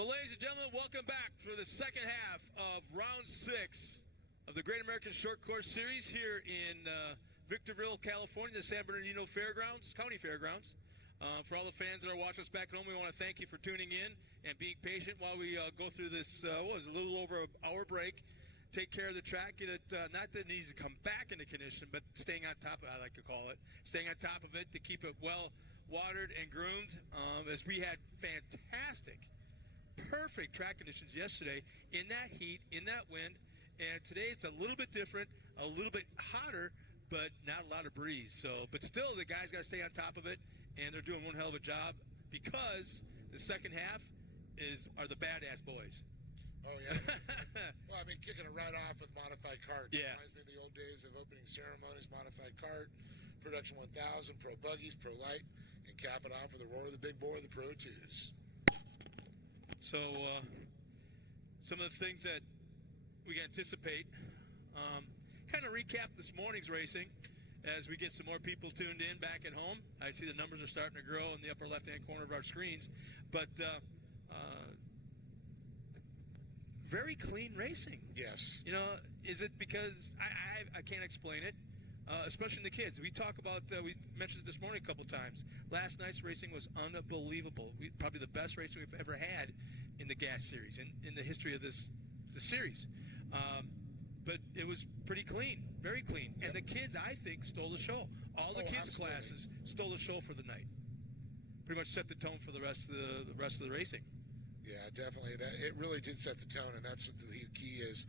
Well, ladies and gentlemen, welcome back for the second half of round 6 of the Great American Short Course Series here in Victorville, California, the San Bernardino Fairgrounds, County Fairgrounds. For all the fans that are watching us back at home, we want to thank you for tuning in and being patient while we go through this, a little over an hour break. Take care of the track, get it, not that it needs to come back into condition, but staying on top of it, I like to call it, staying on top of it to keep it well watered and groomed, as we had fantastic, perfect track conditions yesterday in that heat, in that wind, and today it's a little bit different, a little bit hotter, but not a lot of breeze. So, but still, the guys got to stay on top of it, and they're doing one hell of a job because the second half are the badass boys. Oh, yeah. Well, I mean, kicking it right off with modified karts. Yeah. Reminds me of the old days of opening ceremonies, modified kart, Production 1000, Pro Buggies, Pro Light, and cap it off with the roar of the big boy, the Pro 2s. So, some of the things that we can anticipate, kind of recap this morning's racing as we get some more people tuned in back at home. I see the numbers are starting to grow in the upper left-hand corner of our screens, but very clean racing. Yes. You know, is it because I can't explain it, especially the kids. We talk about, we mentioned it this morning a couple times. Last night's racing was unbelievable. Probably the best racing we've ever had in the gas series, in the history of the series. But it was pretty clean, very clean. Yep. And the kids, I think, stole the show. All the kids' absolutely. classes stole the show for the night. Pretty much set the tone for the rest of the racing. Yeah, definitely. It really did set the tone, and that's what the key is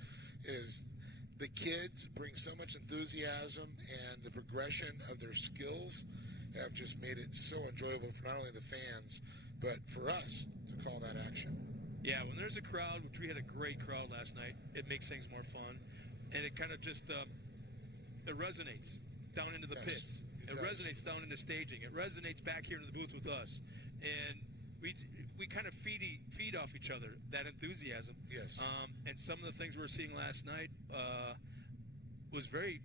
the kids bring so much enthusiasm, and the progression of their skills have just made it so enjoyable for not only the fans, but for us to call that action. Yeah, when there's a crowd, which we had a great crowd last night, it makes things more fun, and it kind of just it resonates down into the pits. It resonates down into staging. It resonates back here in the booth with us, and we kind of feed off each other, that enthusiasm. Yes. And some of the things we were seeing last night was very,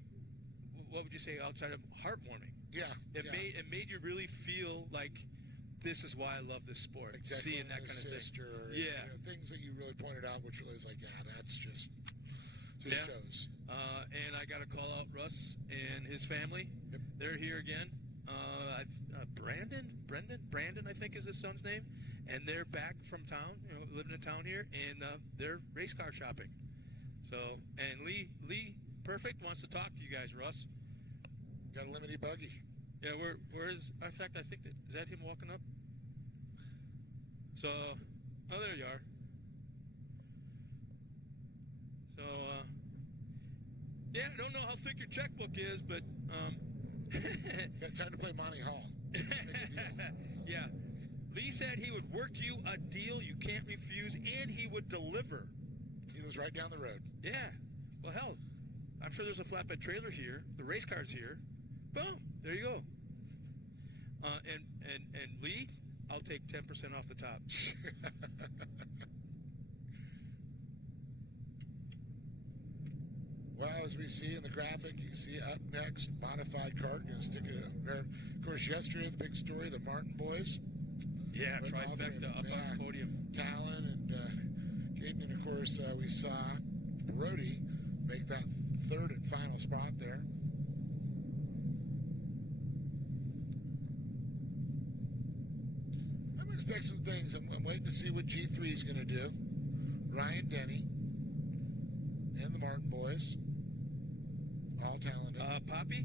what would you say, outside of heartwarming. Yeah. It made you really feel like this is why I love this sport. Like seeing that kind of thing. Or, yeah. Things that you really pointed out, which really is like, that's just shows. And I got to call out Russ and his family. Yep. They're here again. Brandon, I think is his son's name, and they're back from town, living in town here, and they're race car shopping. So, and Lee Perfect wants to talk to you guys, Russ. Got a limited buggy. Yeah, where is? In fact, I think is that him walking up? So, oh, there you are. So, yeah, I don't know how thick your checkbook is, but Got time to play Monty Hall. yeah. Lee said he would work you a deal you can't refuse, and he would deliver. He lives right down the road. Yeah. Well, hell, I'm sure there's a flatbed trailer here. The race car's here. Boom. There you go. And Lee, I'll take 10% off the top. Well, as we see in the graphic, you can see up next, modified kart. Going to stick it there. Of course, yesterday, the big story, the Martin boys. Yeah, trifecta up on the podium. Talon and Caden, and of course, we saw Brody make that third and final spot there. I'm expecting some things. I'm waiting to see what G3 is going to do. Ryan Denny and the Martin boys, all talented. Poppy?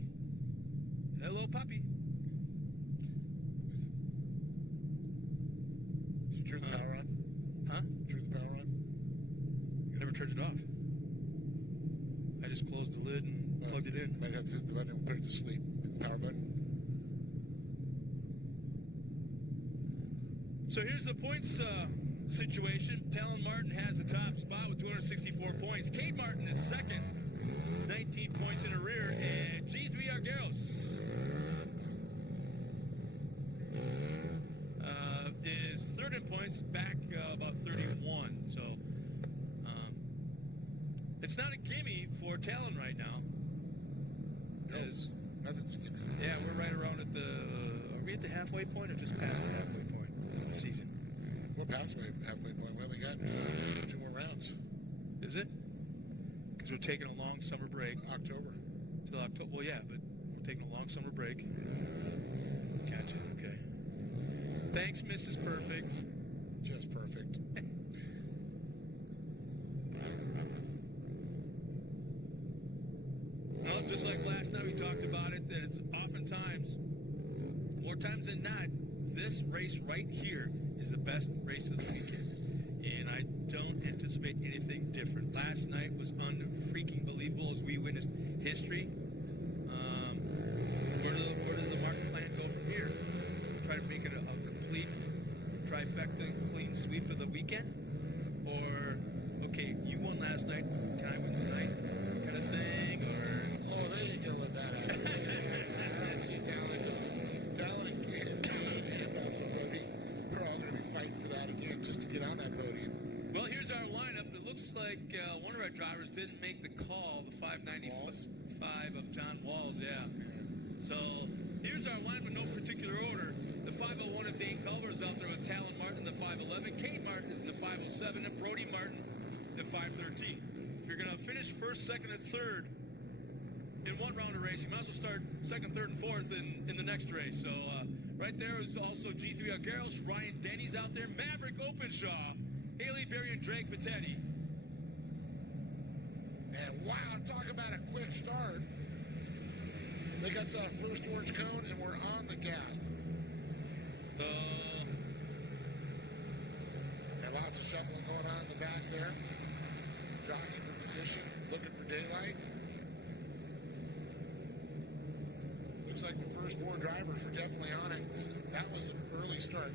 Hello, Poppy. Did you turn the power on? Huh? Turn the power on? I never turned it off. I just closed the lid and plugged it in. Might have to hit the button and put it to sleep. Hit the power button. So here's the points situation. Talon Martin has the top spot with 264 points. Cade Martin is second, 19 points in the rear. And G3 Argueros is third in points, back about 31. So it's not a gimme for Talon right now. No, nothing's gimme. Yeah, we're right around at the... Are we at the halfway point or just past the halfway point of the season? What past we have we only got 2 more rounds. Is it? Because we're taking a long summer break. October. Till October. Well, yeah, but we're taking a long summer break. Gotcha. Okay. Thanks, Mrs. Perfect. Just perfect. Well, just like last night we talked about it, that it's oftentimes, more times than not, this race right here is the best race of the weekend. And I don't anticipate anything different. Last night was unfreaking believable as we witnessed history. Where does the market plan go from here? Try to make it a complete trifecta, clean sweep of the weekend? Or, okay, you won last night, can I win tonight? Kind of thing? Or... Oh, they ain't gonna let that happen. I see Talon and also Buggy. We're all gonna be fighting for that again just to get on that podium. Well, here's our lineup. It looks like one of our drivers didn't make the call, the 595 of John Walls, yeah. So here's our lineup in no particular order. The 501 of Dane Culver is out there with Talon Martin, the 511. Kate Martin is in the 507, and Brody Martin, the 513. If you're going to finish first, second, and third in one round of race, you might as well start second, third, and fourth in the next race. So right there is also G3 Algaros, Ryan Denny's out there, Maverick Openshaw, Haley Berry, and Drake Patetti. And wow, talk about a quick start. They got the first orange cone, and we're on the gas. And lots of shuffling going on in the back there. Jockeying for position, looking for daylight. Looks like the first 4 drivers were definitely on it. That was an early start.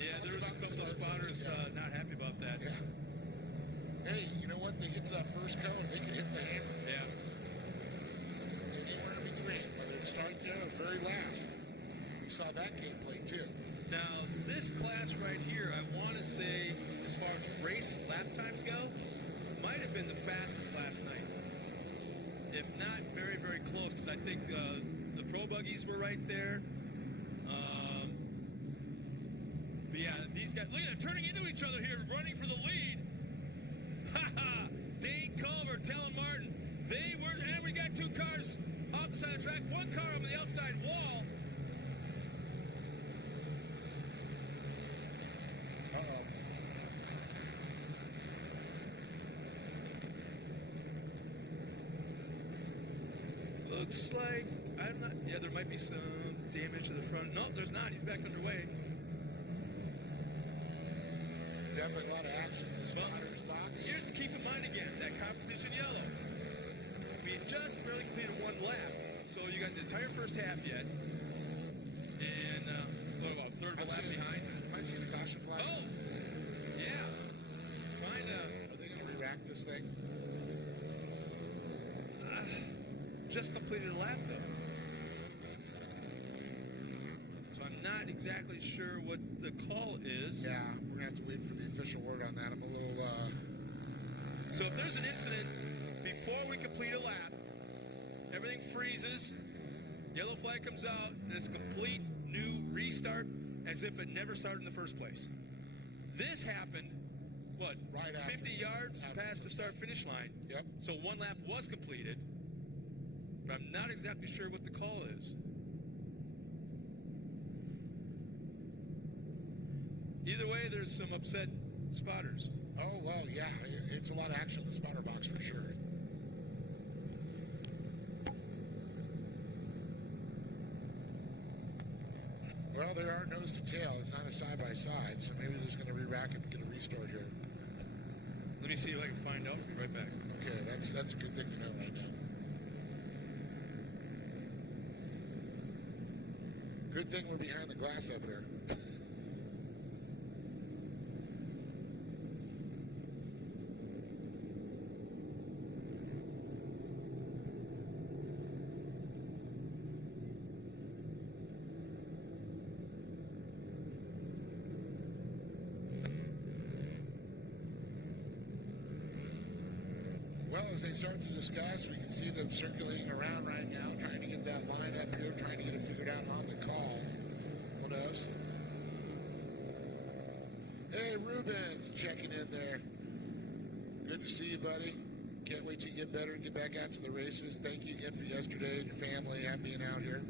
Yeah, there was a couple of spotters not happy about that. Yeah. Hey, you know what? They get to that first cone, they can hit the hammer. Yeah. It's anywhere in between. Whether it starts there or very last. We saw that gameplay too. Now, this class right here, I want to say, as far as race lap times go, might have been the fastest last night. If not, very, very close, because I think the pro buggies were right there. But yeah, these guys, look at them turning into each other here, running for the lead. Ha-ha! Dane Culver, Talon Martin. They were, and we got 2 cars off the side of the track, 1 car over the outside wall. Looks like, I'm not, yeah, there might be some damage to the front. No, there's not. He's back underway. Definitely a lot of action in the spotter's box. Here's to keep in mind again, that competition yellow. We just barely completed 1 lap. So you got the entire first half yet. And, what about a third of a lap behind? I see the caution flag. Oh! Yeah. Trying to... Are they going to re-rack this thing? Just completed a lap, though. So I'm not exactly sure what the call is. Yeah, we're going to have to wait for the official word on that. I'm a little... So if there's an incident before we complete a lap, everything freezes, yellow flag comes out, and it's a complete new restart as if it never started in the first place. This happened, what, right 50 yards past the start-finish line. Yep. So 1 lap was completed, but I'm not exactly sure what the call is. Either way, there's some upset spotters. Oh, well, yeah. It's a lot of action in the spotter box for sure. Well, there are nose to tail. It's not a side-by-side, so maybe they're just going to re-rack it and get a restart here. Let me see if I can find out. I'll be right back. Okay, that's a good thing to know right now. Good thing we're behind the glass up there. Well, as they start to discuss, we can see them circulating around right now, trying to get that line up here, trying to get it figured out on the call. Who knows? Hey, Ruben's checking in there. Good to see you, buddy. Can't wait till you get better and get back out to the races. Thank you again for yesterday and your family. Happy being out here.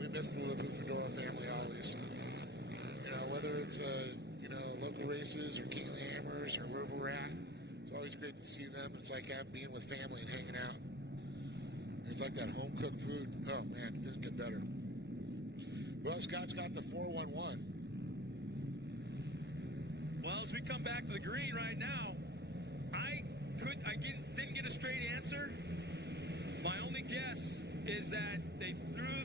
We miss the Bufadora family always. You know, whether it's local races or King of the Hammers or wherever we're at, it's always great to see them. It's like being with family and hanging out. It's like that home cooked food. Oh man, it doesn't get better. Well, Scott's got the 411. Well, as we come back to the green right now, I didn't get a straight answer. My only guess is that they threw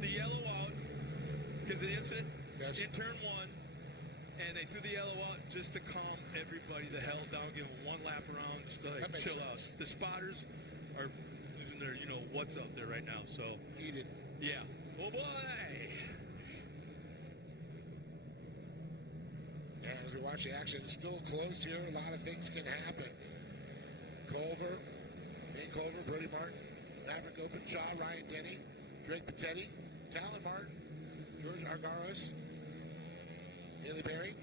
the yellow out because of the incident in turn one, and they threw the yellow out just to calm everybody the hell down, give them one lap around, just to chill out. The spotters are losing their, what's out there right now. So Heated. Yeah. Oh boy. And as we watch the action, it's still close here. A lot of things can happen. Nate Culver, Brody Martin, Maverick Openshaw, Ryan Denny, Drake Patetti, Talon Martin, George Argaros, Haley Berry,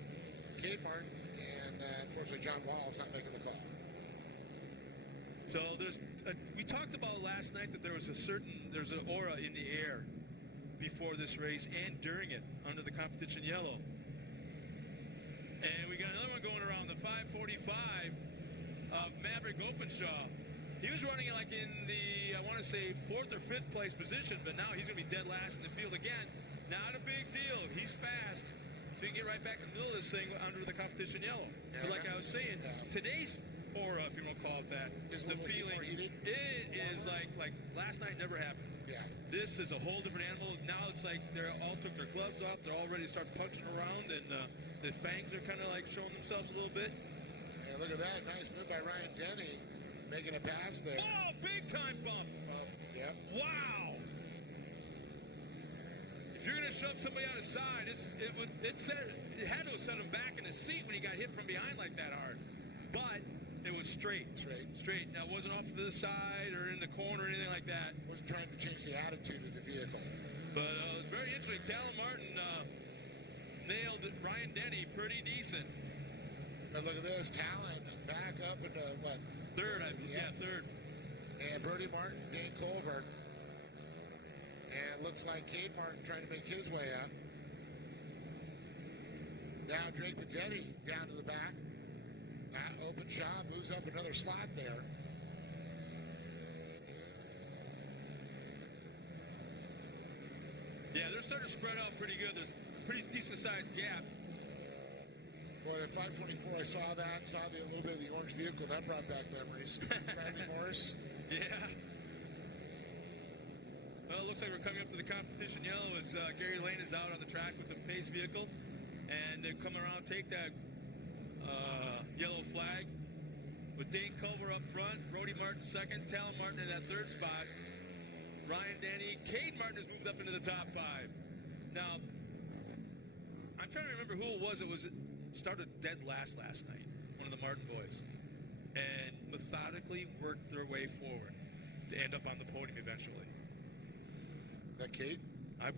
Cade Martin, and unfortunately John Wall's not making the call. So we talked about last night that there's an aura in the air before this race and during it under the competition yellow. And we got another one going around the 545 of Maverick Openshaw. He was running like in the, I want to say, 4th or 5th place position, but now he's going to be dead last in the field again. Not a big deal. He's fast. So you can get right back in the middle of this thing under the competition yellow. Yeah, but like I was saying, today's aura, if you want to call it that, is the feeling. It is like last night never happened. Yeah. This is a whole different animal. Now it's like they all took their gloves off. They're all ready to start punching around, and the fangs are kind of like showing themselves a little bit. Yeah, look at that. Nice move by Ryan Denny, making a pass there. Oh, big time bump. Yep. Wow. If you're going to shove somebody on his side, it had to have set him back in his seat when he got hit from behind like that hard. But it was straight. Now, it wasn't off to the side or in the corner or anything like that. Wasn't trying to change the attitude of the vehicle. But it was very interesting. Talon Martin nailed Ryan Denny pretty decent. But look at this. Talon back up into what? Third, third. And Brody Martin, Dane Culver. And it looks like Cade Martin trying to make his way up. Now Drake Patetti down to the back. Openshaw moves up another slot there. Yeah, they're starting to spread out pretty good. There's a pretty decent-sized gap. Boy, at 524, I saw that. Saw a little bit of the orange vehicle. That brought back memories. Bradley Morris. Yeah. Well, it looks like we're coming up to the competition yellow as Gary Lane is out on the track with the pace vehicle. And they come around, take that yellow flag with Dane Culver up front, Brody Martin second, Talon Martin in that third spot, Ryan Denny, Cade Martin has moved up into the top 5. Now, I'm trying to remember who it was. It started dead last night, one of the Martin boys, and methodically worked their way forward to end up on the podium eventually. Is that Cade? I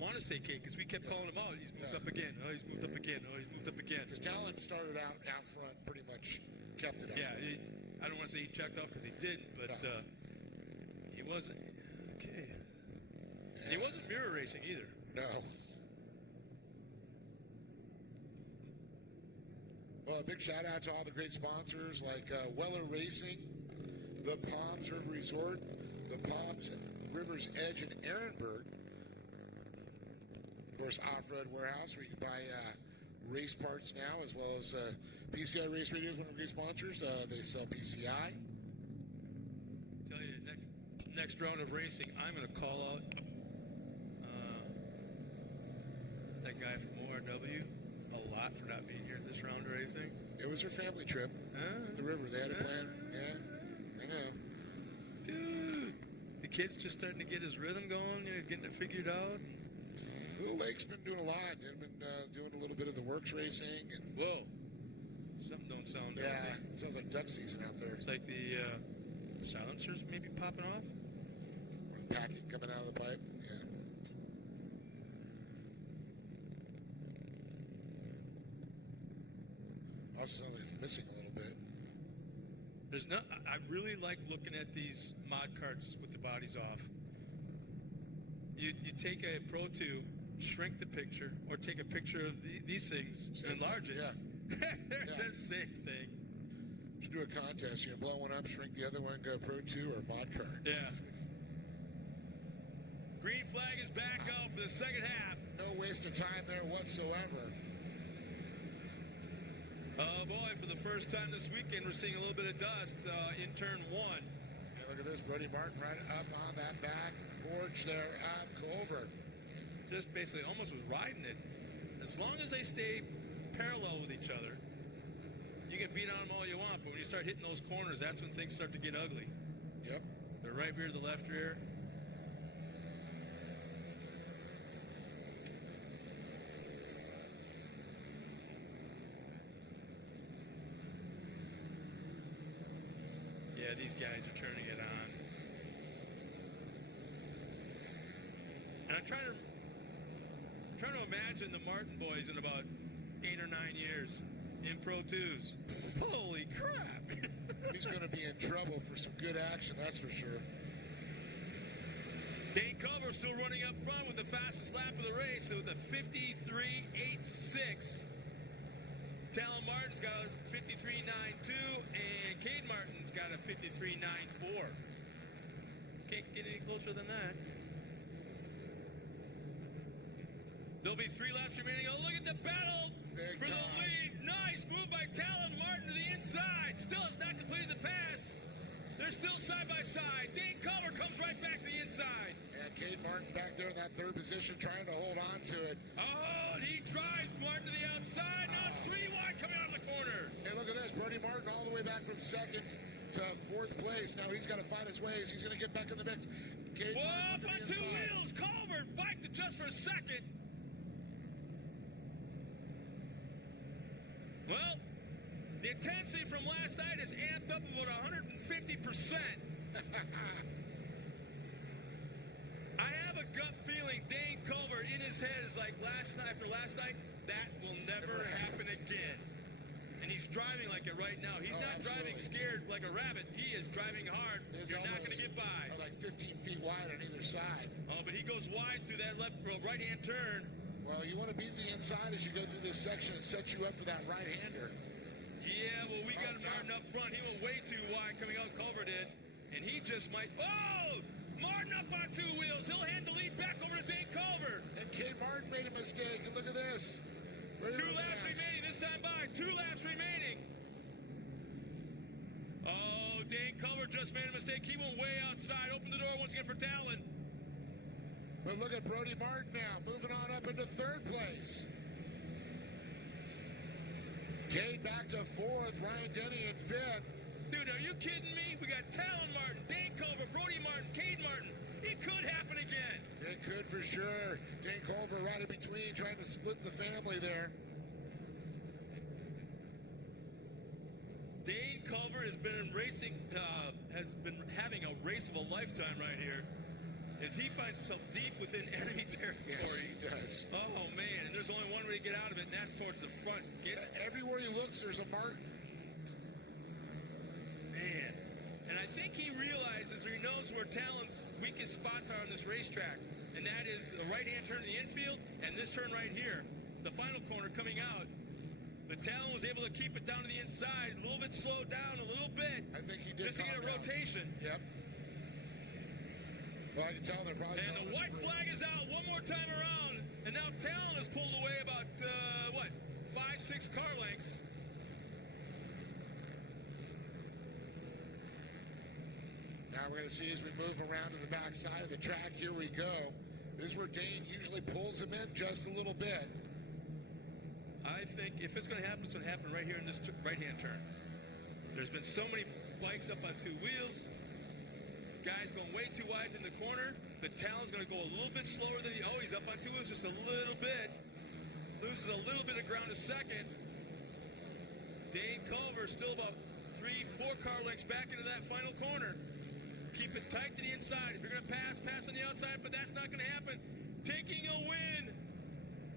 want to say Cade because we kept calling him out. He's moved up again. Oh, he's moved up again. Oh, he's moved up again. Because Talon started out front, pretty much kept it up. Yeah, I don't want to say he checked out because he didn't, but he wasn't. Okay. He wasn't mirror racing either. No. Well, a big shout out to all the great sponsors like Weller Racing, the Palms River Resort, the Palms River's Edge in Ehrenberg. Of course, Off-Road Warehouse, where you can buy race parts now, as well as PCI Race Radio is one of the great sponsors. They sell PCI. Tell you, next round of racing, I'm going to call out that guy from ORW a lot for not being here at this round of racing. It was their family trip. The river. They had a plan. Yeah, I know. Dude, the kid's just starting to get his rhythm going. He's getting it figured out. Little Lake's been doing a lot. He's been doing a little bit of the works racing. And whoa. Something don't sound right. Yeah, it sounds like duck season out there. It's like the silencers maybe popping off. Or the packet coming out of the pipe. Yeah. Also sounds like it's missing a little bit. There's no. I really like looking at these mod carts with the bodies off. You take a Pro 2, shrink the picture, or take a picture of these things, enlarge it. Yeah. They're the same thing. Should do a contest. You know, blow one up, shrink the other one, go Pro 2 or mod cart. Yeah. Green flag is back out for the second half. No waste of time there whatsoever. Oh boy, for the first time this weekend, we're seeing a little bit of dust in turn 1. And look at this, Brody Martin right up on that back porch there of Culver. Just basically almost was riding it. As long as they stay parallel with each other, you can beat on them all you want, but when you start hitting those corners, that's when things start to get ugly. Yep. The right rear, the left rear. Yeah, these guys are turning it on. And I'm trying to imagine the Martin boys in about 8 or 9 years in Pro 2s. Holy crap! He's going to be in trouble for some good action, that's for sure. Dane Culver still running up front with the fastest lap of the race, so with a 53.86. Talon Martin's got a 53.92, and Cade Martin's got a 53.94. Can't get any closer than that. There'll be 3 laps remaining. Oh, look at the battle for the lead. Nice move by Talon Martin to the inside. Still has not completed the pass. They're still side by side. Dane Culver comes right back to the inside. And Cade Martin back there in that third position trying to hold on to it. Oh, and he drives Martin to the outside. Now it's 3 wide coming out of the corner. Hey, look at this. Brody Martin all the way back from second to fourth place. Now he's got to find his ways. He's going to get back in the mix. Cade Whoa, Martin on 2 wheels. Culver biked it just for a second. Well, the intensity from last night is amped up about 150%. I have a gut feeling Dane Culver in his head is like after last night, that will never happen again. And he's driving like it right now. He's not driving scared like a rabbit. He is driving hard. You're not going to get by. Are like 15 feet wide on either side. Oh, but he goes wide through that right-hand turn. Well, you want to be to the inside as you go through this section and set you up for that right-hander. Yeah, well, we got Martin up front. He went way too wide coming out. Culver did. And he just might... Oh! Martin up on 2 wheels. He'll hand the lead back over to Dane Culver. And Cade Martin made a mistake. And look at this. 2 laps remaining this time by. 2 laps remaining. Oh, Dane Culver just made a mistake. He went way outside. Open the door once again for Talon. But look at Brody Martin now, moving on up into third place. Cade back to fourth, Ryan Denny in fifth. Dude, are you kidding me? We got Talon Martin, Dane Culver, Brody Martin, Cade Martin. It could happen again. It could for sure. Dane Culver right in between, trying to split the family there. Dane Culver has been having a race of a lifetime right here. As he finds himself deep within enemy territory. Yes, he does. Oh, man, and there's only one way to get out of it, and that's towards the front. Everywhere he looks, there's a Martin. Man, and I think he realizes, or he knows where Talon's weakest spots are on this racetrack, and that is the right-hand turn to the infield and this turn right here, the final corner coming out. But Talon was able to keep it down to the inside, a little bit slowed down, a little bit. I think he did. Just to get a rotation. Yep. Well, I can tell they're probably... And the white flag is out one more time around. And now Talon has pulled away about, 5-6 car lengths. Now we're going to see as we move around to the back side of the track. Here we go. This is where Dane usually pulls him in just a little bit. I think if it's going to happen, it's going to happen right here in this right-hand turn. There's been so many bikes up on 2 wheels. Guys going way too wide in the corner. The Talon's going to go a little bit slower than he's up on 2 wheels just a little bit. Loses a little bit of ground a second. Dane Culver still about 3-4 car lengths back into that final corner. Keep it tight to the inside. If you're going to pass on the outside, but that's not going to happen. Taking a win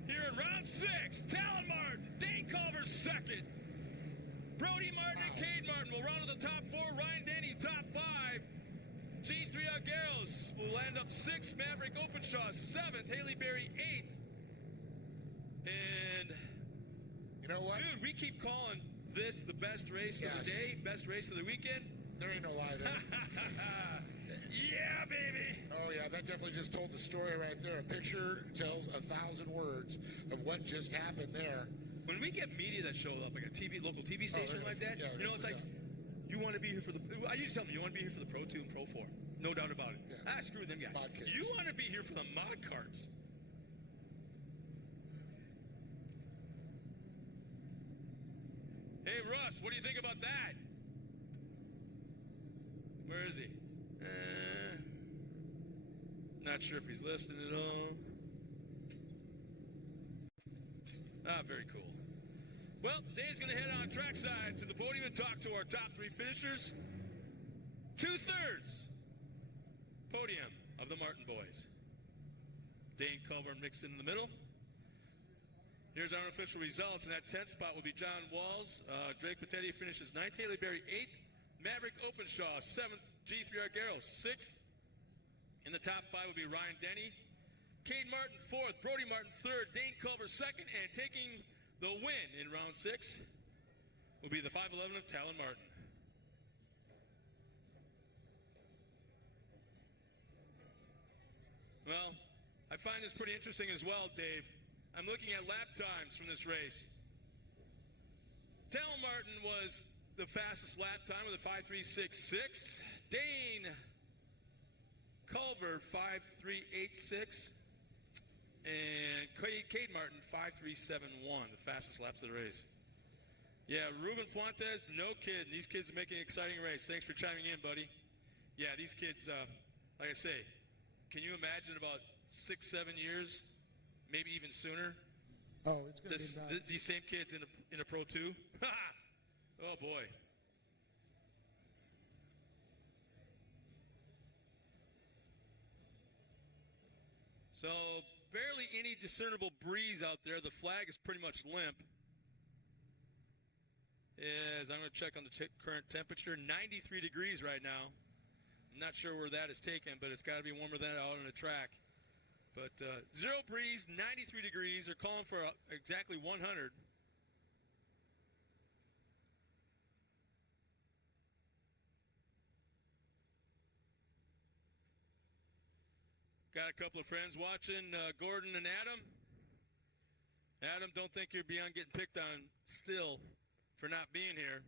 here in round 6. Talon Martin, Dane Culver second. Brody Martin and Cade Martin will round out the top 4. Ryan Denny, top 5. G3 Algueros will land up 6th. Maverick Openshaw, 7th. Haley Berry, 8th. And you know what? Dude, we keep calling this the best race of the day, best race of the weekend. There ain't no lie there. Yeah, baby. Oh, yeah, that definitely just told the story right there. A picture tells 1,000 words of what just happened there. When we get media that show up, like a local TV station like that, you know, it's like, you want to be here for the, I used to tell them, you want to be here for the Pro 2 and Pro 4. No doubt about it. Yeah. Screw them guys. Mod kids. You want to be here for the mod carts. Hey, Russ, what do you think about that? Where is he? Not sure if he's listening at all. Very cool. Well, Dave's going to head on trackside to the podium and talk to our top 3 finishers. 2/3 podium of the Martin boys. Dane Culver mixed in the middle. Here's our official results. In that 10th spot will be John Walls. Drake Patetti finishes 9th. Haley Berry 8th. Maverick Openshaw 7th. G3 Argueros 6th. In the top 5 will be Ryan Denny. Cade Martin 4th. Brody Martin 3rd. Dane Culver 2nd. And taking the win in round 6 will be the 5'11" of Talon Martin. Well, I find this pretty interesting as well, Dave. I'm looking at lap times from this race. Talon Martin was the fastest lap time with a 5.366. Dane Culver 5.386. And Cade Martin 5.371, the fastest laps of the race. Yeah, Ruben Fuentes, no kidding. These kids are making an exciting race. Thanks for chiming in, buddy. Yeah, these kids, like I say, can you imagine about 6-7 years, maybe even sooner? Oh, it's going to be nuts. These same kids in a Pro 2? Oh, boy. So, barely any discernible breeze out there. The flag is pretty much limp. As I'm going to check on the current temperature, 93 degrees right now. I'm not sure where that is taken, but it's got to be warmer than out on the track. But zero breeze, 93 degrees. They're calling for exactly 100. Got a couple of friends watching, Gordon and Adam. Adam, don't think you're beyond getting picked on still for not being here,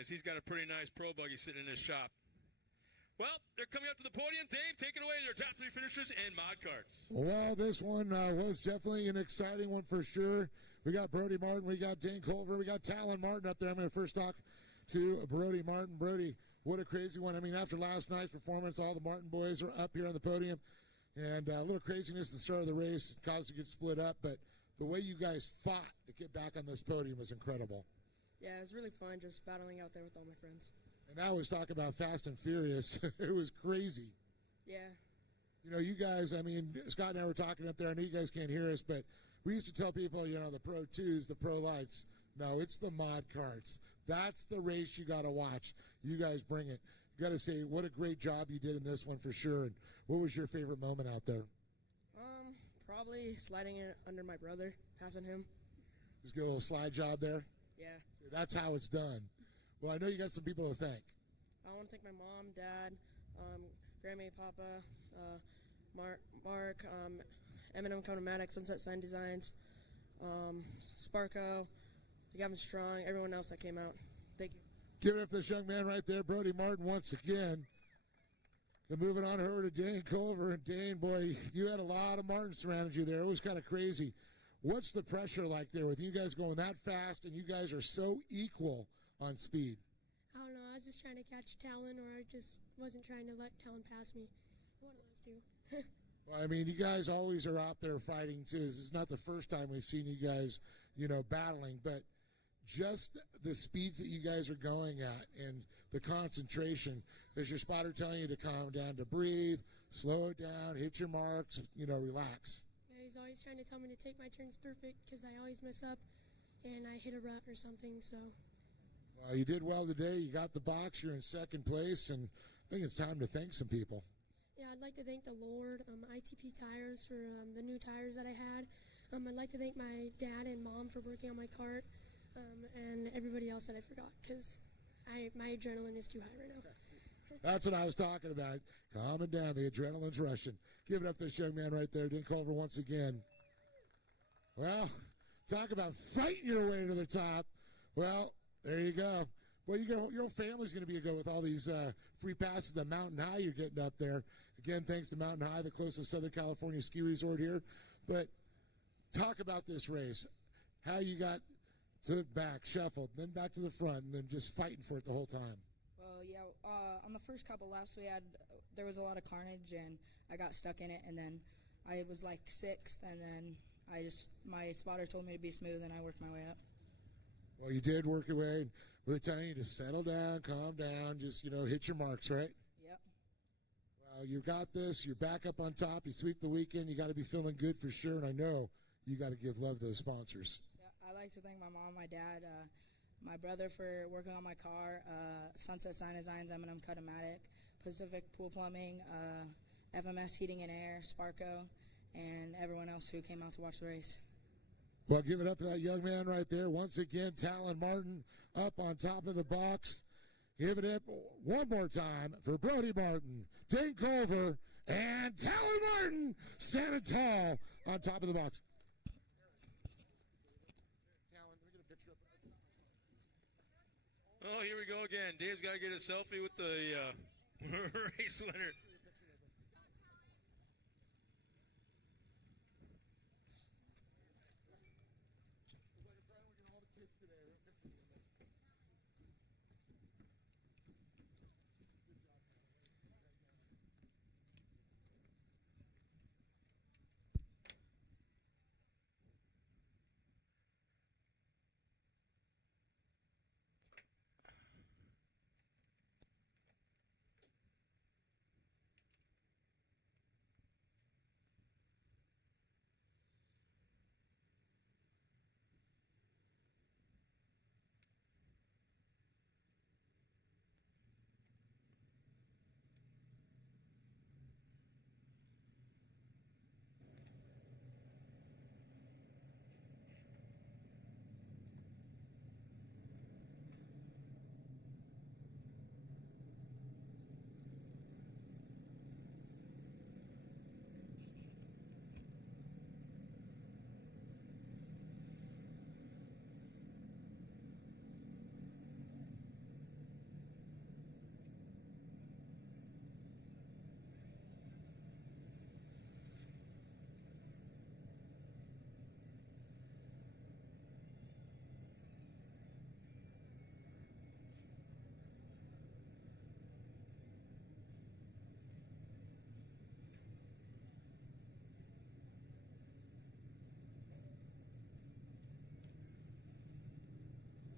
as he's got a pretty nice Pro Buggy sitting in his shop. Well, they're coming up to the podium. Dave, take it away. Their top 3 finishers and mod carts. Well, this one was definitely an exciting one for sure. We got Brody Martin. We got Dane Culver. We got Talon Martin up there. I'm going to first talk to Brody Martin. Brody, what a crazy one. I mean, after last night's performance, all the Martin boys are up here on the podium. And a little craziness at the start of the race caused it to get split up. But the way you guys fought to get back on this podium was incredible. Yeah, it was really fun just battling out there with all my friends. And now was talking about Fast and Furious. It was crazy. Yeah. You know, you guys, I mean, Scott and I were talking up there. I know you guys can't hear us, but we used to tell people, you know, the Pro 2s, the Pro Lights. No, it's the mod carts. That's the race you got to watch. You guys bring it. You got to say, what a great job you did in this one for sure. And what was your favorite moment out there? Probably sliding it under my brother, passing him. Just get a little slide job there? Yeah. That's how it's done. Well, I know you got some people to thank. I want to thank my mom, dad, Grammy, Papa, Mark, M&M Conomatic, Sunset Sign Designs, Sparko, Gavin Strong, everyone else that came out. Thank you. Give it up to this young man right there, Brody Martin, once again. And moving on over to Dane Culver. And Dane, boy, you had a lot of Martins surrounding you there. It was kind of crazy. What's the pressure like there with you guys going that fast and you guys are so equal on speed? I don't know. I was just trying to catch Talon, or I just wasn't trying to let Talon pass me. One of those two. Well, I mean, you guys always are out there fighting, too. This is not the first time we've seen you guys, you know, battling. But just the speeds that you guys are going at and the concentration. Is your spotter telling you to calm down, to breathe, slow it down, hit your marks, you know, relax? Yeah, he's always trying to tell me to take my turns perfect because I always mess up and I hit a rut or something, so. You did well today. You got the box. You're in second place, and I think it's time to thank some people. Yeah, I'd like to thank the Lord, ITP Tires for the new tires that I had. I'd like to thank my dad and mom for working on my cart, and everybody else that I forgot, because my adrenaline is too high right now. That's what I was talking about. Calming down. The adrenaline's rushing. Give it up to this young man right there, Dean Culver, once again. Well, talk about fighting your way to the top. Well, there you go. Well, your whole family's going to be a go with all these free passes to Mountain High you're getting up there. Again, thanks to Mountain High, the closest Southern California ski resort here. But talk about this race, how you got to the back, shuffled, then back to the front, and then just fighting for it the whole time. Well, yeah, on the first couple laps there was a lot of carnage, and I got stuck in it, and then I was like sixth, and then my spotter told me to be smooth, and I worked my way up. Well, you did work your way. Really telling you to settle down, calm down, just, hit your marks, right? Yep. Well, you got this. You're back up on top. You sweep the weekend. You got to be feeling good for sure, and I know you got to give love to those sponsors. Yeah, I'd like to thank my mom, my dad, my brother for working on my car, Sunset Sign Designs, M&M Cutomatic, Pacific Pool Plumbing, FMS Heating and Air, Sparco, and everyone else who came out to watch the race. Well, give it up to that young man right there. Once again, Talon Martin up on top of the box. Give it up one more time for Brody Martin, Dane Culver, and Talon Martin standing tall on top of the box. Oh, here we go again. Dave's got to get a selfie with the race winner.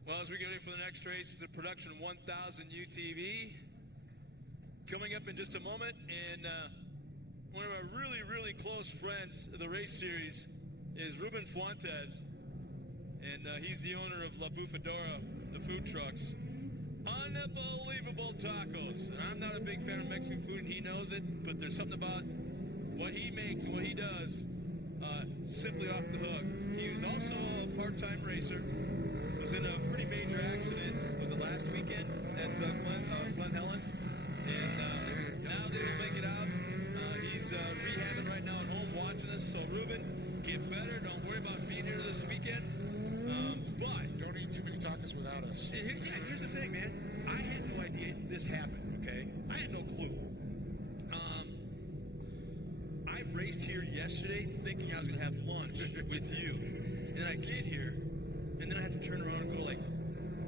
Well, as we get ready for the next race, the Production 1000 UTV coming up in just a moment, and one of our really, really close friends of the race series is Ruben Fuentes, and he's the owner of La Bufadora, the food trucks. Unbelievable tacos. And I'm not a big fan of Mexican food, and he knows it, but there's something about what he makes and what he does simply off the hook. He was also a part-time racer. Was in a pretty major accident. Was it last weekend at Glen Helen? And now didn't make it out. He's rehabbing right now at home watching us. So Ruben, get better. Don't worry about being here this weekend. But Don't eat too many tacos without us. here's the thing, man. I had no idea this happened. Okay, I had no clue. I raced here yesterday thinking I was going to have lunch with you, and then I get here. And then I had to turn around and go to, like,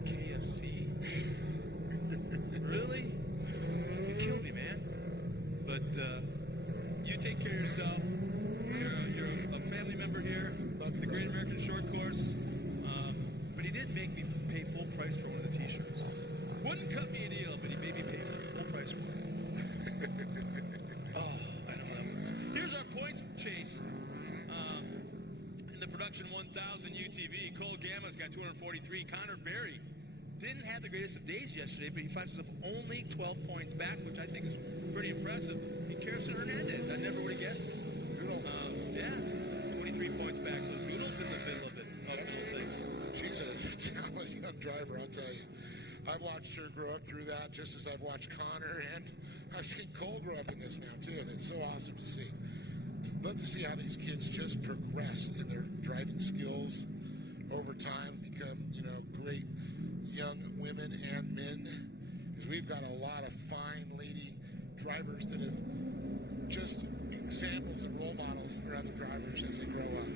KFC? Really? You killed me, man. But you take care of yourself. You're a family member here at the Great American Short Course. But he did make me pay full price for one of the T-shirts. Wouldn't cut me a deal, but he made me pay full price for it. Oh, I don't know. Here's our points chase. In the Production 1000 UTV, Cole Gamma's got 243. Connor Berry didn't have the greatest of days yesterday, but he finds himself only 12 points back, which I think is pretty impressive. And Kirsten Hernandez, I never would have guessed. Yeah, 23 points back. So Doodle's in the middle of it, of little things. She's a talented young driver, I'll tell you. I've watched her grow up through that, just as I've watched Connor, and I've seen Cole grow up in this now, too, and it's so awesome to see. Love to see how these kids just progress in their driving skills over time, become, great young women and men, because we've got a lot of fine lady drivers that have just examples and role models for other drivers as they grow up.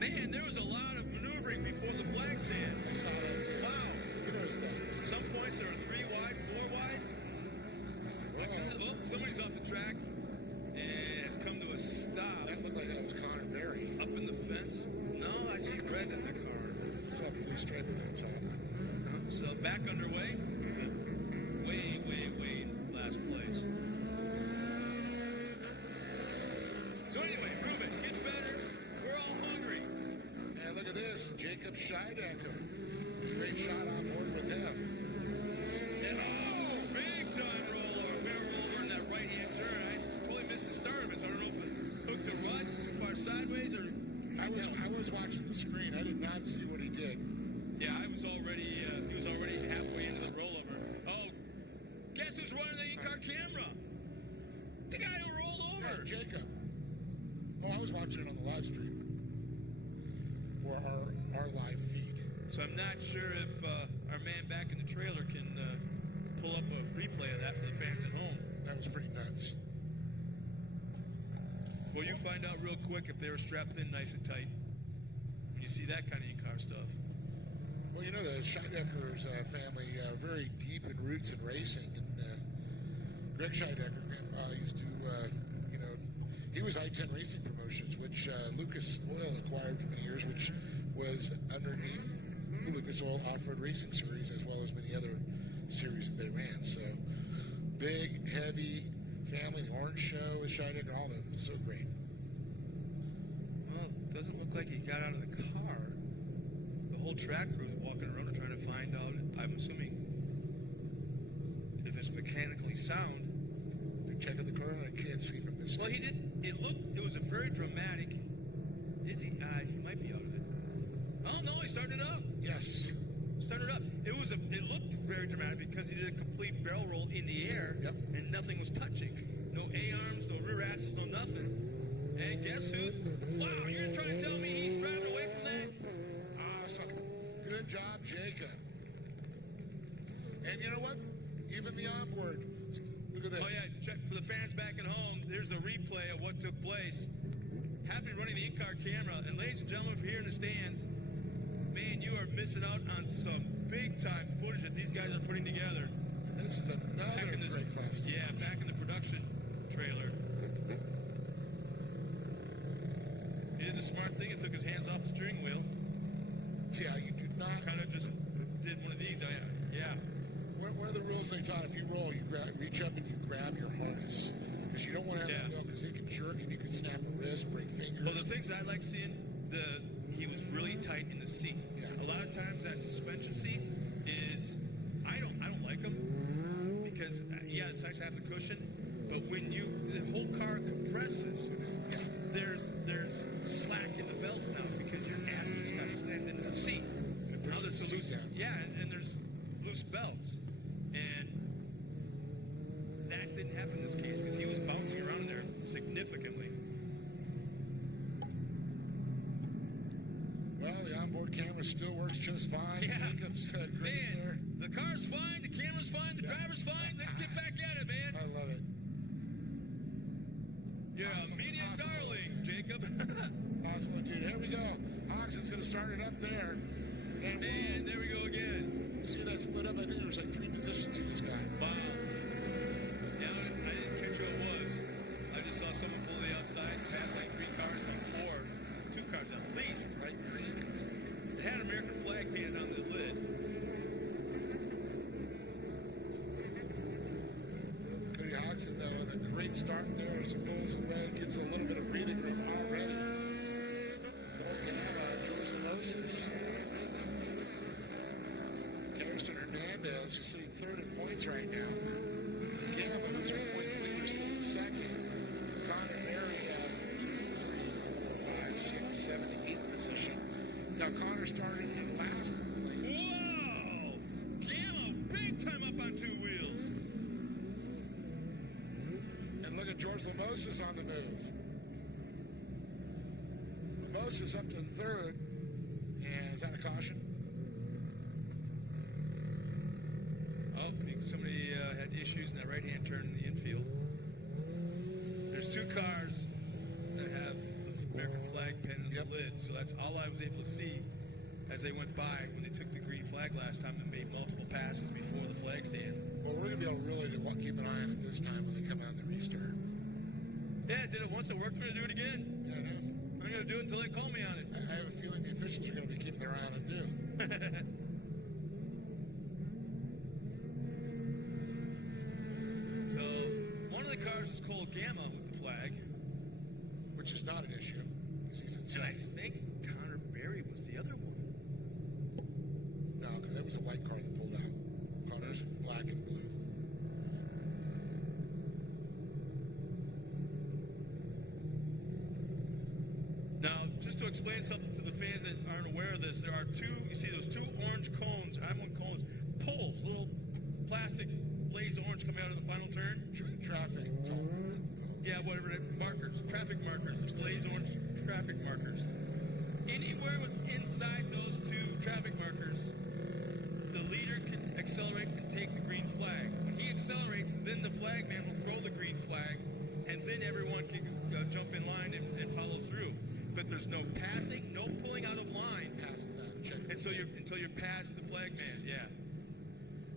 Man, there was a lot of maneuvering before the flag stand. I saw that too. Wow. You noticed that? Some points there were 3 wide, 4 wide. Oh, somebody's off the track and has come to a stop. That looked like that was Connor Berry. Up in the fence? No, I see red in the car. I saw blue stripe on the top. So back underway. Way last place. So anyway, Ruben gets better. We're all hungry. And look at this, Jacob Scheidecker. Great shot on board with him. And Big time rollover. Barrel roller in that right-hand turn. I totally missed the start of it, so I don't know if it hooked the rut too far sideways or... I was watching the screen. I did not see what he did. Yeah, he was already halfway into the rollover. Oh, guess who's running the in-car camera? The guy who rolled over. Yeah, Jacob. Oh, I was watching it on the live stream. Or our live feed. So I'm not sure if our man back in the trailer can pull up a replay of that for the fans at home. That was pretty nuts. Well, you find out real quick if they were strapped in nice and tight when you see that kind of in-car stuff. Well, the Scheidecker's family very deep in roots in racing, and Greg Scheidecker used to, he was I-10 Racing Promotions, which Lucas Oil acquired for many years, which was underneath the Lucas Oil Off-Road Racing Series, as well as many other series that they ran. So, big, heavy family, the Orange Show with Scheidecker, all of them, so great. Well, it doesn't look like he got out of the car. The whole track crew is walking around and trying to find out, I'm assuming, if it's mechanically sound. They're checking the car, I can't see from this. Well, he did. It was a very dramatic. Is he? He might be out of it. Oh no, he started it up. Yes. Started up. It looked very dramatic because he did a complete barrel roll in the air, Yep. and nothing was touching. No A-arms, no rear axles, no nothing. And guess who? Wow, you're trying to tell me he's driving away from that? Awesome. Good job, Jacob. And you know what? Even the onboard. Look at this. Oh yeah, check for the fans back at home. There's a replay of what took place. Happy running the in-car camera. And ladies and gentlemen, if you're here in the stands, man, you are missing out on some big-time footage that these guys are putting together. This is another great class. Yeah, back in the production trailer. He did the smart thing and took his hands off the steering wheel. Yeah, you do not. Kind of just did one of these. Yeah. One of the rules they taught, if you roll, you reach up and you grab your harness. Because you don't want to have it go, because they can jerk and you can snap a wrist, break fingers. Well, the things I like seeing, he was really tight in the seat. Yeah. A lot of times that suspension seat is, I don't like them because it's nice to have the cushion, but when the whole car compresses, there's slack in the belts now because your ass just got slammed into the seat. Now there's the loose, and there's loose belts, and that didn't happen in this case because he was bouncing around there significantly. Well, the onboard camera still works just fine. Yeah. Jacob's great there. Man, the car's fine, the camera's fine, the driver's fine. Let's get back at it, man. I love it. You're a media darling, Jacob. Awesome, dude. Here we go. Oxen's going to start it up there. And there we go again. You see that split up? I think there was like 3 positions in this guy. Wow. Yeah, I didn't catch who it was. I just saw someone pull the outside, pass like 3 cars, no 4. 2 cars at least. Right, green. It had an American flag painted on the lid. Cody Hodgson, though, with a great start there as he rolls away, gets a little bit of breathing room already. George Losses. Hernandez, who's sitting third in points right now. Gamma, who's our points leader, sitting second. Connor Berry, 2, 3, 4, 5, 6, 7, 8th position. Now Connor started in last place. Whoa! Gamma, big time up on two wheels. And look at George Lamosas on the move. Lamosas up to third. And is that a caution? Oh, somebody had issues in that right-hand turn in the infield. There's two cars that have the American flag pen in the lid, so that's all I was able to see as they went by when they took the green flag last time and made multiple passes before the flag stand. Well, we're going to be able to really keep an eye on it this time when they come out in the restart. Yeah, I did it once. It worked. I'm going to do it again. Yeah, I know. I'm going to do it until they call me on it. I have a feeling the officials are going to be keeping their eye on it, too. So, one of the cars is called Gamma with the flag. Which is not an issue. He's in And I second. think Connor Berry was the other one. No, because that was a white car that pulled out. Connor's black and blue. Now, just to explain something to the fans that aren't aware of this, there are two, you see those two orange cones, I won't cones, poles, little plastic blaze orange coming out of the final turn. Traffic. Yeah, whatever, markers, traffic markers, blaze orange traffic markers. Anywhere inside those two traffic markers, the leader can accelerate and take the green flag. When he accelerates, then the flag man will throw the green flag, and then everyone can jump in line and follow through. But there's no passing, no pulling out of line. Past that. Check. Until you're past the flag man, yeah.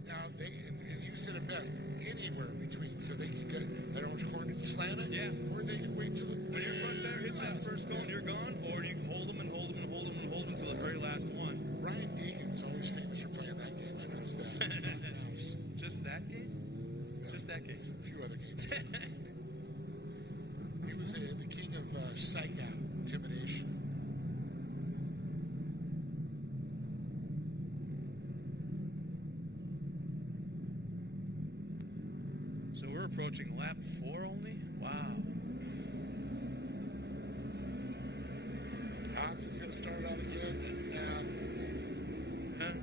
Now, and you said it best, anywhere between, so they can get that orange corner and slam it, Yeah. or they can wait till the When your front tire hits that first cone, you're gone, or you can hold them and hold them and hold them and hold them until the very last one. Ryan Deegan was always famous for playing that game. I noticed that. Just that game? Just that game. A few other games. He was the king of psych out, intimidation. So we're approaching lap 4 only? Wow. Hobbs is going to start out again. Huh?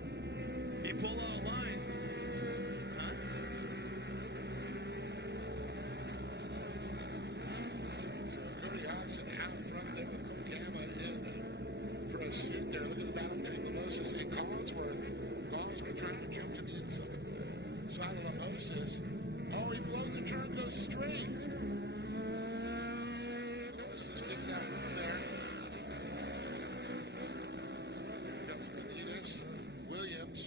He pulled out a line. Huh? So Cody Hobson out front there with Gamma in pursuit there. Look at the battle between Moses and Collinsworth. Collinsworth trying to jump to the inside side of Moses. Oh, he blows the turn, goes straight. Moses gets that one there. Here comes Benitez, Williams,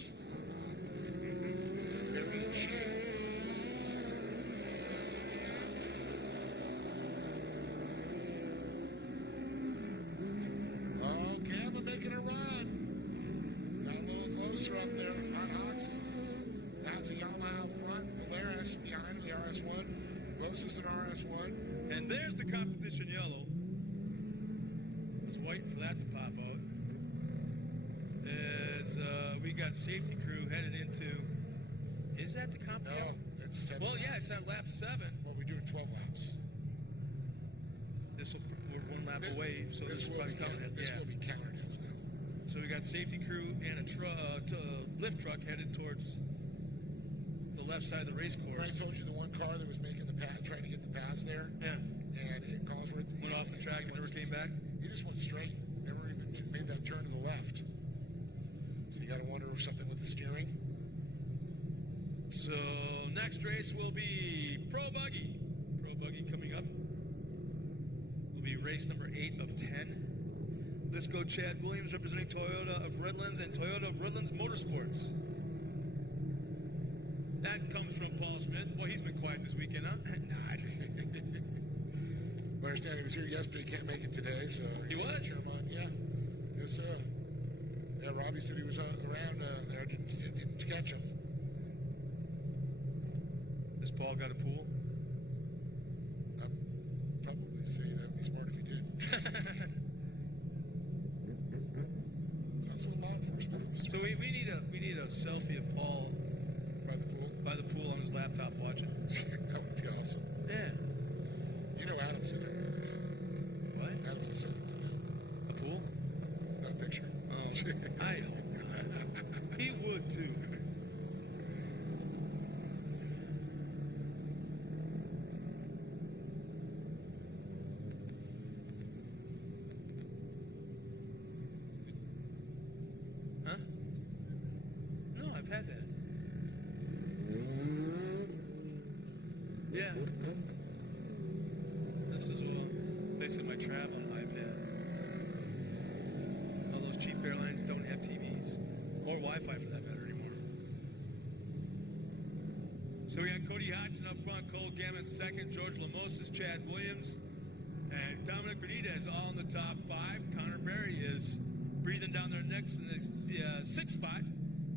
Barry and Shea. Oh, Gamma making a run. Got a little closer up there on Oxy. That's a Yamaha out front. Polaris behind the RS1. Moses and RS1. And there's the competition yellow. I was waiting for that to pop out. As we got safety crew headed into. Is that the competition? No, it's 7 Well, yeah, laps. it's at lap 7. Well, we're doing 12 laps. We're one lap away, so this will probably count. This will be counted as though. So we got safety crew and a lift truck headed towards the left side of the race When I course. told you the one car that was making the pass, trying to get the pass there, Yeah. and it Collinsworth Went off the track and never came back? He just went straight, never even made that turn to the left. So you got to wonder if something with the steering. So next race will be Pro Buggy. Pro Buggy coming up. Will be race number 8 of 10. Let's go Chad Williams representing Toyota of Redlands and Toyota of Redlands Motorsports. That comes from Paul Smith. Boy, he's been quiet this weekend, huh? Not. I understand he was here yesterday, can't make it today, so... He was? Yeah. Yes, yeah, Robbie said he was around there, didn't catch him. Has Paul got a pool? Probably say that would be smart if he did. It's also a law enforcement officer. So we need a selfie of Paul top watching. That would be awesome. Yeah. You know Adam's in it. What? Adam's in it. A pool? Not picture. Oh, I hope not. He would too. Huh? No, I've had that. Yeah. This is basically my travel iPad. All those cheap airlines don't have TVs or Wi-Fi for that matter anymore. So we got Cody Hodgson up front, Cole Gammon second, George Lamosas, Chad Williams, and Dominic Benitez all in the top 5. Connor Berry is breathing down their necks in the 6th spot.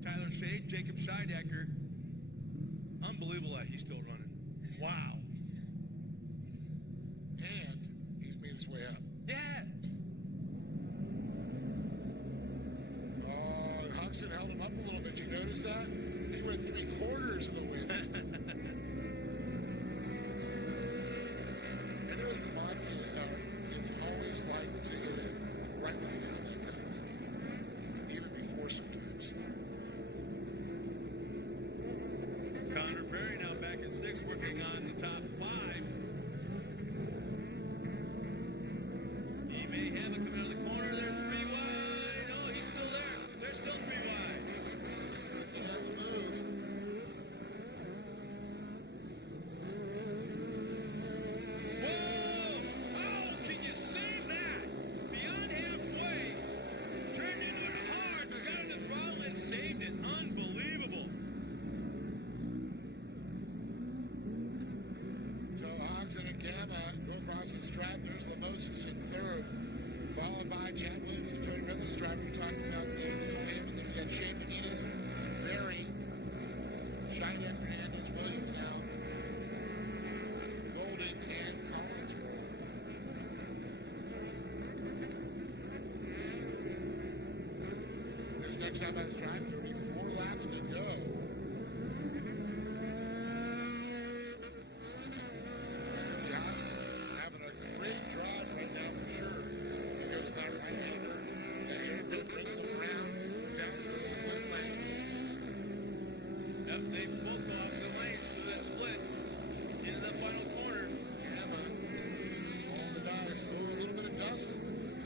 Tyler Shade, Jacob Scheidecker. Unbelievable that he's still running. Wow. And he's made his way up. Yeah. Hodgson held him up a little bit. You notice that? He went 3/4 of the way. I noticed the mod kids always like to hit it right when he gets that kind of thing. Even before sometimes. Connor Berry now back at 6, working on the top 5. He may have it coming out of the corner. There's 3 wide. Oh, he's still there. There's still 3 wide. Whoa! Oh, can you see that? Beyond halfway. Turned into it hard. Got on the throttle and saved it. Unbelievable. So Hodgson and Gamma go across the stripe. There's Lamosas in 3rd, followed by Chad Williams and Jody Rutherford's driver. We talked about David Soham, and then we got Shane Benitez, Berry, Scheidecker, Hernandez, Williams now, Golding, and Collinsworth. This next time on stripe, there'll be 4 laps to go. Having a great drive right now for sure. He goes that right-hander, and he brings him around down to the split lanes. Yep, they both off the lanes to that split into the final corner. Gamma on the dice. Oh, a little bit of dust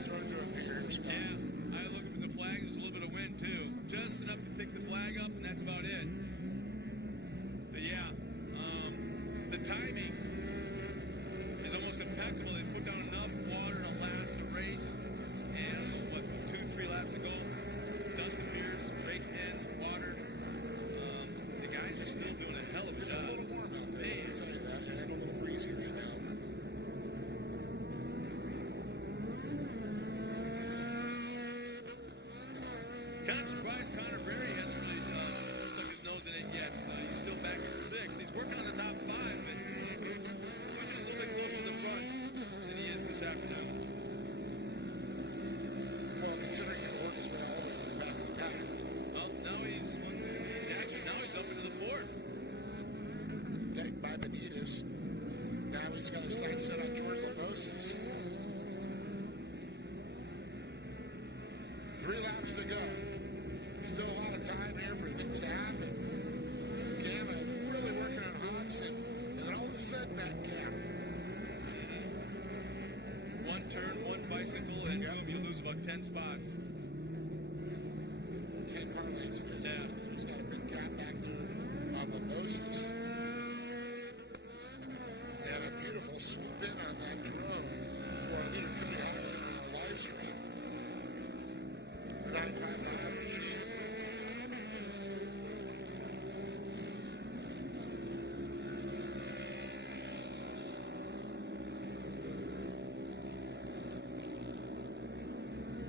starting to appear. Yeah, I look at the flag. There's a little bit of wind too, just enough to pick the flag up, and that's about it. But yeah, the timing is almost impeccable. They put down enough water to last the race, and what, 2-3 laps to go. Dust appears, race ends, water. The guys are still doing a hell of a It's a job. little warm out there, I'll tell you that, and a little breezy right now. Kind of surprised Connor Berry hasn't really stuck his nose in it yet. He's still back at 6. He's working on the top 5, but he's just a little bit closer to the front than he is this afternoon. Well, considering your work has been all the way from the back of the pack. Well, now he's up into the 4th. Getting by Benitez. Now he's got his sights set on George Lamosas. 3 laps to go. Still a lot of time here for things to happen. Gamma is really working on Hodgson, and then all of a sudden that gap. One turn, one bicycle, and you lose about 10 spots. 10 car lengths. Yeah. He's got a big gap back there on Lamosas. And a beautiful swoop in on that drone for our leader, Cody Hodgson, on our live stream. 955 machine.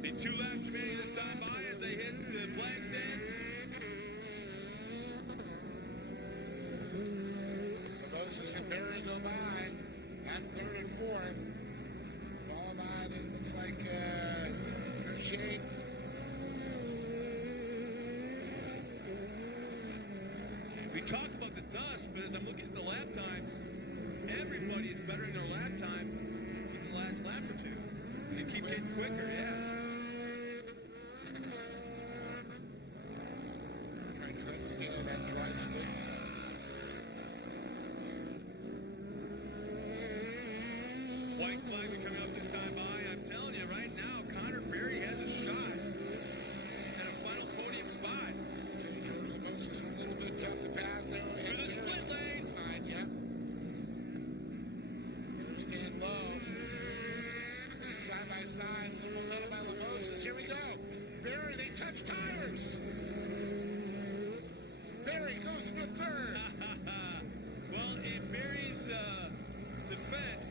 The 2 laps remaining this time by as they hit the flag stand. Moses and Berry go by at 3rd and 4th. Followed by, it looks like, Shane. We talked about the dust, but as I'm looking at the lap times, everybody is bettering their lap time within the last lap or two. They keep getting quicker, yeah. Trying to steal that dry slick. White flag coming up this time by. I'm telling you right now, Connor Berry has a shot at a final podium spot. George Lemos was a little bit tough to pass there. Through the split lane. Fine, yeah. Stand low. Side by side. Little momentum by Lemosis. Here we go. Berry, they touch tires. Berry goes into third. Well, in Berry's defense,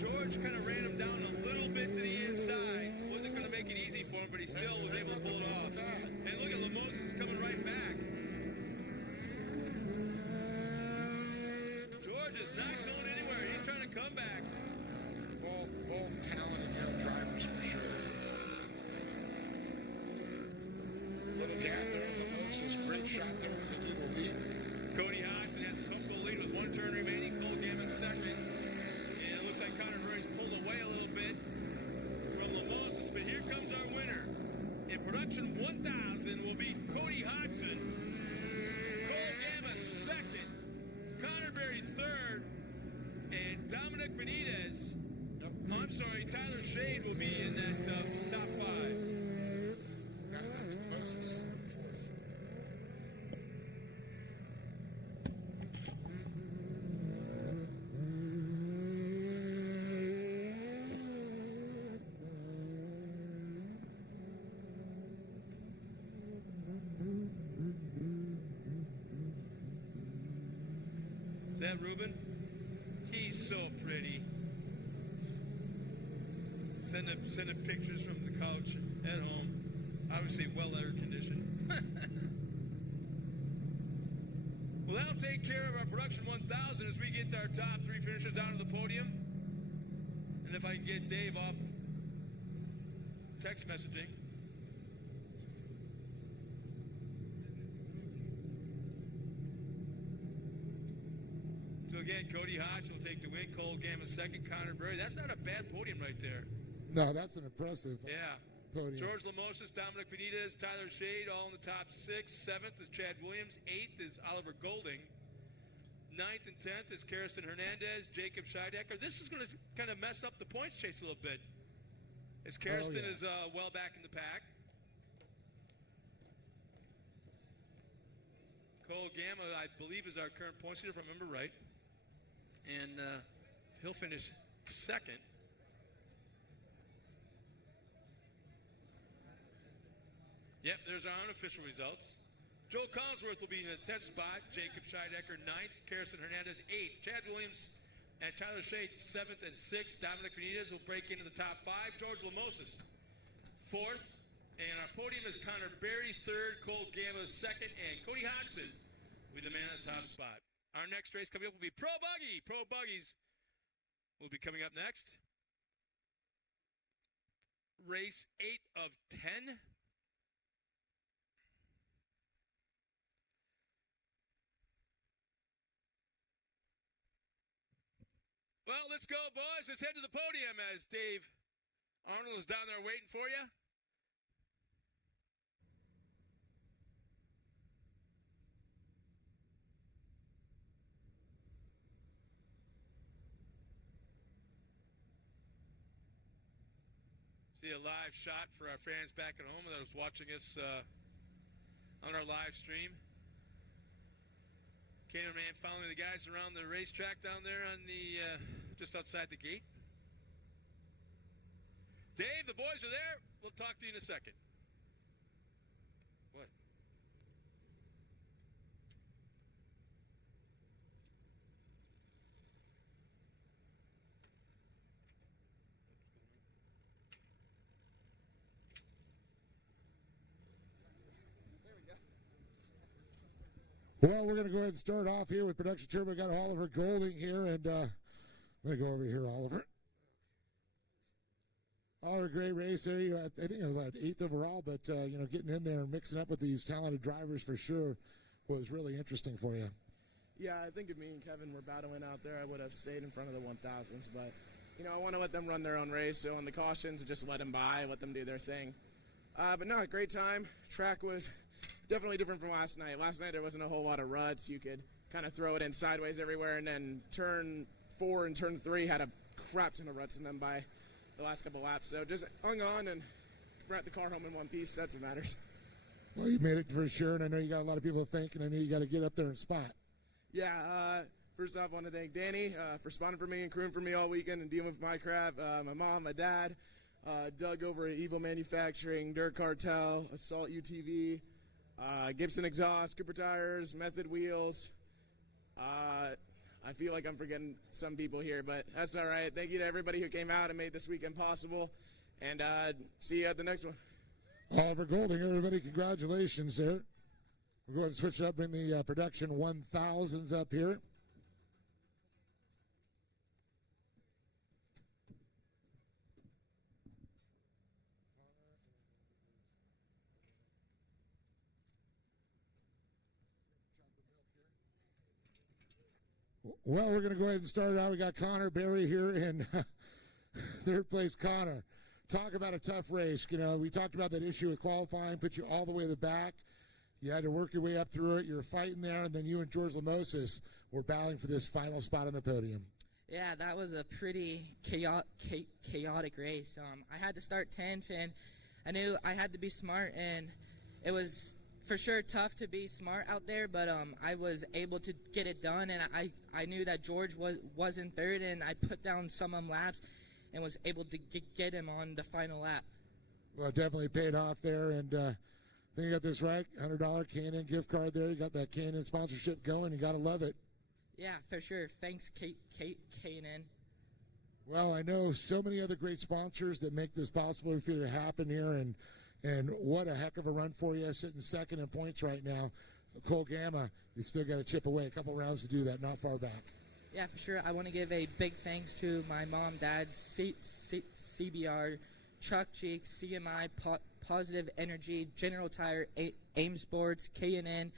George kind of ran him down a little bit to the inside. Wasn't going to make it easy for him, but he still was able to pull it off. And look at Lemosis coming right back. George is not going anywhere. He's trying to come back. Both talented young drivers for sure. Little gap there. Lemosis, great shot there as he did the lead. Cody Hodgson has a comfortable lead with 1 turn remaining. Cole Gammon second. And it looks like Connor Berry's pulled away a little bit from Lemosis, but here comes our winner. In production 1000 will be Cody Hodgson. Cole Gammon second. Connor Berry third. And Dominic Benitez, Tyler Shade will be in that top 5. Got Moses fourth. Is that Ruben? He's so pretty. Sending pictures from the couch at home. Obviously well air conditioned. Well, that'll take care of our production 1000 as we get our top 3 finishers down to the podium. And if I can get Dave off text messaging. So again, Cody Hodge will take the win. Cole Gammon second. Connor Berry. That's not a bad podium right there. No, that's an impressive podium. George Lemosis, Dominic Benitez, Tyler Shade, all in the top 6. 7th is Chad Williams. 8th is Oliver Golding. 9th and 10th is Karsten Hernandez, Jacob Scheidecker. This is going to kind of mess up the points chase a little bit, as Karsten is well back in the pack. Cole Gamma, I believe, is our current points leader, if I remember right. And he'll finish second. Yep, there's our unofficial results. Joel Collinsworth will be in the 10th spot. Jacob Scheidecker, 9th. Karsten Hernandez, 8th. Chad Williams and Tyler Shade, 7th and 6th. Dominic Benitez will break into the top 5. George Lemosis, 4th. And our podium is Connor Berry, 3rd. Cole Gamma, 2nd. And Cody Hodgson will be the man at the top spot. Our next race coming up will be Pro Buggy. Pro Buggies will be coming up next. Race 8 of 10. Well, let's go, boys. Let's head to the podium as Dave Arnold is down there waiting for you. See a live shot for our fans back at home that was watching us on our live stream. Cameraman following the guys around the racetrack down there on the just outside the gate. Dave, the boys are there. We'll talk to you in a second. What? Well, we're going to go ahead and start off here with production turbo. We got Oliver Golding here, and I'm going to go over here, Oliver. Oliver, great race there. You had, I think it was like 8th overall, but getting in there and mixing up with these talented drivers for sure was really interesting for you. Yeah, I think if me and Kevin were battling out there, I would have stayed in front of the 1000s. But, you know, I want to let them run their own race. So on the cautions, just let them by, let them do their thing. But no, great time. Track was definitely different from last night. Last night there wasn't a whole lot of ruts. You could kind of throw it in sideways everywhere. And then turn 4 and turn 3 had a crap ton of ruts in them by the last couple laps. So just hung on and brought the car home in one piece. That's what matters. Well, you made it for sure, and I know you got a lot of people thinking. I know you got to get up there and spot. Yeah, first off, I want to thank Danny for spotting for me and crewing for me all weekend and dealing with my crap. My mom, my dad, Doug over at Evil Manufacturing, Dirt Cartel, Assault UTV, Gibson Exhaust, Cooper Tires, Method Wheels. I feel like I'm forgetting some people here, but that's all right. Thank you to everybody who came out and made this weekend possible, and see you at the next one. Oliver Golding, everybody, congratulations there. We'll go ahead and switch it up, bring the production 1000s up here. Well, we're going to go ahead and start it out. We got Connor Berry here in third place. Connor, talk about a tough race. You know, we talked about that issue with qualifying, put you all the way to the back. You had to work your way up through it. You were fighting there, and then you and George Lamosis were battling for this final spot on the podium. Yeah, that was a pretty chaotic race. I had to start 10th, and I knew I had to be smart, and it was for sure tough to be smart out there, but I was able to get it done, and I knew that George was in third, and I put down some laps and was able to get him on the final lap. Well, it definitely paid off there, and I think you got this right, $100 K&N gift card there. You got that K&N sponsorship going. You got to love it. Yeah, for sure. Thanks, K&N. Well, I know so many other great sponsors that make this possible for you to happen here, and what a heck of a run for you, sitting second in points right now. Cole Gamma, you still got to chip away a couple rounds to do that, not far back. Yeah, for sure. I want to give a big thanks to my mom, dad, CBR, Chuck Cheeks, CMI, Positive Energy, General Tire, AIM Sports, K&N,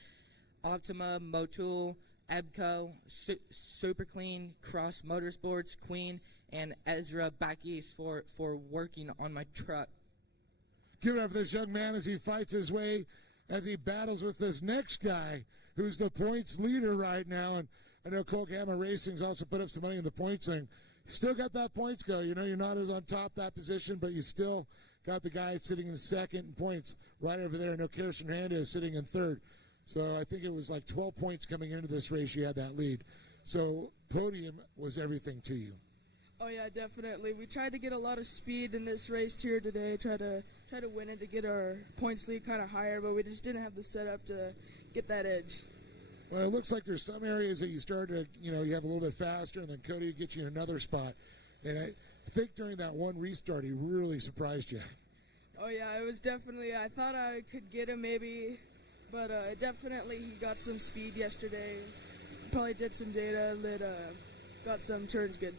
Optima, Motul, Ebco, Super Clean, Cross Motorsports, Queen, and Ezra back east for working on my truck. Give it up for this young man as he fights his way, as he battles with this next guy who's the points leader right now. And I know Cole Gamma Racing's also put up some money in the points thing. Still got that points go. You know, you're not as on top that position, but you still got the guy sitting in second in points right over there. I know Kirsten Hernandez sitting in third. So I think it was like 12 points coming into this race. You had that lead. So podium was everything to you. Oh yeah, definitely. We tried to get a lot of speed in this race here today. Try to win it to get our points lead kind of higher, but we just didn't have the setup to get that edge. Well, it looks like there's some areas that you started to, you have a little bit faster, and then Cody gets you in another spot. And I think during that one restart, he really surprised you. Oh yeah, it was definitely. I thought I could get him maybe, but definitely he got some speed yesterday. Probably did some data that got some turns good.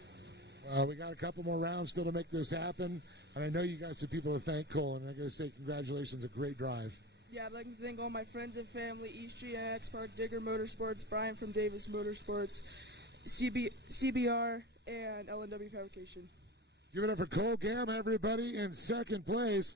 Well, we got a couple more rounds still to make this happen, and I know you got some people to thank, Cole, and I got to say congratulations, a great drive. Yeah, I'd like to thank all my friends and family, East Street X Park, Digger Motorsports, Brian from Davis Motorsports, CBR, and L&W Fabrication. Give it up for Cole Gamma, everybody, in second place.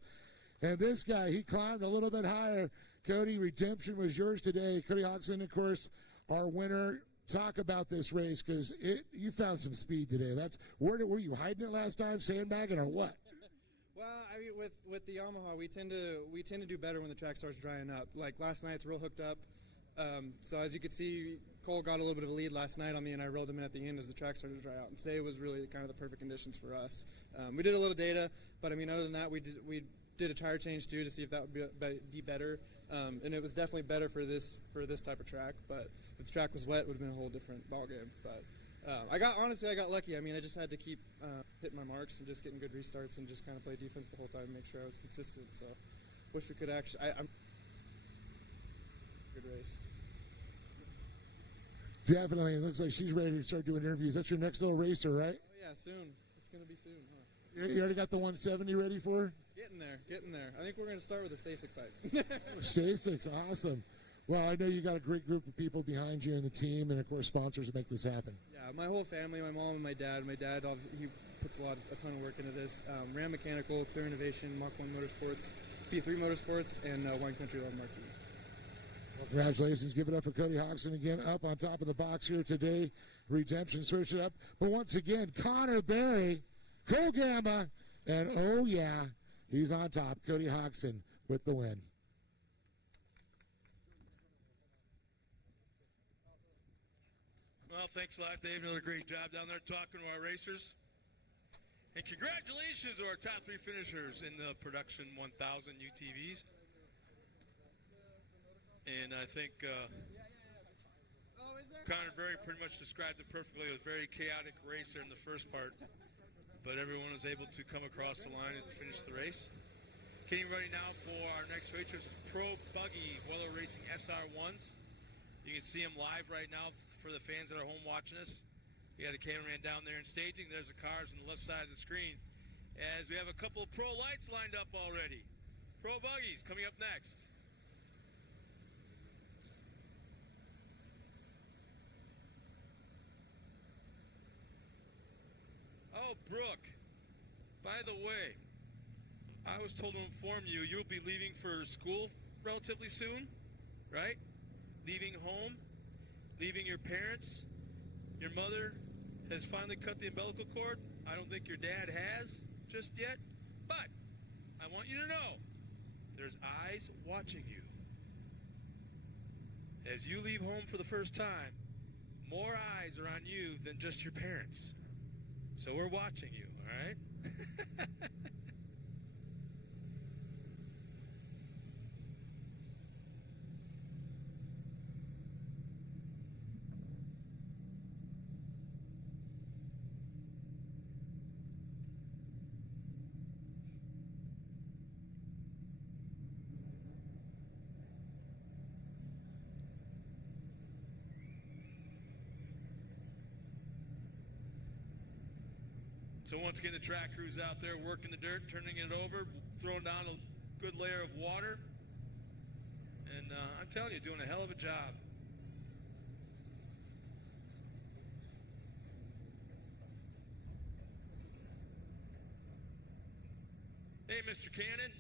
And this guy, he climbed a little bit higher. Cody, redemption was yours today. Cody Hodgson, of course, our winner. Talk about this race, because you found some speed today. Were you hiding it last time, sandbagging, or what? Well, I mean, with the Yamaha, we tend to do better when the track starts drying up. Like last night, it's real hooked up. So as you could see, Cole got a little bit of a lead last night on me, and I reeled him in at the end as the track started to dry out. And today was really kind of the perfect conditions for us. We did a little data, but I mean, other than that, we did a tire change too to see if that would be better. And it was definitely better for this type of track. But if the track was wet, it would have been a whole different ballgame. But I got lucky. I mean, I just had to keep hitting my marks and just getting good restarts and just kind of play defense the whole time and make sure I was consistent. So wish we could actually. I'm good race. Definitely. It looks like she's ready to start doing interviews. That's your next little racer, right? Oh yeah, soon. It's gonna be soon, huh? You already got the 170 ready for her? Getting there. I think we're going to start with a Stasic bike. Stasics, awesome. Well, I know you got a great group of people behind you and the team, and of course sponsors that make this happen. Yeah, my whole family, my mom and my dad. My dad, he puts a ton of work into this. Ram Mechanical, Clear Innovation, Mach 1 Motorsports, P3 Motorsports, and Wine Country Love Marquee. Well, congratulations. Give it up for Cody Hodgson again, up on top of the box here today. Redemption, switch it up. But once again, Connor Berry, Cole Gamma, and oh yeah, he's on top. Cody Hodgson with the win. Well, thanks a lot, Dave. Another great job down there talking to our racers. And congratulations to our top 3 finishers in the production 1000 UTVs. And I think Connor Berry pretty much described it perfectly. It was a very chaotic race there in the first part, but everyone was able to come across the line and finish the race. Getting ready now for our next racers, Pro Buggy Weller Racing SR1s. You can see them live right now for the fans that are home watching us. We got a cameraman down there in staging. There's the cars on the left side of the screen. As we have a couple of pro lights lined up already. Pro Buggies coming up next. Oh, Brooke, by the way, I was told to inform you, you'll be leaving for school relatively soon, right? Leaving home, leaving your parents. Your mother has finally cut the umbilical cord. I don't think your dad has just yet, but I want you to know there's eyes watching you. As you leave home for the first time, more eyes are on you than just your parents. So we're watching you, all right? So once again, the track crew's out there working the dirt, turning it over, throwing down a good layer of water. And I'm telling you, doing a hell of a job. Hey, Mr. Cannon.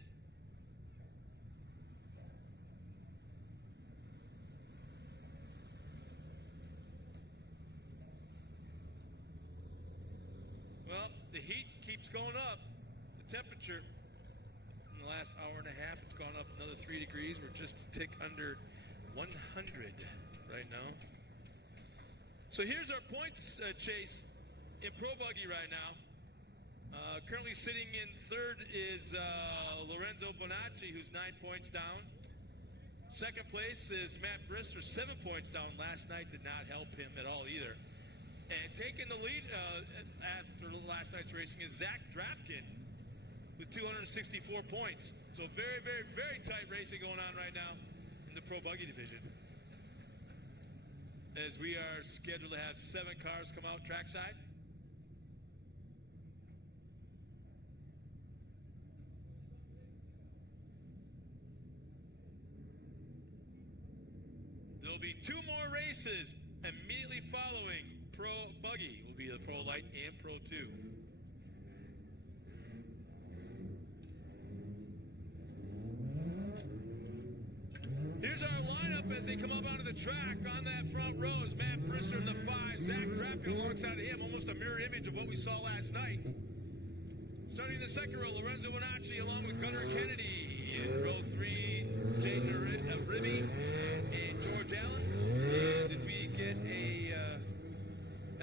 Well, the heat keeps going up. The temperature in the last hour and a half, it's gone up another 3 degrees. We're just a tick under 100 right now. So here's our points chase in Pro Buggy right now. Currently sitting in third is Lorenzo Bonacci, who's 9 points down. Second place is Matt Brister, 7 points down. Last night did not help him at all either. And taking the lead after last night's racing is Zach Drapkin with 264 points. So very, very, very tight racing going on right now in the Pro Buggy division. As we are scheduled to have 7 cars come out trackside. There'll be 2 more races immediately following Pro Buggy. Will be the Pro Light and Pro 2. Here's our lineup as they come up onto the track. On that front row is Matt Brister in the 5. Zach Drapkin alongside of him, almost a mirror image of what we saw last night. Starting in the second row, Lorenzo Bonacci along with Gunnar Kennedy. In row 3, Jaden Ribby and George Allen. And did we get a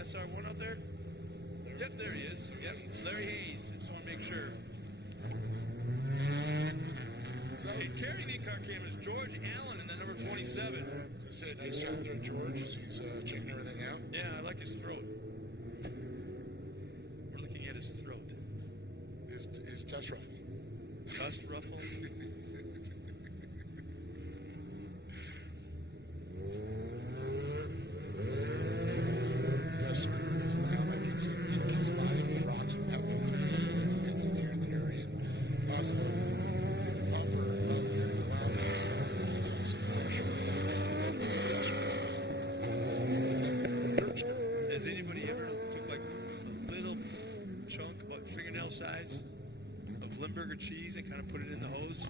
SR1 out there? Yep, there he is. Yep, Larry Hayes. I just want to make sure. And carrying the in-car camera is George Allen in the number 27. Say nice shot there, George, as he's checking everything out. Yeah, I like his throat. We're looking at his throat. His dust ruffle. Dust ruffle? Dust goes around, it keeps biting the rocks and pebbles and keeps away from any layer that are in. Also, with the bumper, both here in the wild, keeps some pressure. size of Limburger cheese and kind of put it in the hose.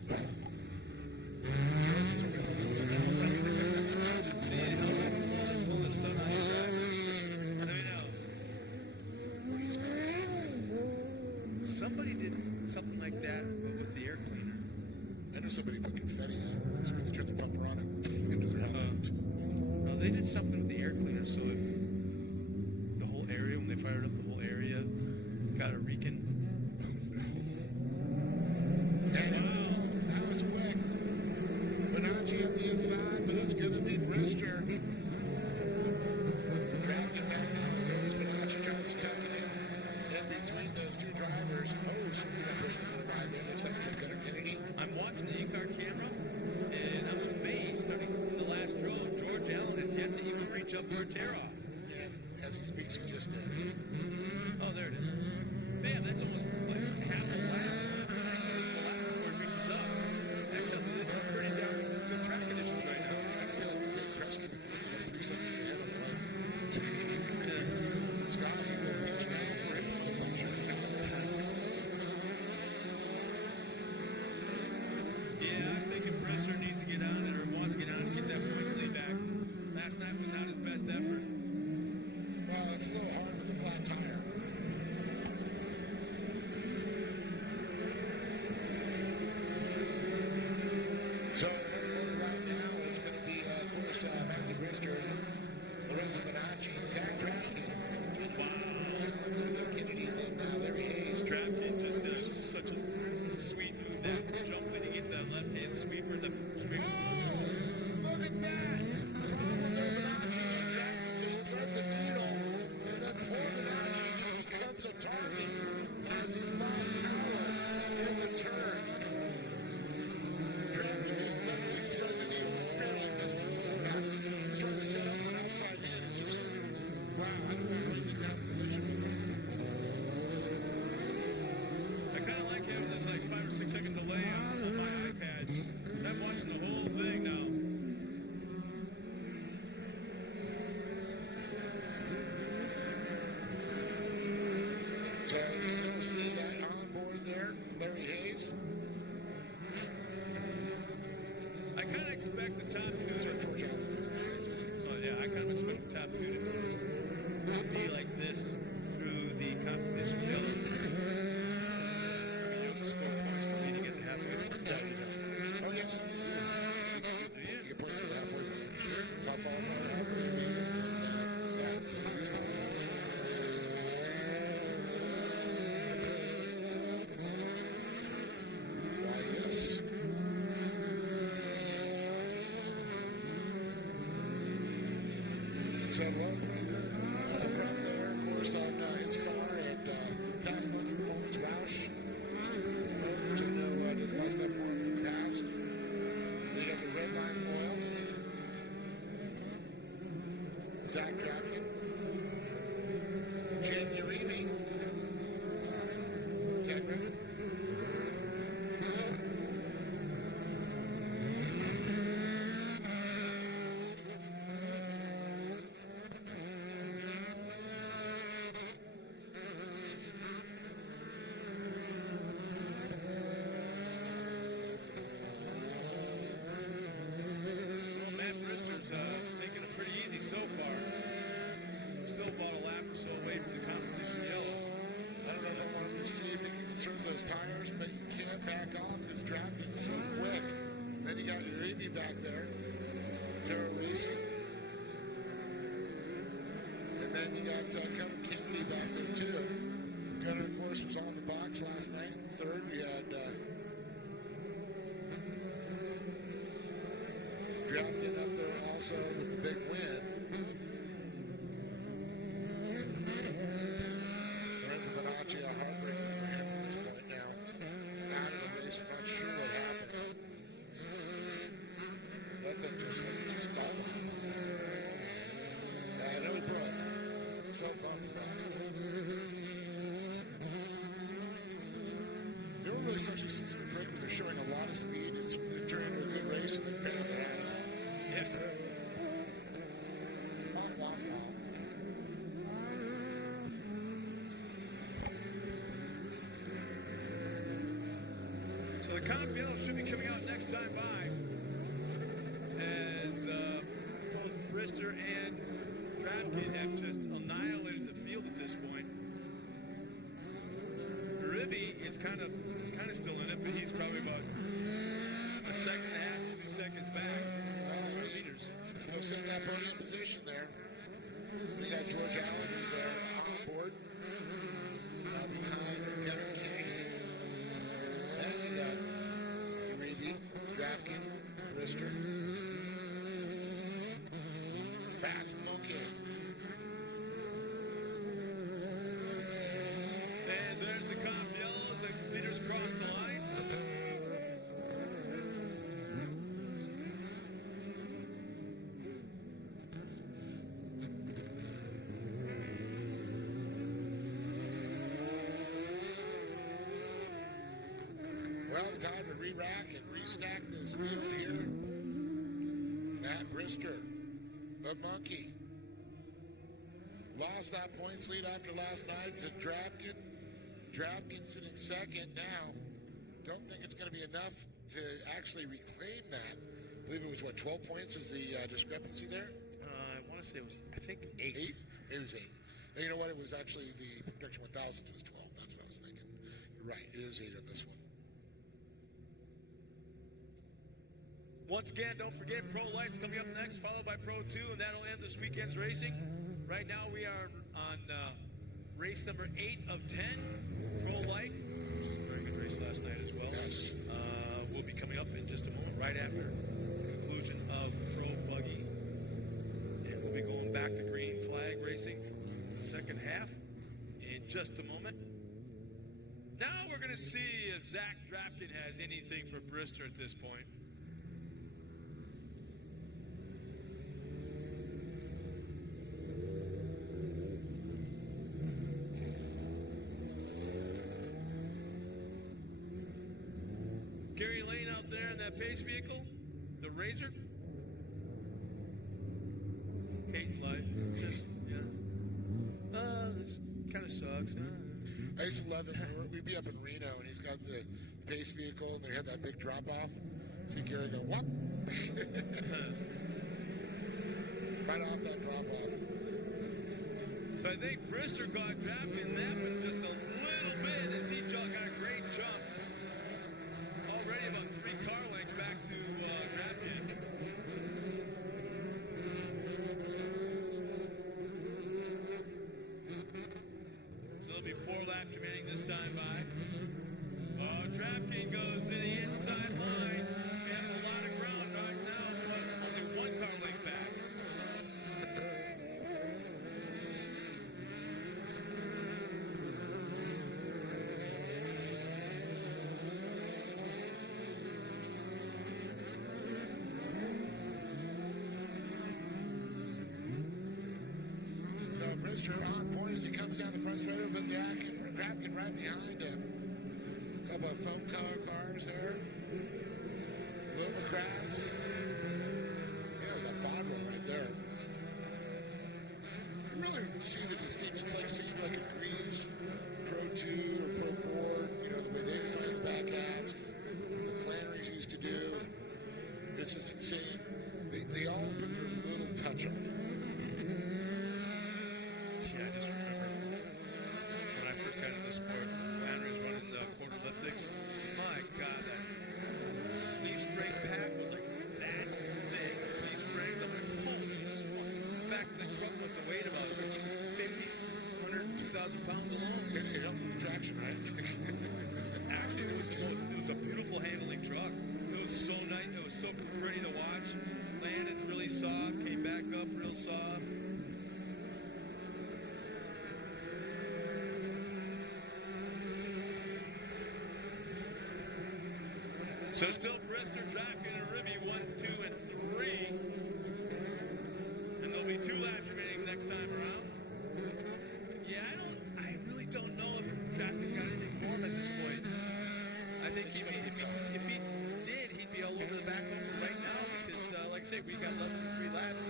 Somebody did something like that, but with the air cleaner. I know somebody put confetti in it. Somebody turned the bumper on it into their helmet. No, they did something with the air cleaner, so the whole area, when they fired up the whole area, got a reeking. And that was quick. Bonacci up the inside, but it's going to be Brister. Grabbed it back down the face. Bonacci tries to tuck it in between those two drivers. Oh, somebody got pushed a little right there. Looks like it's Gunnar Kennedy. I'm watching the in-car camera, and I'm amazed, starting in the last row, George Allen has yet to even reach up for a tear-off. And as he speaks, he just did. Oh, there it is. Man, that's almost like half a lap. The lap before it reaches up. That tells me this is pretty darn good track condition right now. I feel like they pressed him 3 seconds ahead of the life. Scott, he will reach right for it. Yeah, I think if Presser needs to get on it or wants to get on it and get that points lead back. Last night was not his best effort. Well, it's a little hard with a flat tire. So right now it's going to be, of course, Matthew Brister, Lorenzo Bonacci, Zach Dratkin, Kennedy, and then Larry Hayes. Dratkin just does such a sweet move, that jump when he gets that left-hand sweeper, the straight. Oh, look at that! Bonacci and Dratkin just thread the needle, and then poor Bonacci just becomes a target as he lost power in the turn. Dratkin just literally thread the needle, barely missed it. Sort of set up an outside in. It's just, wow, I don't know how you can have a collision with him. I kind of like it. It was just like 5 or 6 second delay on my iPad. I'm watching the whole thing now. So you still see that on board there, Larry Hayes. I kind of expect the top two Sorry, to... George Allen. Oh, yeah, I kind of expect the top two to be like this through the competition. You know, score points for leading at the halfway. Oh, yes. You get points for the halfway. Top ball for the halfway. Why, yes. So Lothringer from there, of course, on his car, and Fast Monkey Performance Roush, which I know does a lot of stuff for him in the past. They got the red line oil. Zach Dratkin. Jim Uribe. Tegra. Matt Brister's taking it pretty easy so far. Still about a lap or so away from the competition yellow. I don't know if I wanted to see if he can conserve those tires, but you can't back off because Dratkin's so quick. Then you got Uribe back there. Terra Racing. And then you got Gunnar Kennedy back there too. Gunnar, of course, was on the box last night. In third, we had Dratkin up there also with the big win. Lorenzo Bonacci, a heartbreaker for him at this point now. Out of the race, I'm not sure what happened. That thing just stopped. I know he broke. I'm so bummed about it. You know what really sucks? You see some breakers, they're showing a lot of speed. It's turning into a good race, and they're bad. Yeah. So the comp yellow should be coming out next time by, as both Brister and Drapkin have just annihilated the field at this point. Ribby is kind of still in it, but he's probably about a second and a half, 2 seconds back. Leaders. Still sitting in that podium position there. We got George Allen, who's on board. Behind Kevin King. And we got Ribby, Drapkin, Brister. Fast monkey. And there's the comp yellow as the leaders cross the line. Well, time to re-rack and restack this field here. Matt Brister, the monkey, lost that points lead after last night to Drapkin. Drapkin sitting second now. Don't think it's going to be enough to actually reclaim that. I believe it was, 12 points was the discrepancy there? I want to say it was, I think, 8. 8? It was 8. And you know what? It was actually the production 1000s was 12. That's what I was thinking. You're right. It is 8 on this one. Once again, don't forget Pro Light's coming up next, followed by Pro 2, and that'll end this weekend's racing. Right now we are on race number 8 of 10, Pro Light. Very good race last night as well. Yes. Will be coming up in just a moment, right after the conclusion of Pro Buggy. And we'll be going back to green flag racing for the second half in just a moment. Now we're going to see if Zach Drapkin has anything for Brister at this point. Gary Lane out there in that pace vehicle, the Razor. Hating life. Just, yeah. This kind of sucks. I used to love it. We'd be up in Reno, and he's got the pace vehicle, and they had that big drop-off. See Gary go, what? Right off that drop-off. So I think Brister got Drapkin that with just a little bit as he got a great jump. Already about 3 car lengths back to Drapkin. So there'll be 4 laps remaining this time by. Drapkin goes to the inside line and a lot of ground right now, but only 1 car length back. Brister on point as he comes down the front straight, but Drapkin right behind him. A couple of phone cars there. Lumacrafts. Yeah, there's a Fodro right there. You really see the distinction. It's like seeing like a Greaves Pro 2 or Pro 4, you know, the way they design the back halves, what the Flannerys used to do. It's just insane. They all put their little touch on it. My God, that leaf spring pack was like that big. Leaf springs, I'm like, holy smoke. In fact, the truck must have weighed about 50, 102,000 pounds alone. It helped with traction, right? Actually, it was a beautiful handling truck. It was so nice. It was so pretty to watch. Landed really soft, came back up real soft. So still Brister, Drapkin, and Ribby, 1, 2, and 3. And there'll be 2 laps remaining next time around. Yeah, I really don't know if Drapkin's got anything for him at this point. I think if he did, he'd be all over the back right now because, like I say, we got less than 3 laps.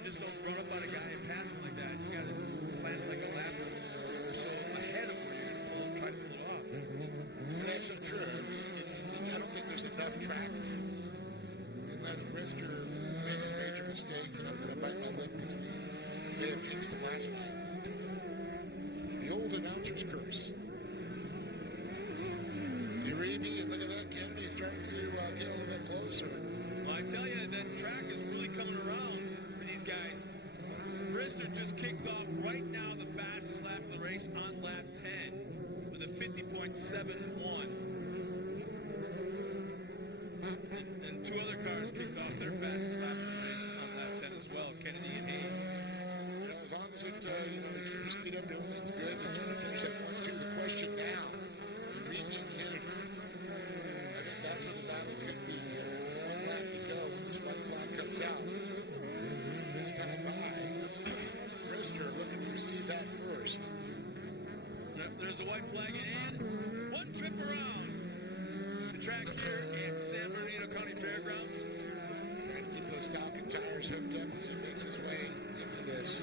You just don't run up on a guy and pass him like that. You got to plan it like a lap or so ahead of where you're going to try to pull it off. That's so true. It's track unless Brister makes a major mistake. I'm going to bite my lip because we may have jinxed him last night. The old announcer's curse. Uribe, and look at that, Kennedy's starting to get a little bit closer. Well, I tell you, that track is really coming around for these guys. Brister just kicked off right now the fastest lap of the race on lap 10 with a 50.71. And two other cars kicked off their fastest lap of the race on lap 10 as well, Kennedy and Hayes. You know, as long as it, they keep the speed up, everything's good. It's going to finish at 1-2. The question now, Uribe and Kennedy. I think that's where the battle could be lap to go when this white flag comes out. This time by Brister looking to receive that first. There's the white flag in hand. One trip around the track here in San Bernardino County Fairgrounds. Trying to keep those Falcon tires hooked up as he makes his way into this.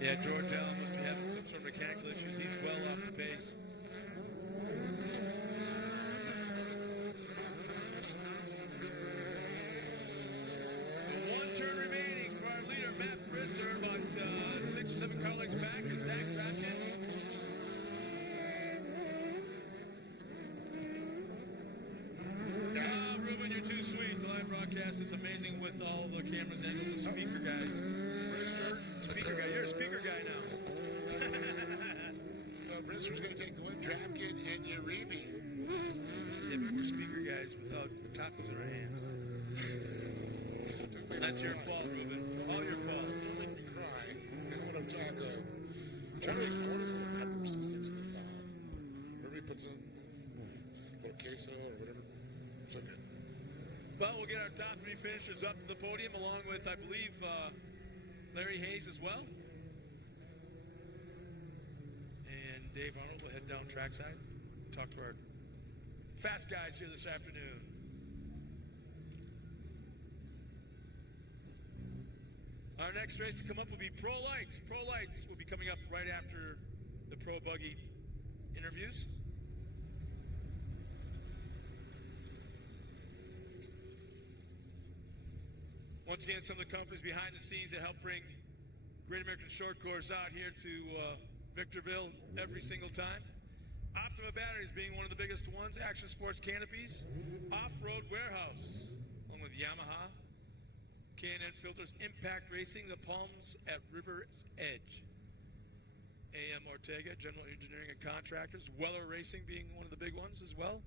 Yeah, George Allen must be having some sort of mechanical issues. He's well off the pace. One turn remaining for our leader, Matt Brister, about 6 or 7 car lengths back to Zach Ratkin. Ruben, you're too sweet. The live broadcast is amazing with all the cameras, angles, and speaker guys. Speaker guy. You're a speaker guy now. So Brister's going to take the win. Drapkin and Uribe. Yeah, but we're speaker guys without tacos in our hands. That's your fault, Ruben. All your fault. Don't make me cry. You know what I'm talking about. Trying to make all this little peppers to stick to the bottom. Everybody puts in a little queso or whatever. So good. Well, we'll get our top 3 finishers up to the podium along with, I believe, Larry Hayes as well. And Dave Arnold will head down trackside, talk to our fast guys here this afternoon. Our next race to come up will be Pro Lights. Pro Lights will be coming up right after the Pro Buggy interviews. Once again, some of the companies behind the scenes that help bring Great American Short Course out here to Victorville every single time. Optima Batteries being one of the biggest ones. Action Sports Canopies. Off-Road Warehouse, along with Yamaha. K&N Filters. Impact Racing. The Palms at River's Edge. AM Ortega, General Engineering and Contractors. Weller Racing being one of the big ones as well.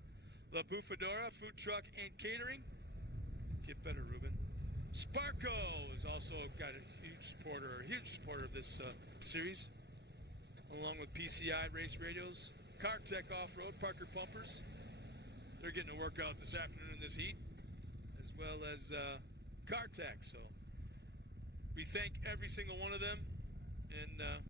La Bufadora, Food Truck and Catering. Get better, Ruben. Sparco is also got a huge supporter of this series, along with PCI Race Radios, Kart Tech Off-Road, Parker Pumpers. They're getting a workout this afternoon in this heat, as well as Kart Tech. So we thank every single one of them, and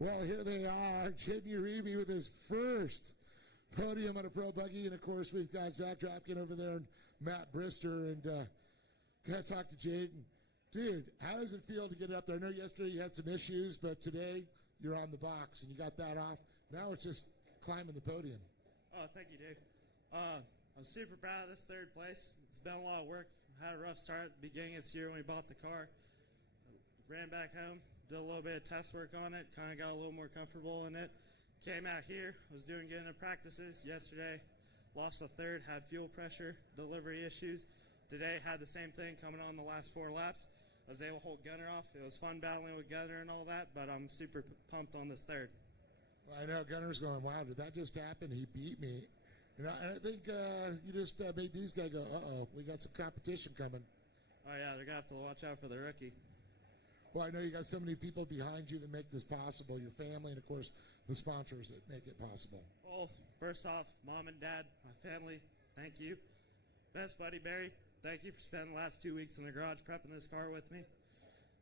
Well, here they are, Jaden Uribe with his first podium on a pro buggy, and of course we've got Zach Dropkin over there and Matt Brister, and gotta talk to Jaden. Dude, how does it feel to get up there? I know yesterday you had some issues, but today you're on the box and you got that off. Now it's just climbing the podium. Oh, thank you, Dave. I'm super proud of this third place. It's been a lot of work. Had a rough start at the beginning of this year when we bought the car. Ran back home, did a little bit of test work on it, kind of got a little more comfortable in it. Came out here, was doing good in the practices yesterday. Lost the third, had fuel pressure, delivery issues. Today had the same thing coming on the last 4 laps. I was able to hold Gunner off. It was fun battling with Gunner and all that, but I'm super pumped on this third. Well, I know Gunner's going, wow, did that just happen? He beat me. And I think you just made these guys go, uh-oh, we got some competition coming. Oh, yeah, they're going to have to watch out for the rookie. Well, I know you got so many people behind you that make this possible, your family, and, of course, the sponsors that make it possible. Well, first off, Mom and Dad, my family, thank you. Best buddy, Barry, thank you for spending the last 2 weeks in the garage prepping this car with me.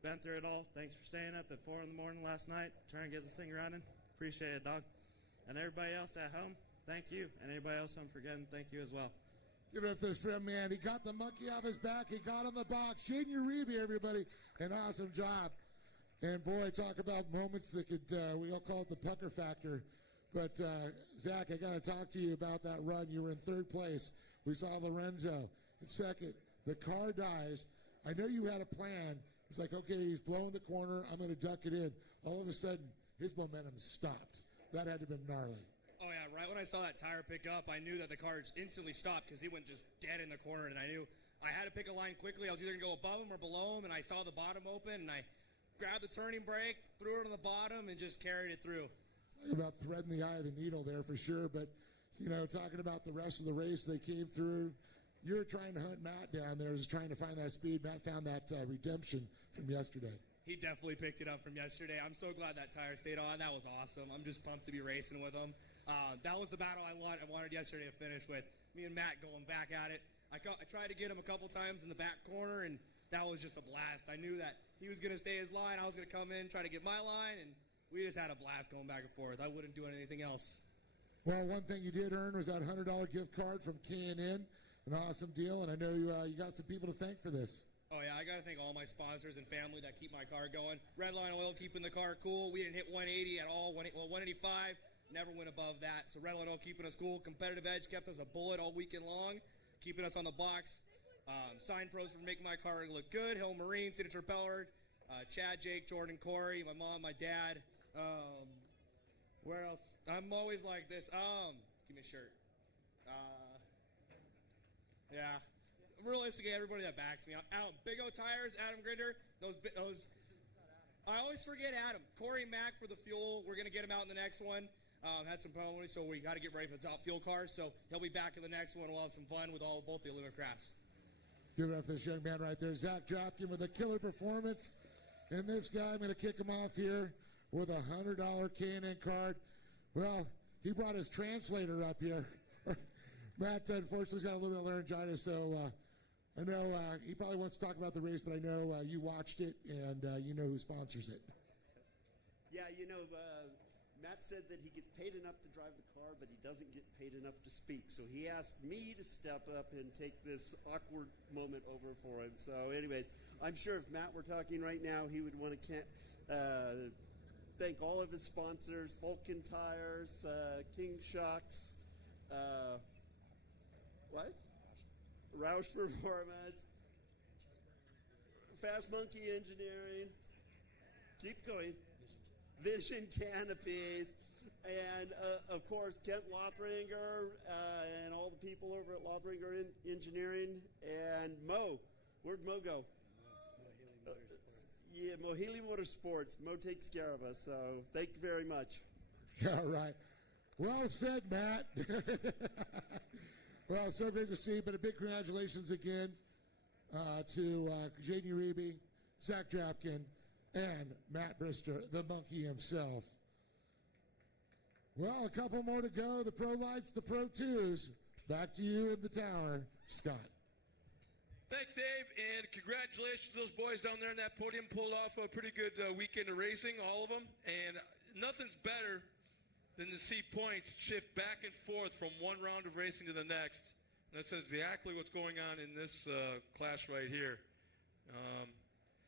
Been through it all. Thanks for staying up at 4 in the morning last night, trying to get this thing running. Appreciate it, dog. And everybody else at home, thank you. And anybody else I'm forgetting, thank you as well. Give it up to this friend, man. He got the monkey off his back. He got him the box. Jaden Uribe, everybody. An awesome job. And, boy, talk about moments that could, we all call it the pucker factor. But, Zach, I got to talk to you about that run. You were in third place. We saw Lorenzo in second. The car dies. I know you had a plan. It's like, okay, he's blowing the corner. I'm going to duck it in. All of a sudden, his momentum stopped. That had to have been gnarly. Oh, yeah, right when I saw that tire pick up, I knew that the car instantly stopped because he went just dead in the corner, and I knew I had to pick a line quickly. I was either going to go above him or below him, and I saw the bottom open, and I grabbed the turning brake, threw it on the bottom, and just carried it through. Talking about threading the eye of the needle there for sure, but, you know, talking about the rest of the race, they came through. You're trying to hunt Matt down there, just trying to find that speed. Matt found that redemption from yesterday. He definitely picked it up from yesterday. I'm so glad that tire stayed on. That was awesome. I'm just pumped to be racing with him. That was the battle I wanted yesterday to finish with. Me and Matt going back at it. I tried to get him a couple times in the back corner, and that was just a blast. I knew that he was going to stay his line. I was going to come in, try to get my line, and we just had a blast going back and forth. I wouldn't do anything else. Well, one thing you did earn was that $100 gift card from K&N. An awesome deal, and I know you got some people to thank for this. Oh, yeah, I got to thank all my sponsors and family that keep my car going. Redline Oil keeping the car cool. We didn't hit 180 at all. 185. Never went above that. So Redline Oil keeping us cool. Competitive Edge kept us a bullet all weekend long, keeping us on the box. Sign Pros for making my car look good. Hill Marine, Signature Powered. Chad, Jake, Jordan, Corey, my mom, my dad. Where else? I'm always like this. Give me a shirt. Yeah. Realistically, everybody that backs me. Big O Tires, Adam Grinder. Those. I always forget Adam. Corey Mack for the fuel. We're going to get him out in the next one. Had some problems, so we got to get ready for the top fuel cars. So he'll be back in the next one. We'll have some fun with both the aluminum crafts. Give it up for this young man right there, Zach Dropkin, with a killer performance. And this guy, I'm going to kick him off here with a $100 K&N card. Well, he brought his translator up here. Matt, unfortunately, has got a little bit of laryngitis, so I know he probably wants to talk about the race, but I know you watched it, and you know who sponsors it. Yeah, Matt said that he gets paid enough to drive the car, but he doesn't get paid enough to speak. So he asked me to step up and take this awkward moment over for him. So anyways, I'm sure if Matt were talking right now, he would want to thank all of his sponsors, Vulcan Tires, King Shocks, Roush Performance, Fast Monkey Engineering, keep going, Vision Canopies, and of course Kent Lothringer and all the people over at Lothringer Engineering, and Mo. Where'd Mo go? Mohili Motorsports. Mo takes care of us, so thank you very much. All right. Well said, Matt. Well, so great to see, but a big congratulations again to Jaden Uribe, Zach Dropkin, and Matt Brister, the monkey himself. Well, a couple more to go. The Pro Lights, the Pro 2s. Back to you in the tower, Scott. Thanks, Dave, and congratulations to those boys down there in that podium. Pulled off a pretty good weekend of racing, all of them. And nothing's better than to see points shift back and forth from one round of racing to the next. And that's exactly what's going on in this clash right here.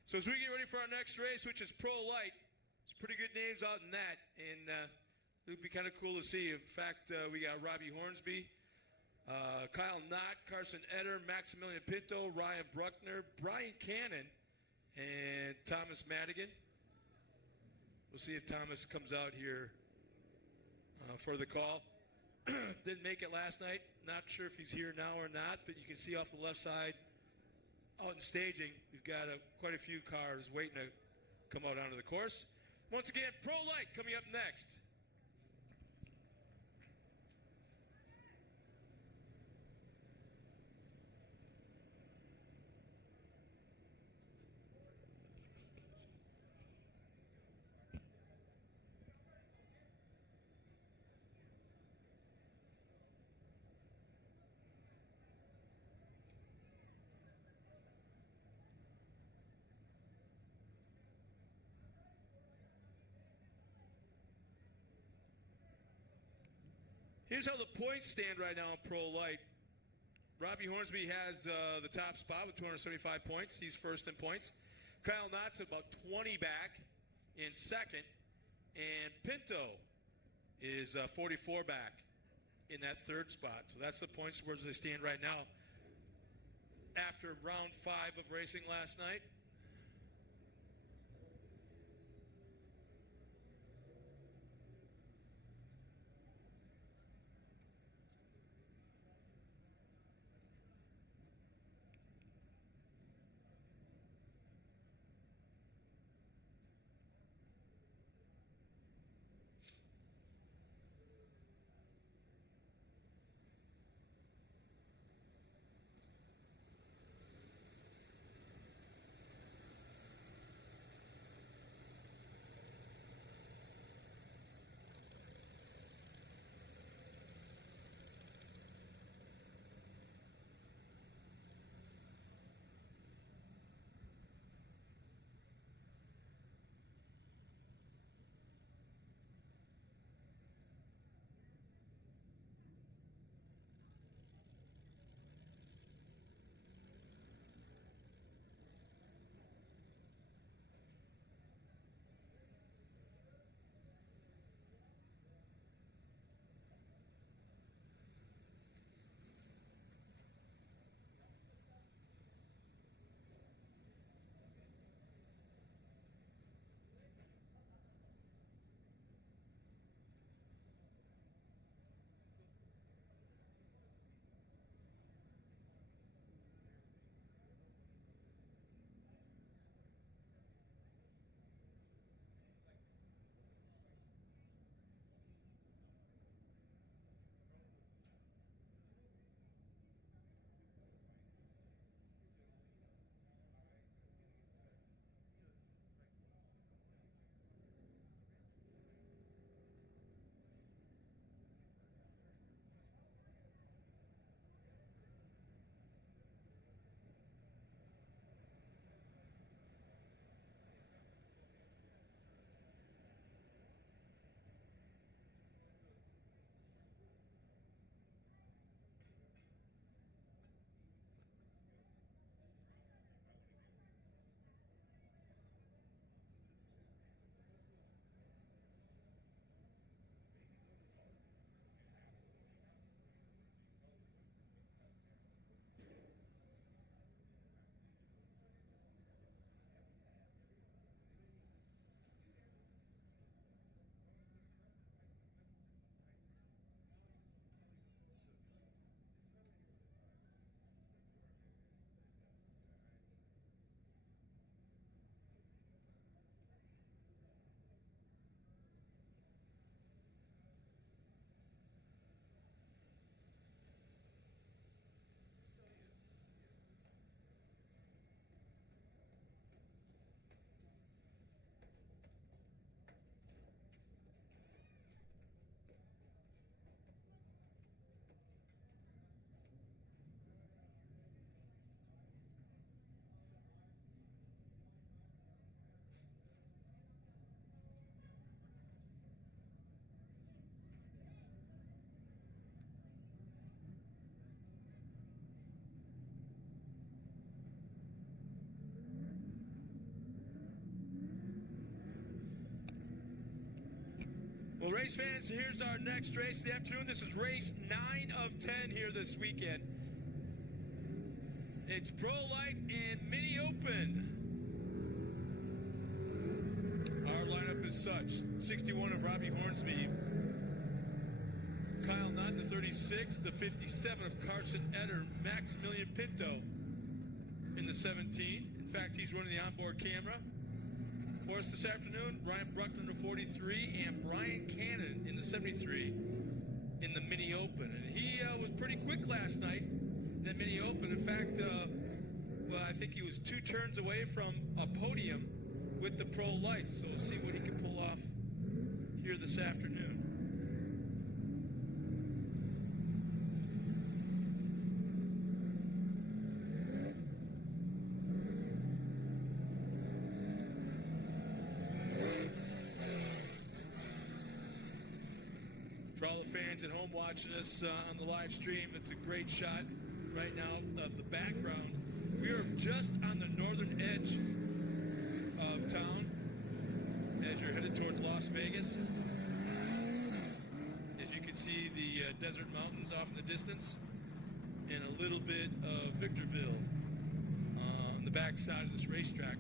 So as we get ready for our next race, which is Pro Light, there's pretty good names out in that, and it would be kind of cool to see. In fact, we got Robbie Hornsby, Kyle Knott, Carson Eder, Maximilian Pinto, Ryan Bruckner, Brian Cannon, and Thomas Madigan. We'll see if Thomas comes out here for the call. Didn't make it last night. Not sure if he's here now or not, but you can see off the left side out in staging, we've got quite a few cars waiting to come out onto the course. Once again, Pro Light coming up next. Here's how the points stand right now in Pro Light. Robbie Hornsby has the top spot with 275 points. He's first in points. Kyle Knott's about 20 back in second. And Pinto is 44 back in that third spot. So that's the points where they stand right now after round 5 of racing last night. Well, race fans, here's our next race of the afternoon. This is race 9 of 10 here this weekend. It's Pro Light and Mini Open. Our lineup is such: 61 of Robbie Hornsby, Kyle Knott in the 36, the 57 of Carson Etter, Maximilian Pinto in the 17. In fact, he's running the onboard camera for us this afternoon. Ryan Bruckner in the 43 and Brian Cannon in the 73 in the Mini Open. And he was pretty quick last night, that Mini Open. In fact, well, I think he was 2 turns away from a podium with the Pro Lights. So we'll see what he can pull off here this afternoon. For all the fans at home watching us on the live stream, it's a great shot right now of the background. We are just on the northern edge of town as you're headed towards Las Vegas. As you can see the desert mountains off in the distance and a little bit of Victorville on the back side of this racetrack.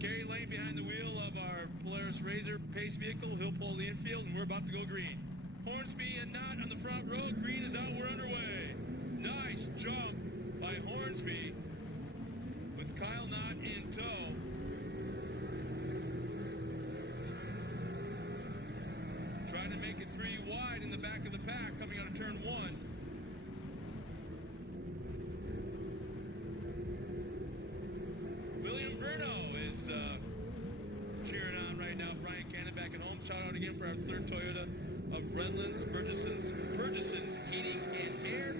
Gary Lane behind the wheel of our Polaris Razor pace vehicle. He'll pull the infield and we're about to go green. Hornsby and Knott on the front row. Green is out. We're underway. Nice jump by Hornsby with Kyle Knott in tow. Trying to make it 3 wide in the back of the pack coming out of turn 1. William Verno is cheering on right now. Brian Cannon back at home. Shout out again for our 3rd Toyota of Redlands, Burgeson's Heating and Air.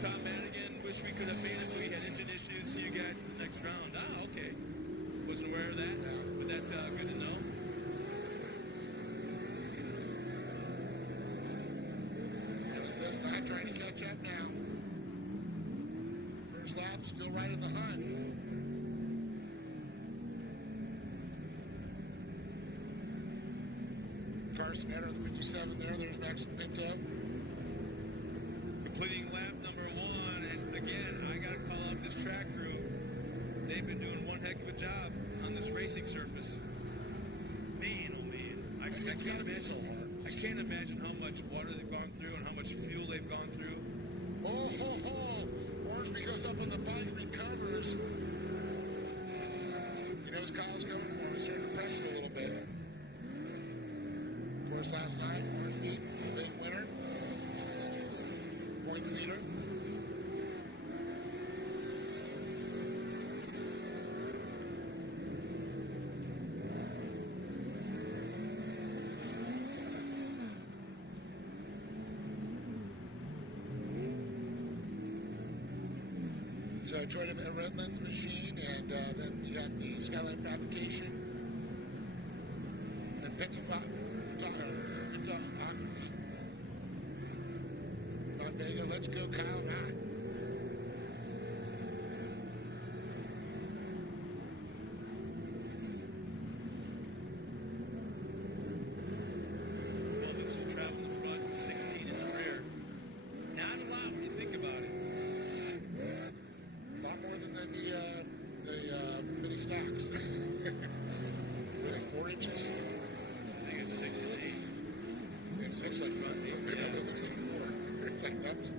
Tom Madigan, wish we could have made it, but we had engine issues. See you guys in the next round. Ah, okay. Wasn't aware of that, but that's good to know. Does not trying to catch up now. First lap, still right in the hunt. Carson Etter on the 57 there. There's Max Pinto. Completing lap number 1, and again, I got to call out this track crew. They've been doing one heck of a job on this racing surface. Man, oh man, I can't imagine. I can't imagine how much water they've gone through and how much fuel they've gone through. Oh, ho, ho. Hornsby goes up on the bike, recovers. He knows Kyle's coming for him. He's starting to press it a little bit. Of course, last night, Hornsby, the big winner. Points leader. So Toyota Redlands machine, and then you got the Skyline Fabrication and Photography. Von Vega, let's go Kyle Knott. Moments of travel in front, 16 in the rear. Not a lot when you think about it. A lot more than the mini stocks. Were they 4 inches? I think it's 6 and 8. It looks like 5. It looks like 4. Like nothing.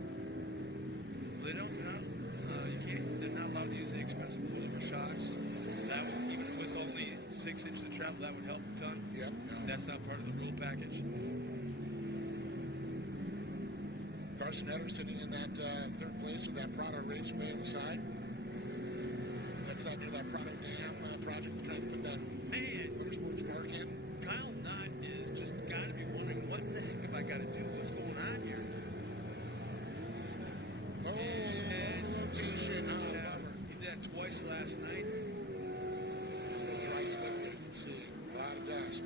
They don't, you can't, they're not allowed to use the expensive pullover shocks. That would, even with only 6 inches of travel, that would help a ton. Yep. That's not part of the rule package. Carson Etter sitting in that 3rd place with that Prado Raceway on the side. That's not near that Prado Dam project. We're trying to put that motorsports park in. Kyle Knott is just got to be wondering, what the heck have I got to do? What's going on here? Oh, rotation. Oh, he did that twice last night. Just a little dry slip there, you can see. A lot of dust.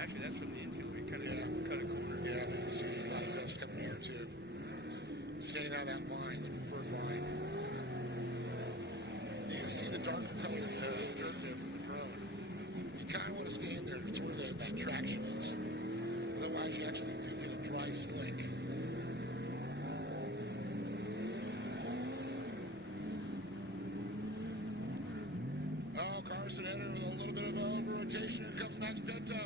Actually, that's from the infield. We kind of cut a corner. Yeah, you can see a lot of dust coming here, too. Staying out of that line, the preferred line. You can see the darker colored dirt there from the drone. You kind of want to to stay in there. It's where that traction is. Otherwise, you actually do get a dry slick. Oh, Carson Enter with a little bit of an over-rotation. Here comes Max Pinto.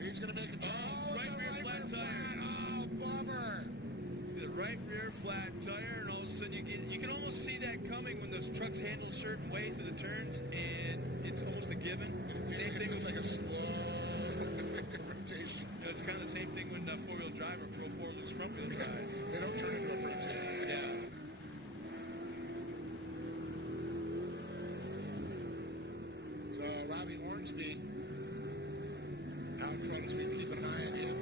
He's going to make a turn. Right rear flat tire. Oh, bummer. The right rear flat tire, and all of a sudden you can almost see that coming when those trucks handle a certain way through the turns, and it's almost a given. Same thing. It's like a slow rotation. You know, it's kind of the same thing when four-wheel drive or Pro 4 lose front-wheel drive. They don't turn into a rotation. Yeah. So Robbie Hornsby out in front as we keep an eye on him.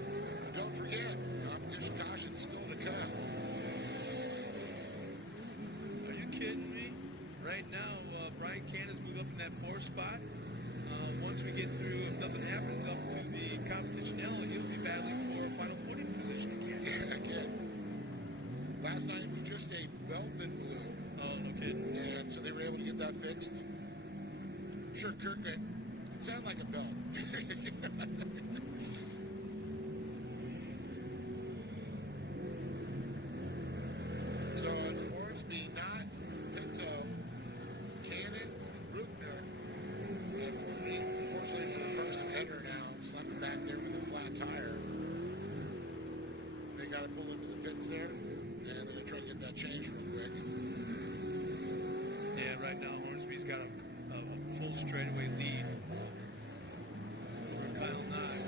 Don't forget, competition caution still to come. Are you kidding me? Right now, Brian Canada's moved up in that 4th spot. Once we get through, if nothing happens, up to the competition L, he'll be battling for a final podium position again. Yeah, again. Last night it was just a belt that blew. Oh, no kidding. And so they were able to get that fixed. I'm sure Kirk it sounded like a belt. So it's Hornsby, not Pinto, Cannon, Bruckner, and unfortunately for Carson Enter now, slapping back there with a flat tire. They got to pull into the pits there, and they're going to try to get that changed real quick. Yeah, right now Hornsby's got a full straightaway lead over Kyle Knox.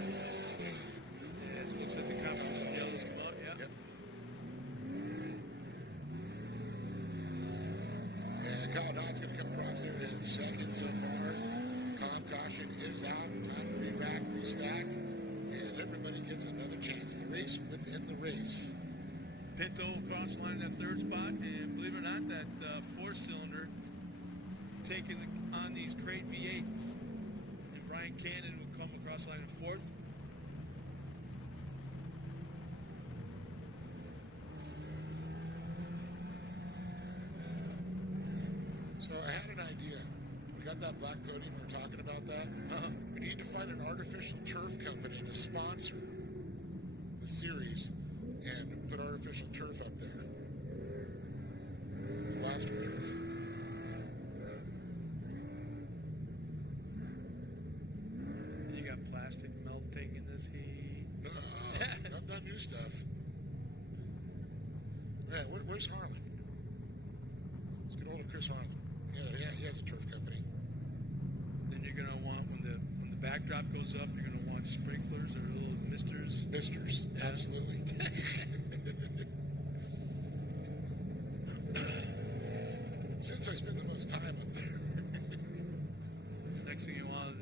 Yeah, it looks like the competition yellows come up, yeah. Yep. And Kyle Knox going to come across there in second so far. Caution is out. Time to re-rack, restack. And everybody gets another chance. The race within the race. Pinto across the line in that 3rd spot, and believe it or not, that 4-cylinder taking on these crate V8s. And Brian Cannon would come across the line in 4th. So I had an idea. We got that black podium. We were talking about that. We need to find an artificial turf company to sponsor the series and put artificial turf up there. Blaster turf. You got plastic melting in this heat. Not that new stuff. Right, where's Harlan? Let's get hold of Chris Harlan. Yeah, he has a turf company. Then you're gonna want when the backdrop goes up, you're gonna want sprinklers or little misters. Misters, yeah. Absolutely. Since I spend the most time up there. Next thing you want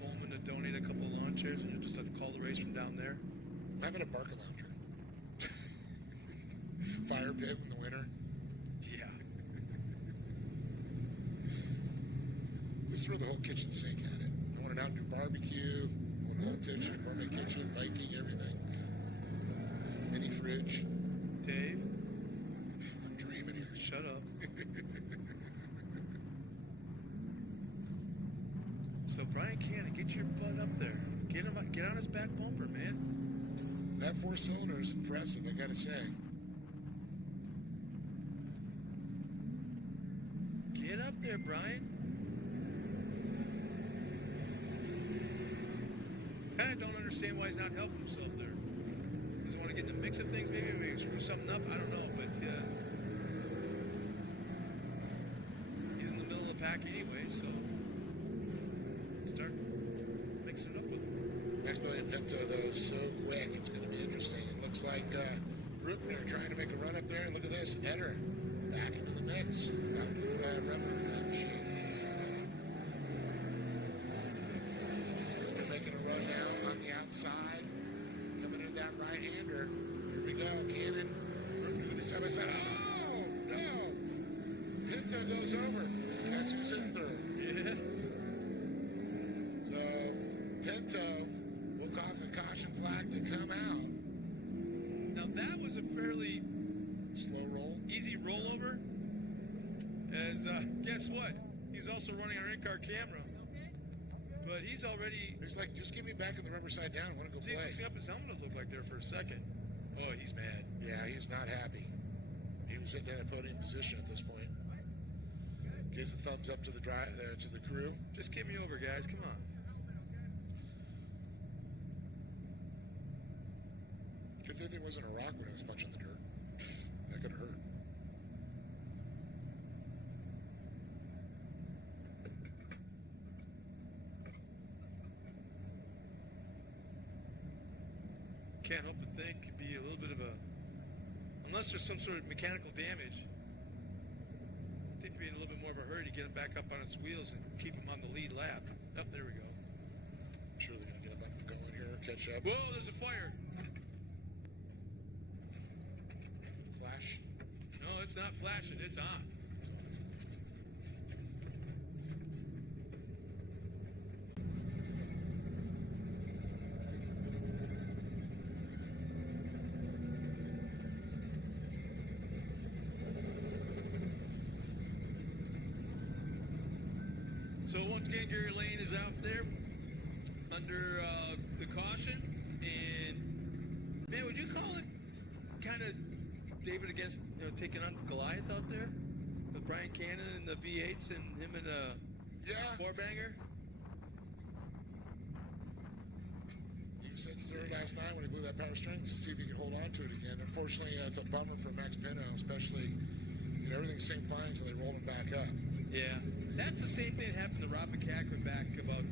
Coleman to donate a couple of lawn chairs, and you just have to call the race from down there. How about a Barca Lounger? Fire pit in the winter. Yeah. Just throw the whole kitchen sink at it. I want an outdoor barbecue, I want a whole kitchen, gourmet kitchen, Viking, everything. Mini fridge. Dave? I'm dreaming here. Shut up. So Brian Cannon, get your butt up there. Get on his back bumper, man. That 4-cylinder is impressive, I gotta say. Get up there, Brian. Kind of don't understand why he's not helping himself there. Does he want to get in the mix of things, maybe screw something up? I don't know, but he's in the middle of the pack anyway, so start mixing it up with him. Next Million Pinto, though, is so quick. It's going to be interesting. It looks like Bruckner trying to make a run up there. And look at this. Eder back into the mix. Got a new rubber machine. They're making a run now on the outside. Coming in that right-hander. Here we go. Cannon. Bruckner with his side by side. Oh, no. Pinto goes over. Guess who's in third? Yeah. So Pinto will cause a caution flag to come out. Now that was a fairly slow roll, easy rollover. As guess what? He's also running our in-car camera. but he's already. It's like, just get me back in the rubber side down. I want to go See, play. looking up his helmet, it looked like there for a second. Oh, he's mad. Yeah, he's not happy. He was sitting in a podium position at this point. Gives the thumbs up to the to the crew. Just get me over, guys. Come on. Good thing there wasn't a rock when I was punching the dirt. That could have hurt. Can't help but think it'd be a little bit of a, unless there's some sort of mechanical damage, I think it'd be in a little bit more of a hurry to get him back up on his wheels and keep him on the lead lap. Oh, there we go. I'm sure they're going to get him up and going here, catch up. Whoa, there's a fire. Flash? No, it's not flashing, it's on. So once again, Gary Lane is out there under the caution, and man, would you call it kind of David against taking on Goliath out there with Brian Cannon and the V8s and him and four banger? You said third last night when he blew that power string to see if he could hold on to it again. Unfortunately, it's a bummer for Max Pino, especially everything seemed fine until they rolled him back up. Yeah, that's the same thing that happened to Rob McCackman back about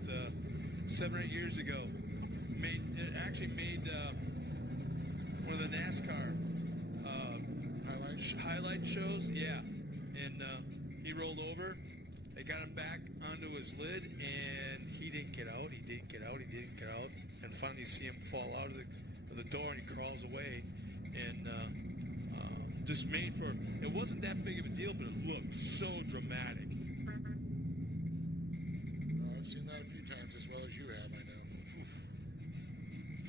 7 or 8 years ago. Made one of the NASCAR highlight shows. Yeah, and he rolled over. They got him back onto his lid, and he didn't get out. And finally, you see him fall out of the door, and he crawls away. And just made for. It wasn't that big of a deal, but it looked so dramatic. I've seen that a few times as well as you have, I know.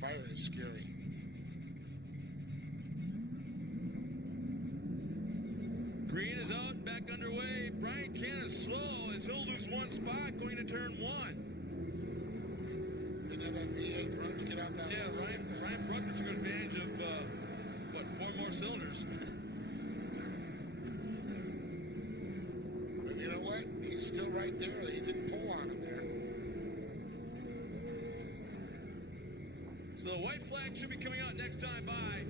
Fire is scary. Green is out and back underway. Brian Cannon is slow as he'll lose one spot going to turn one. Didn't have that V8 grunt to get out that way. Ryan Bruckner took advantage of, 4 more cylinders. But you know what? He's still right there. He didn't pull on him there. So the white flag should be coming out next time by.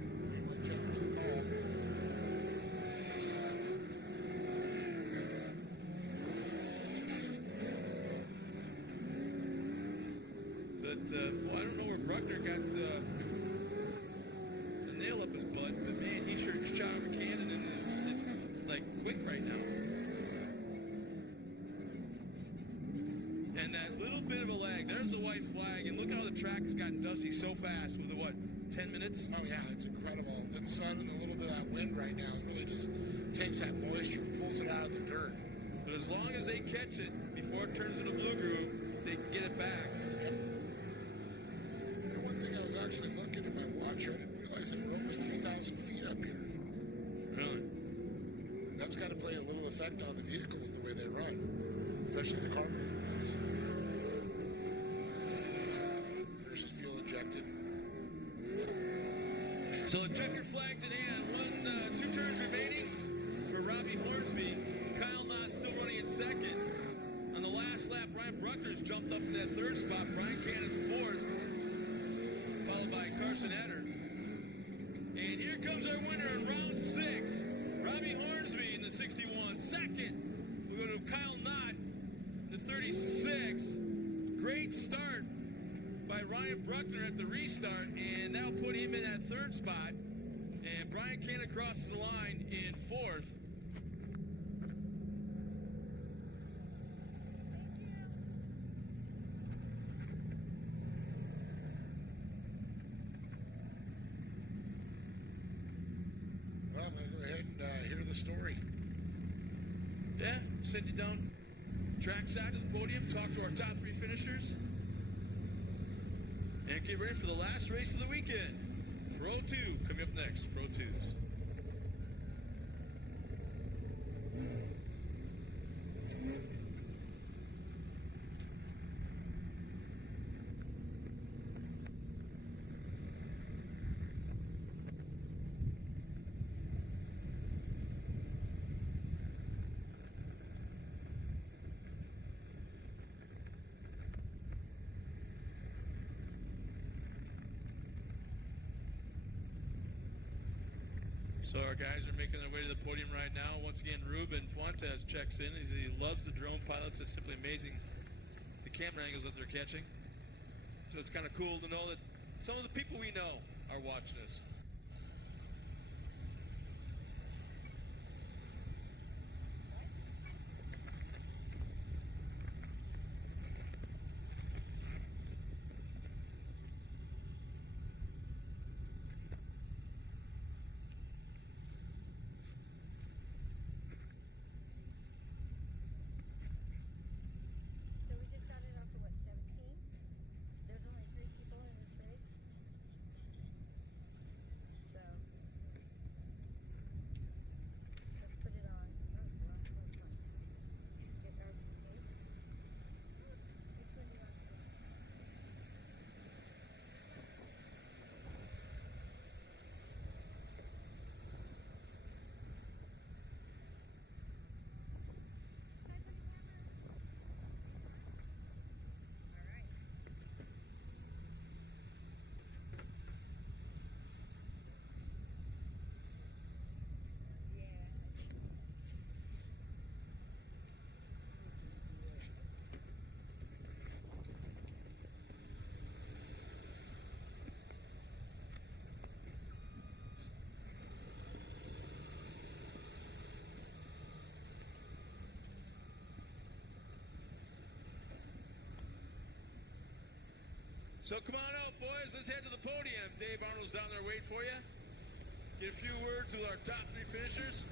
But I don't know where Bruckner got the nail up his butt, but man, he sure shot over Cannon and is like quick right now. And that little bit of a lag, there's the white flag, and look how the track has gotten dusty so fast with 10 minutes? Oh yeah, it's incredible. That sun and a little bit of that wind right now really just takes that moisture and pulls it out of the dirt. But as long as they catch it before it turns into blue groove, they can get it back. And one thing I was actually looking at my watch, I didn't realize that we're almost 3,000 feet up here. Really? That's got to play a little effect on the vehicles the way they run, especially the carburetor ones. There's just fuel injected. So the checker flag's in hand. 2 turns remaining for Robbie Hornsby. Kyle Knott still running in second. On the last lap, Ryan Bruckner's jumped up in that third spot. Brian Cannon's fourth, followed by Carson Etter. And here comes our winner in round 6, Robbie Hornsby in the 61. Second, we go to Kyle Knott, the 36. Great start by Ryan Bruckner at the restart, and that'll put him in that third spot. And Brian Cannon crosses the line in fourth. Well, I'm going to go ahead and hear the story. Yeah, send you down trackside to the podium, talk to our top 3 finishers, and get ready for the last race of the weekend. Pro 2 coming up next, Pro 2s. So our guys are making their way to the podium right now. Once again, Ruben Fuentes checks in. He loves the drone pilots. It's simply amazing the camera angles that they're catching. So it's kind of cool to know that some of the people we know are watching us. So come on out, boys. Let's head to the podium. Dave Arnold's down there waiting for you. Get a few words with our top 3 finishers.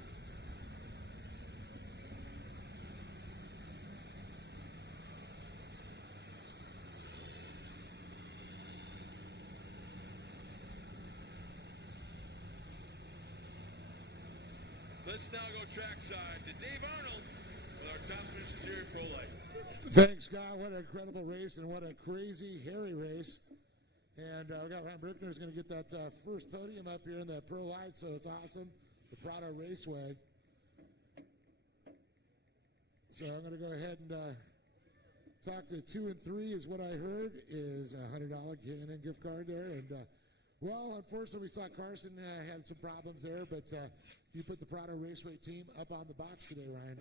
Let's now go trackside to Dave Arnold with our top finishers here at Pro Life. Thanks, Scott. What an incredible race and what a crazy, hairy race. And we got Ryan Brickner who's going to get that first podium up here in the Pro Light, so it's awesome. The Prado Raceway. So I'm going to go ahead and talk to 2 and 3 is what I heard is a $100 K&N gift card there. And, well, unfortunately, we saw Carson had some problems there, but you put the Prado Raceway team up on the box today, Ryan.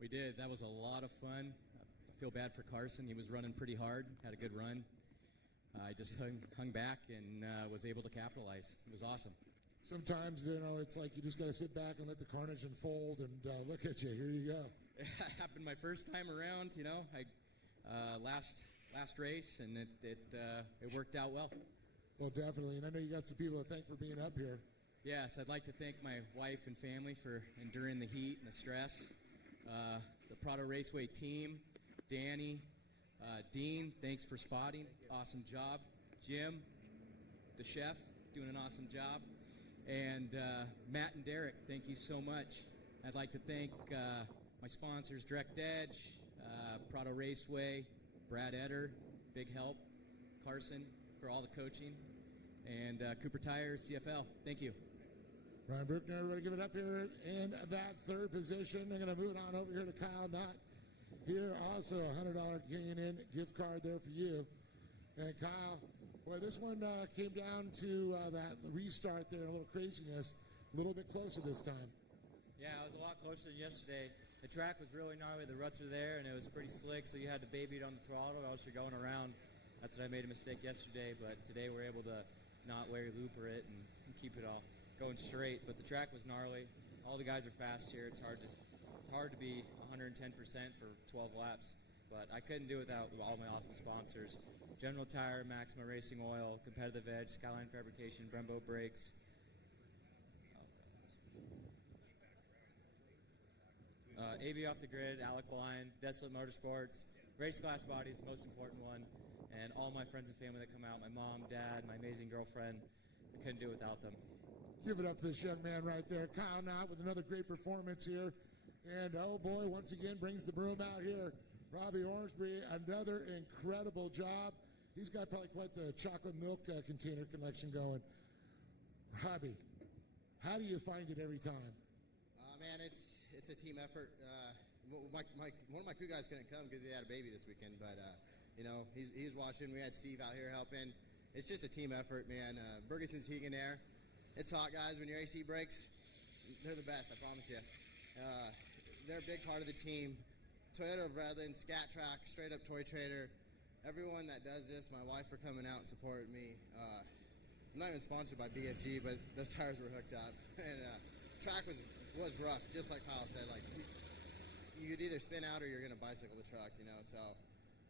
We did. That was a lot of fun. I feel bad for Carson. He was running pretty hard, had a good run. I just hung back and was able to capitalize. It was awesome. Sometimes, you know, it's like you just got to sit back and let the carnage unfold and look at you. Here you go. It happened my first time around, you know. Last race, and it worked out well. Well, definitely. And I know you got some people to thank for being up here. Yes, I'd like to thank my wife and family for enduring the heat and the stress. The Prado Raceway team, Danny, Dean, thanks for spotting. Awesome job. Jim, the chef, doing an awesome job. And Matt and Derek, thank you so much. I'd like to thank my sponsors, Direct Edge, Prado Raceway, Brad Etter, big help, Carson for all the coaching, and Cooper Tires, CFL. Thank you. Ryan Bruckner, everybody give it up here in that third position. I'm going to move it on over here to Kyle Knott. Here also a $100 K&N gift card there for you. And Kyle, boy, this one came down to that restart there, a little craziness, a little bit closer this time. Yeah, it was a lot closer than yesterday. The track was really gnarly. The ruts were there, and it was pretty slick, so you had to baby it on the throttle, or else you're going around. That's what I made a mistake yesterday, but today we're able to not Larry Looper it and keep it all going straight. But the track was gnarly. All the guys are fast here. It's hard to be 110% for 12 laps, but I couldn't do it without all my awesome sponsors: General Tire, Maxima Racing Oil, Competitive Edge, Skyline Fabrication, Brembo Brakes. AB Off the Grid, Alec Blind, Desolate Motorsports, Race Glass Bodies, the most important one, and all my friends and family that come out, my mom, dad, my amazing girlfriend. I couldn't do it without them. Give it up to this young man right there, Kyle Knott, with another great performance here. And, oh, boy, once again brings the broom out here. Robbie Ormsby, another incredible job. He's got probably quite the chocolate milk container collection going. Robbie, how do you find it every time? Man, it's a team effort. One of my crew guys couldn't come because he had a baby this weekend, but you know, he's watching. We had Steve out here helping. It's just a team effort, man. Bergeson's heating air. It's hot, guys. When your AC breaks, they're the best, I promise you. They're a big part of the team. Toyota of Redland, Scat Track, Straight Up Toy Trader, everyone that does this, my wife for coming out and supporting me. I'm not even sponsored by BFG, but those tires were hooked up. And track was rough, just like Kyle said. Like you could either spin out or you're going to bicycle the truck, you know. So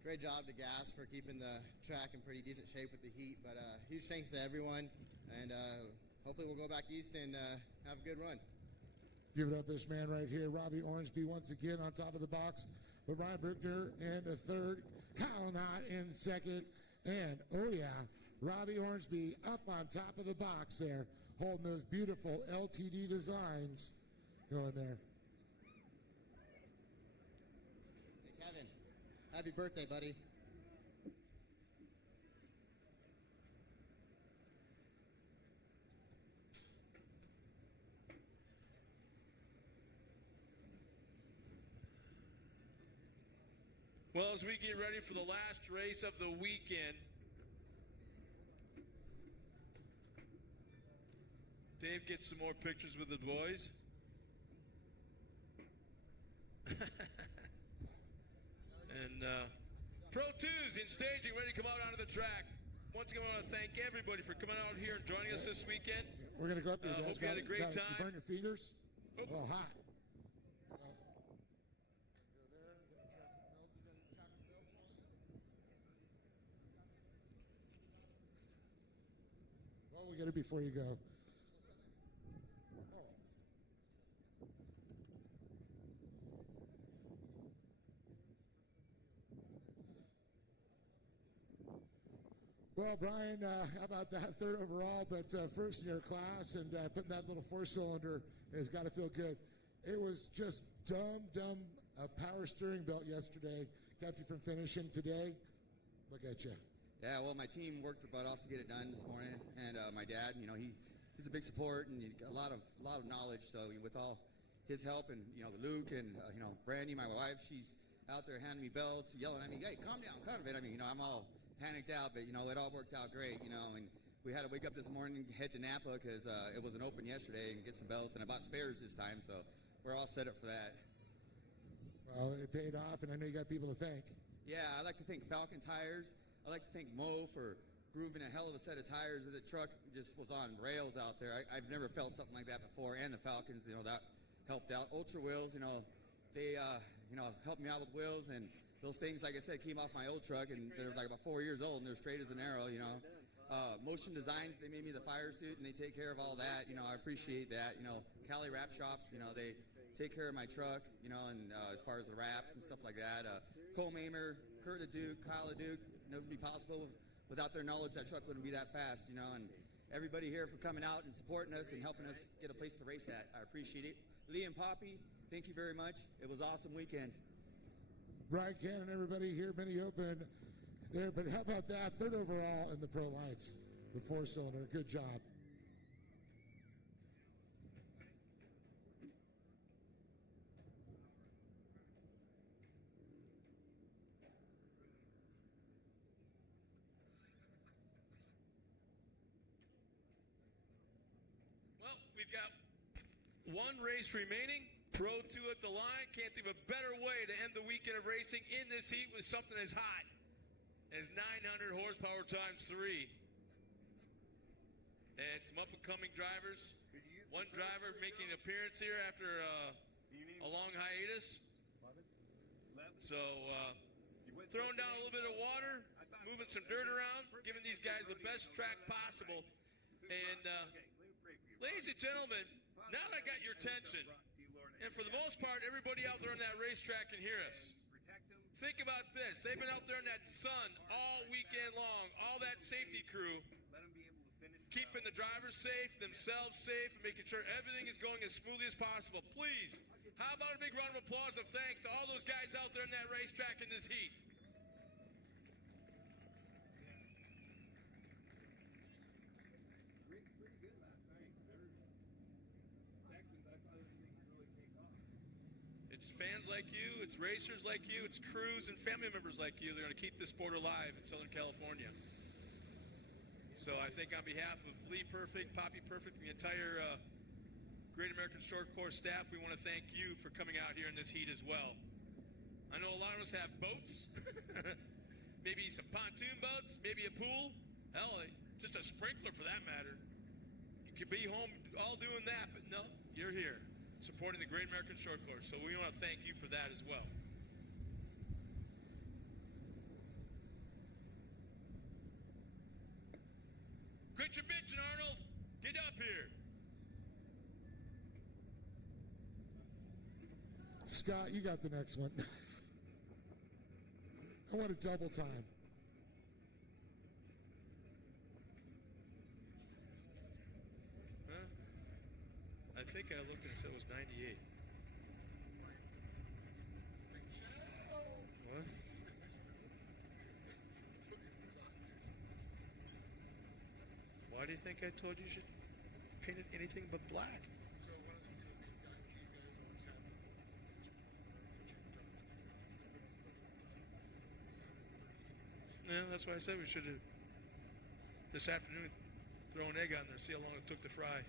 great job to Gas for keeping the track in pretty decent shape with the heat. But huge thanks to everyone, and hopefully we'll go back east and have a good run. Give it up this man right here, Robbie Ormsby, once again on top of the box with Ryan Bruckner in the third, Kyle Knott in second, and oh yeah, Robbie Ormsby up on top of the box there, holding those beautiful LTD designs going there. Hey Kevin, happy birthday, buddy. Well, as we get ready for the last race of the weekend, Dave gets some more pictures with the boys. And Pro 2s in staging, ready to come out onto the track. Once again, I want to thank everybody for coming out here and joining us this weekend. We're going to go up there, guys. Hope you had a great time. You burn your fingers? Oh. A little hot. Well, we got it before you go. Well, Brian, how about that third overall, but first in your class, and putting that little four-cylinder has got to feel good. It was just dumb power steering belt yesterday. Kept you from finishing today. Look at you. Yeah, well, my team worked their butt off to get it done this morning, and my dad, you know, he's a big support and a lot of knowledge. So with all his help, and you know, Luke and you know, Brandy, my wife, she's out there handing me belts, yelling at me, "Hey, calm down, kind of it." I mean, you know, I'm all panicked out, but you know, it all worked out great, you know. And we had to wake up this morning, head to Napa because it wasn't open yesterday, and get some belts. And I bought spares this time, so we're all set up for that. Well, it paid off, and I know you got people to thank. Yeah, I'd like to thank Falcon Tires. I'd like to thank Mo for grooving a hell of a set of tires. The truck just was on rails out there. I've never felt something like that before. And the Falcons, you know, that helped out. Ultra Wheels, you know, they, you know, helped me out with wheels. And those things, like I said, came off my old truck. And they're like about 4 years old, and they're straight as an arrow, you know. Motion Designs, they made me the fire suit, and they take care of all that. You know, I appreciate that. You know, Cali Wrap Shops, you know, they take care of my truck, you know, and as far as the wraps and stuff like that. Cole Mamer, Kurt the Duke, Kyle the Duke, it would be possible without their knowledge that truck wouldn't be that fast, you know. And everybody here for coming out and supporting us and helping us get a place to race at. I appreciate it. Lee and Poppy, thank you very much. It was an awesome weekend. Brian Cannon, everybody here, Mini Open there, but how about that? Third overall in the Pro Lights, the four-cylinder. Good job. Well, we've got one race remaining. Pro 2 at the line. Can't think of a better way to end the weekend of racing in this heat with something as hot as 900 horsepower times 3. And some up-and-coming drivers. One driver making an appearance here after a long hiatus. So throwing down a little bit of water, moving some dirt around, giving these guys the best track possible. And ladies and gentlemen, now that I got your attention, and for the most part, everybody out there on that racetrack can hear us. Think about this. They've been out there in that sun all weekend long, all that safety crew, keeping the drivers safe, themselves safe, and making sure everything is going as smoothly as possible. Please, how about a big round of applause of thanks to all those guys out there in that racetrack in this heat? It's fans like you, it's racers like you, it's crews and family members like you that are going to keep this sport alive in Southern California. So I think on behalf of Lee Perfect, Poppy Perfect, and the entire Great American Short Course staff, we want to thank you for coming out here in this heat as well. I know a lot of us have boats, maybe some pontoon boats, maybe a pool, hell, just a sprinkler for that matter. You could be home all doing that, but no, you're here supporting the Great American Short Course, so we want to thank you for that as well. Quit your bitching, Arnold. Get up here. Scott, you got the next one. I want a double time. Huh? I think I looked and it said it was 98. What? Why do you think I told you should paint it anything but black? Yeah, that's why I said we should have this afternoon throw an egg on there, see how long it took to fry.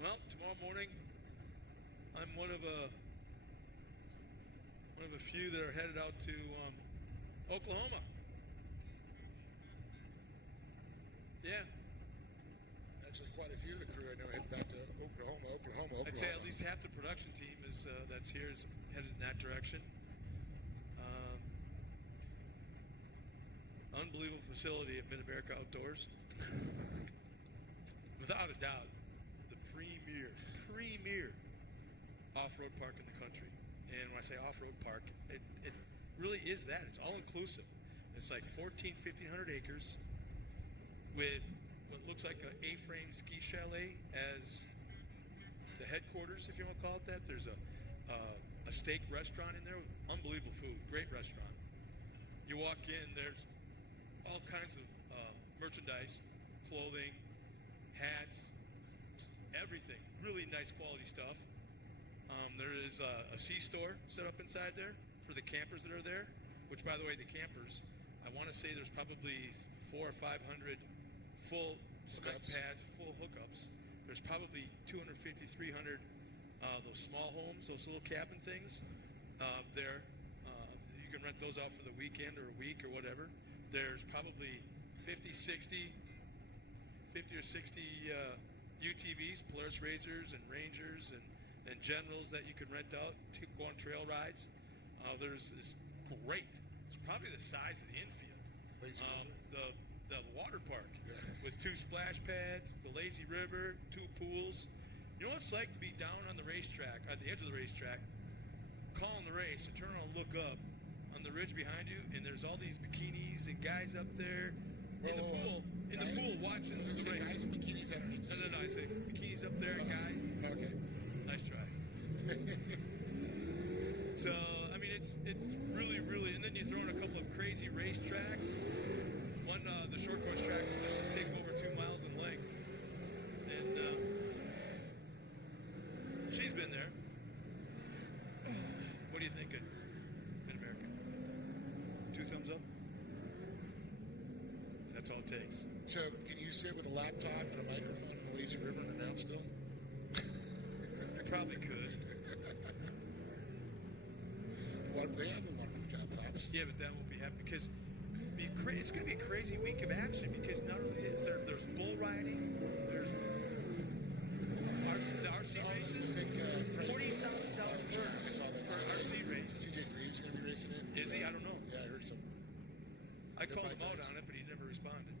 Well, tomorrow morning, I'm one of a few that are headed out to Oklahoma. Yeah. Actually, quite a few of the crew I know heading back to Oklahoma. I'd say at least half the production team that's here is headed in that direction. Unbelievable facility at Mid-America Outdoors. Without a doubt, the premier off-road park in the country. And when I say off-road park, it really is that. It's all-inclusive. It's like 1,500 acres with what looks like an A-frame ski chalet as the headquarters, if you want to call it that. There's a steak restaurant in there with unbelievable food, great restaurant. You walk in, there's all kinds of merchandise, clothing, hats, everything. Really nice quality stuff. There is a C-store set up inside there for the campers that are there, which, by the way, the campers, I want to say there's probably 400 or 500 full cement pads, full hookups. There's probably 250, 300 those small homes, those little cabin things there. You can rent those out for the weekend or a week or whatever. There's probably 50 or 60 UTVs, Polaris Razors and Rangers and Generals that you can rent out to go on trail rides. There's this great, it's probably the size of the infield. The water park with 2 splash pads, the lazy river, 2 pools. You know what it's like to be down on the racetrack, at the edge of the racetrack, calling the race, and turn around and look up on the ridge behind you, and there's all these bikinis and guys up there in the pool watching the race. Guys in bikinis underneath the No, I say bikinis up there, guys. Okay. Nice try. So, I mean, it's really, and then you throw in a couple of crazy race tracks. One, the short course track doesn't take over 2 miles in length. And she's been there. What do you think of Mid-America? 2 thumbs up? That's all it takes. So, can you sit with a laptop and a microphone in the lazy river and announce still? I probably could. They have a waterproof laptops. Yeah, but that won't be happening because it's going to be a crazy week of action because not only is there's bull riding, there's the RC races, $40,000 purse for an RC race. CJ Greaves going to be racing in? Is he? I don't know. Yeah, I heard some. I called him out on it, but he never responded.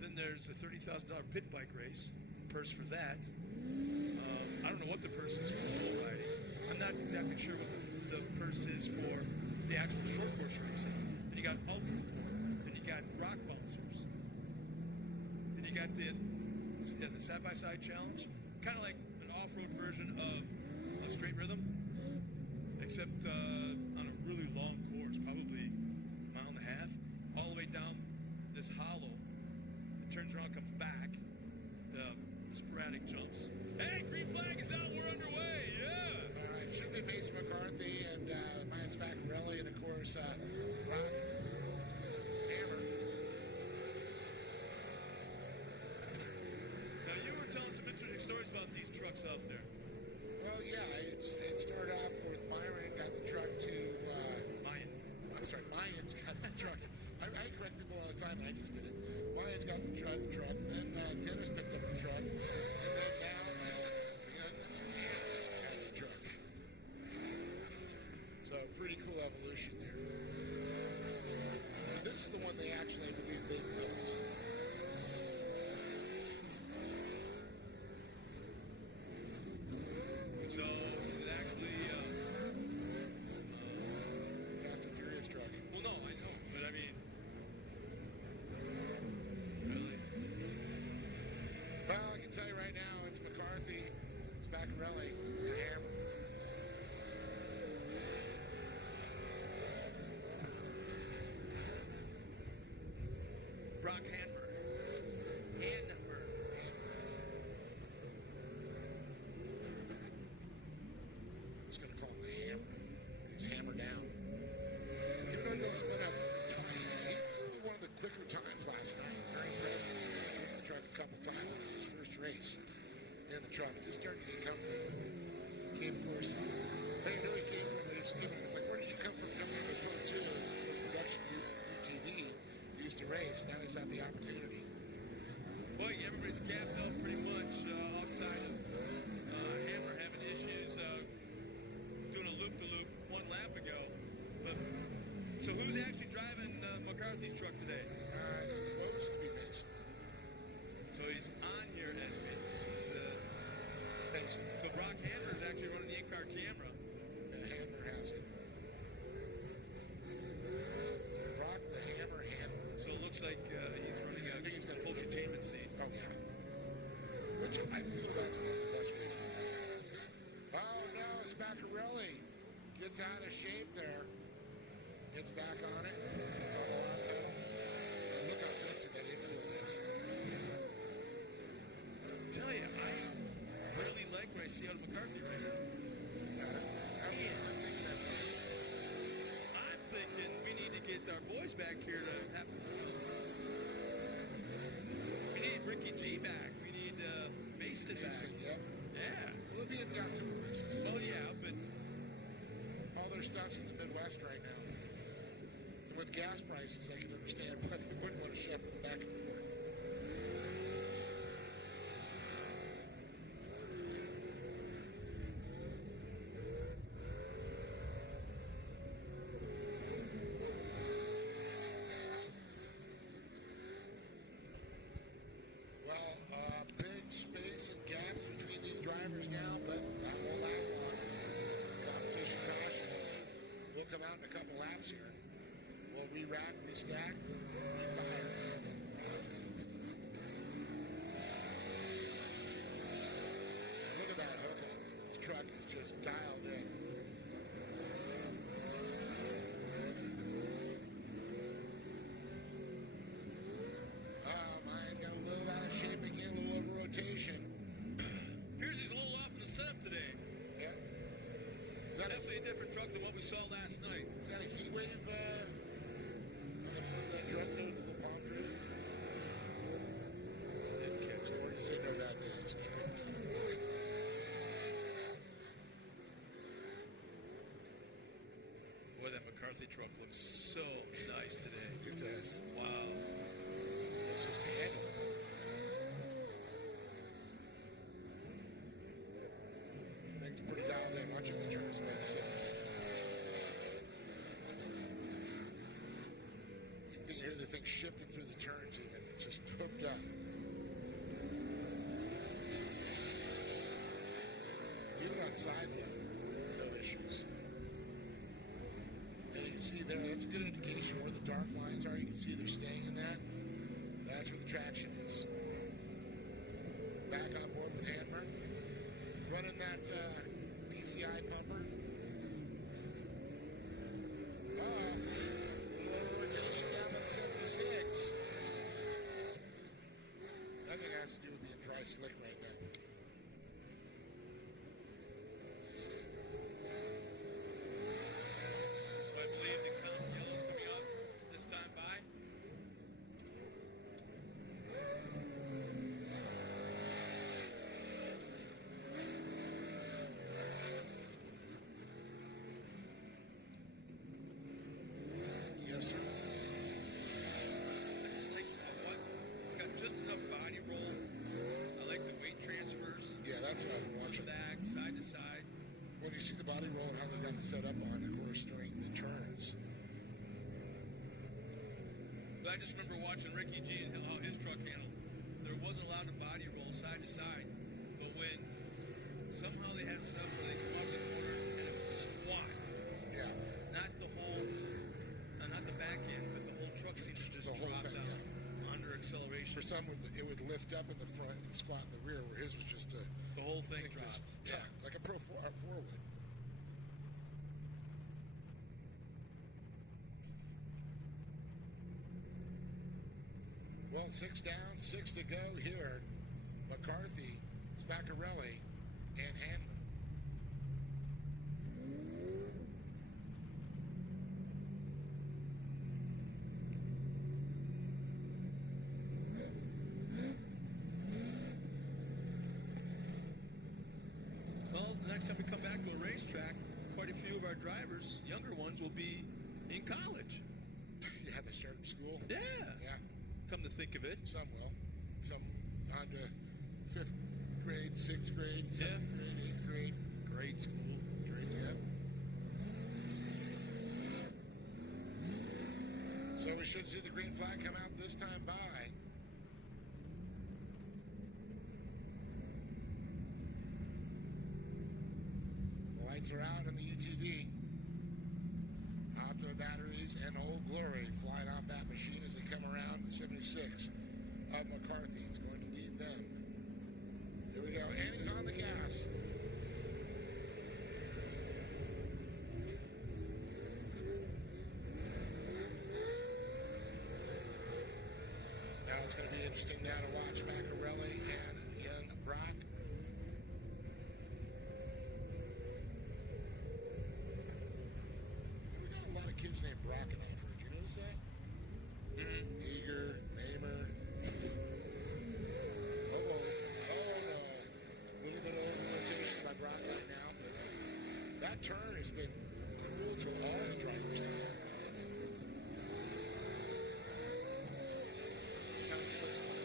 Then there's a $30,000 pit bike race, purse for that. I don't know what the purse is for bull riding. I'm not exactly sure what the purse is for the actual short course racing. Then you got ultra four. Then you got rock bouncers. Then you got the side-by-side challenge, kind of like an off-road version of a straight rhythm, except on a really long course, probably a mile and a half, all the way down this hollow Drawn comes back. Sporadic jumps. Hey, green flag is out. We're underway. Yeah. All right. Should be Mason McCarthy and Myers Baccarelli, and of course, Ron Hammer. Now, you were telling some interesting stories about these trucks out there. Well, yeah, it started off with Myron got the truck to Mayans got the truck. I correct people all the time. I just did it. Mayans got the truck. Then Dennis picked up the truck, and then now has the truck. So pretty cool evolution there. Now, this is the one they actually, I believe, they built. So it actually Fast and Furious truck. well, no, I know, but I mean, really, Well, I can tell you right now, it's McCarthy, it's Baccarelli, and Hammer. Brock Hanmer. Just going to call him the Hammer. He's hammer down. Even though he doesn't win up time, he flew one of the quicker times last night. Very impressed. He won the truck a couple times. It was his first race in the truck. Just started to get comfortable with it. Came, of course, they knew he came from it. It's like, where did you come from? Coming from Pro 2 with production UTV. Used to race. Now he's got the opportunity. Boy, everybody's gapped up pretty much outside of Hammer having issues doing a loop-to-loop one lap ago. But so who's actually driving McCarthy's truck today? It's supposed to be Mason. So he's on here as Mason. So Brock Hammer is actually running the in-car camera. The Hammer has it. Brock the Hammer handler. So it looks like he's running a full containment seat. Oh, yeah. Which I feel that's one of the best reasons. Oh, no, it's Baccarelli. Gets out of shape there. Gets back on it. Gets on the hot pedal. Look how distant that infield is. Tell you, I really like what I see out of McCarthy right now. I'm thinking we need to get our boys back here to have. We need Ricky G back. We need Mason back. Yep. Yeah. We'll be in the October races. Oh, yeah, but all their stunts in the Midwest right now. And with gas prices, I can understand why they wouldn't want to shuffle them back and forth. Big space and gaps between these drivers now, but that won't last long. Competition caution. We'll come out in a couple laps here. We'll re-rack, restack, refire. Look at that hookup. This truck is just dialed in. Rotation. Here's he's a little off in the setup today. Yeah. Is that definitely a different truck than what we saw last night? Is that a heat wave on the front of that truck there, the little palm tree? Didn't catch it. Or you say no bad news. Boy, that McCarthy truck looks so nice today. It does. Wow. It's just handy. Pretty dialed in. Watching the turns made sense. You can hear the thing shifting through the turns even. It's just hooked up. Even on side lift, no issues. And you can see there, that's a good indication where the dark lines are. You can see they're staying in that. That's where the traction is. Back on board with Hanmer. Running that PCI pumper. Little rotation down at 76. body roll and how they got set up on, of course, during the turns. But I just remember watching Ricky G and how his truck handled. There wasn't allowed to body roll side to side, but when somehow they had stuff where they come out the corner and it was squat. Yeah. Not the whole, not the back end, but the whole truck seemed to just The whole drop thing, down yeah. under acceleration. For some, it would lift up in the front and squat in the rear, where his was just a... The whole thing just dropped. tucked, like a Pro 4 would. Well, 6 down, 6 to go here. McCarthy, Spaccarelli, and Hanman. Well, the next time we come back to a racetrack, quite a few of our drivers, younger ones, will be in college. Yeah, they start in school. Yeah. Yeah. Come to think of it. Some will. Some on to 5th grade, 6th grade, 7th grade, 8th grade. Grade school. Grade, yeah. So we should see the green flag come out this time by. The lights are out in the UTV. Optima batteries and Old Glory flying off that machine as they come around the 76 of McCarthy. Is going to lead them. Here we go. And he's on the gas. Now it's going to be interesting now to watch Spaccarelli and young Brock. We got a lot of kids named Brock in Alfred. You notice that? Mm-hmm. Eager, Mamer. A little bit of over-rotation by Brock right now, but that turn has been cool to all the drivers today. Kind of slips on it.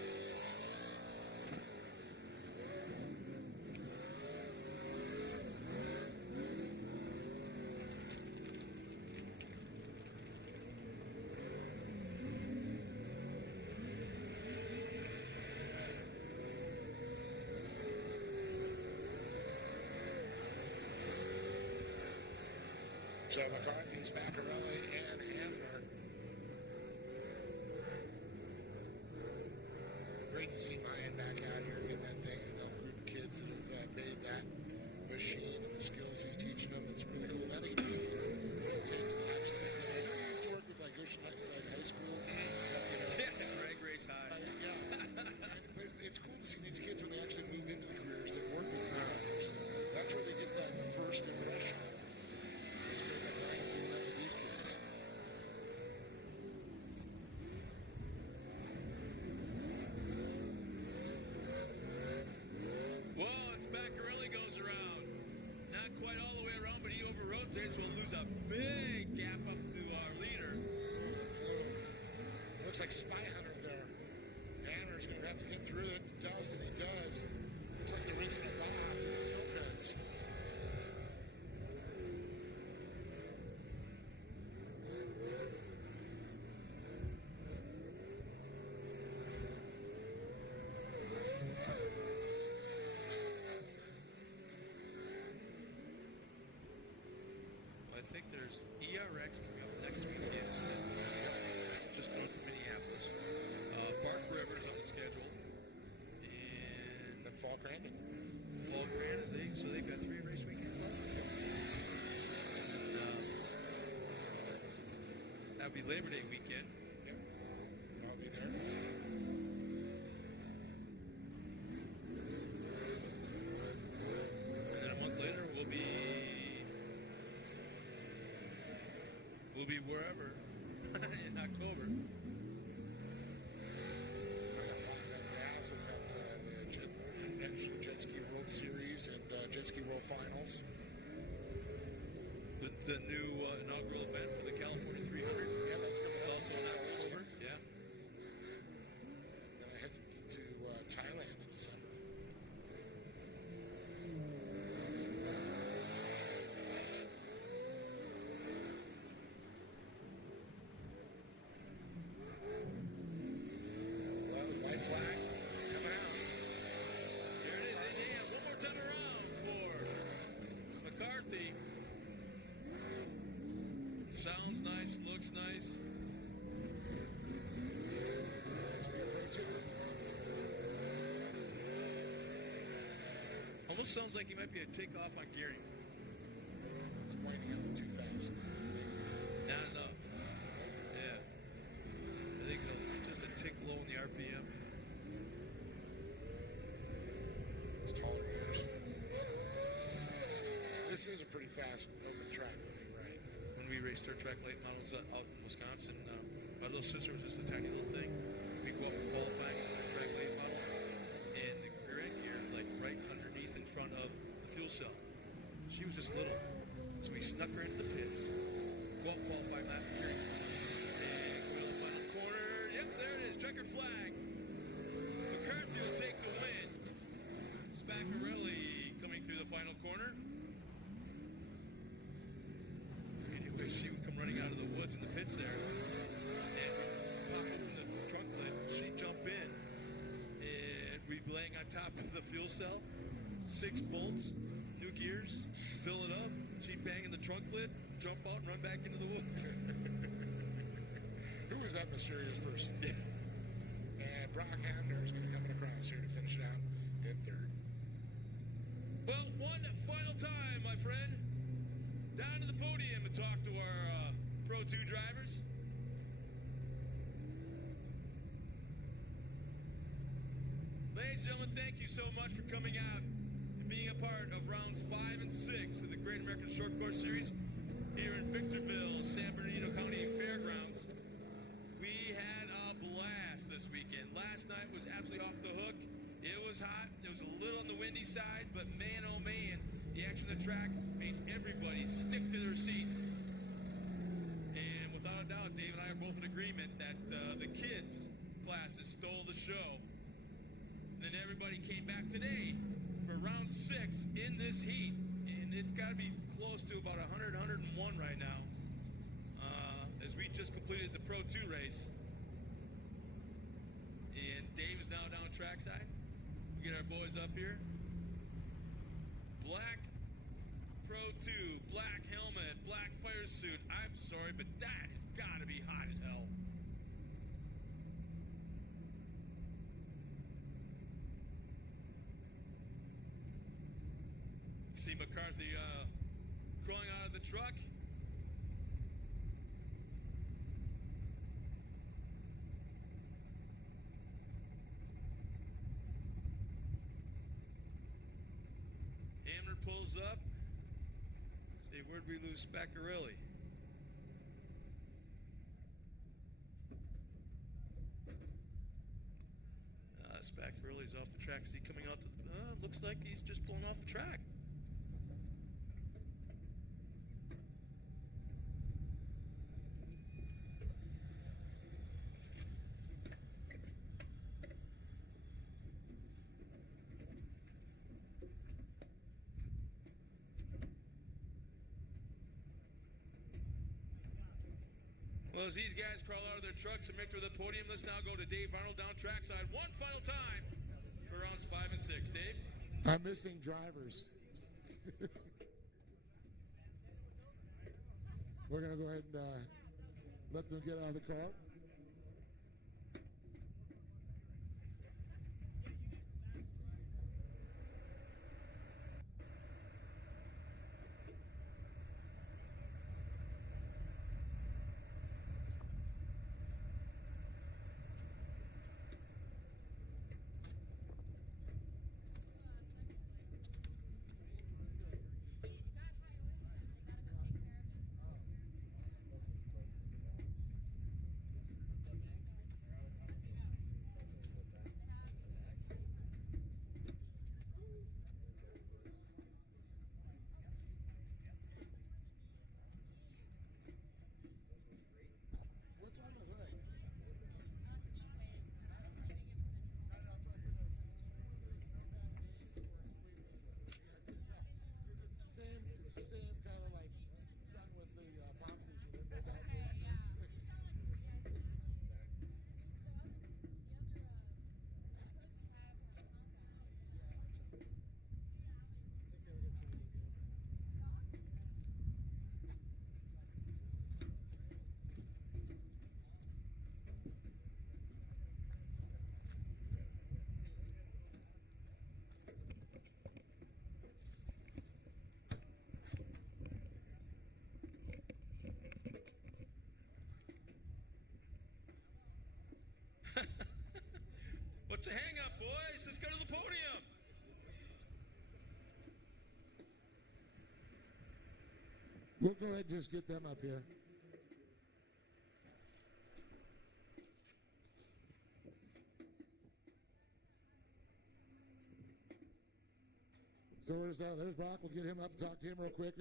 So McCarthy, Spaccarelli, and Hamner. Great to see Mayan back out here getting that thing with a group of kids that have made that machine and the skills he's teaching them. It's really cool. Then he can see what it takes to actually. I know he used to work with like Ocean High School. Greg Race High. But it's cool to see these kids when they actually move into the careers that work with these drivers. That's where they get that first impression. Well, it's Spaccarelli goes around. Not quite all the way around, but he over-rotates. We'll lose a big gap up to our leader. Looks like Spy Hunter there. Hammer's going to have to get through it. Dust, and he does. Looks like they're racing a off. It's so good. I think there's ERX coming up next weekend, just north of Minneapolis. Park River's on the schedule, and then Fall Grandin. Fall Grandin, so they've got 3 race weekends left. And, that'll be Labor Day weekend. Yep, I'll be there. And then a month later, we'll be wherever in October. The Jet Ski World Series and Jet Ski World Finals. The new inaugural event for the California 300. Yeah, that's coming up. Also in October. Yeah. Then I head to Thailand in December. almost sounds like he might be a takeoff on gearing. It's winding out too fast. Not enough. Yeah. I think just a tick low in the RPM. It's taller gears. This is a pretty fast open track, though, you're right. When we raced our track late models out in Wisconsin, my little sister was just a tiny little thing. We go up for qualifying on the track late model, and the rear end gear is like right underneath in front of the fuel cell. She was just little. So we snuck her into the pits. Go up qualifying lap period. And go to the final corner. Yep, there it is. Checker flag. McCarthy will take the win. Spaccarelli coming through the final corner. Anyway, she would come running out of the woods in the pits there. And pop open the trunk lid. She'd jump in. And we'd be laying on top of the fuel cell. 6 bolts. New gears. Fill it up. She'd bang in the trunk lid, jump out, and run back into the woods. Who is that mysterious person? And Brock Hamner is going to come across here to finish it out in third. Well, one final time, my friend. Down to the podium and talk to our Pro 2 drivers. Ladies and gentlemen, thank you so much for coming out and being a part of rounds 5 and 6 of the Great American Short Course Series here in Victorville, San Bernardino County Fairgrounds. We had a blast this weekend. Last night was absolutely off the hook. It was hot. It was a little on the windy side, but man, oh man, the action of the track made everybody stick to their seats. And without a doubt, Dave and I are both in agreement that the kids' classes stole the show. Then everybody came back today for round 6 in this heat. And it's got to be close to about 100, 101 right now. As we just completed the Pro 2 race. And Dave is now down trackside. We get our boys up here. Black Pro 2, black helmet, black fire suit. I'm sorry, but that has got to be hot as hell. See McCarthy crawling out of the truck. Hamner pulls up. Say, where'd we lose Spaccarelli? Spaccarelli's off the track. Is he coming off the... looks like he's just pulling off the track. Well, as these guys crawl out of their trucks and make it to the podium, let's now go to Dave Arnold down trackside one final time for rounds 5 and 6. Dave? I'm missing drivers. We're going to go ahead and let them get out of the car. So hang up, boys. Let's go to the podium. We'll go ahead and just get them up here. So there's Brock. We'll get him up and talk to him real quick.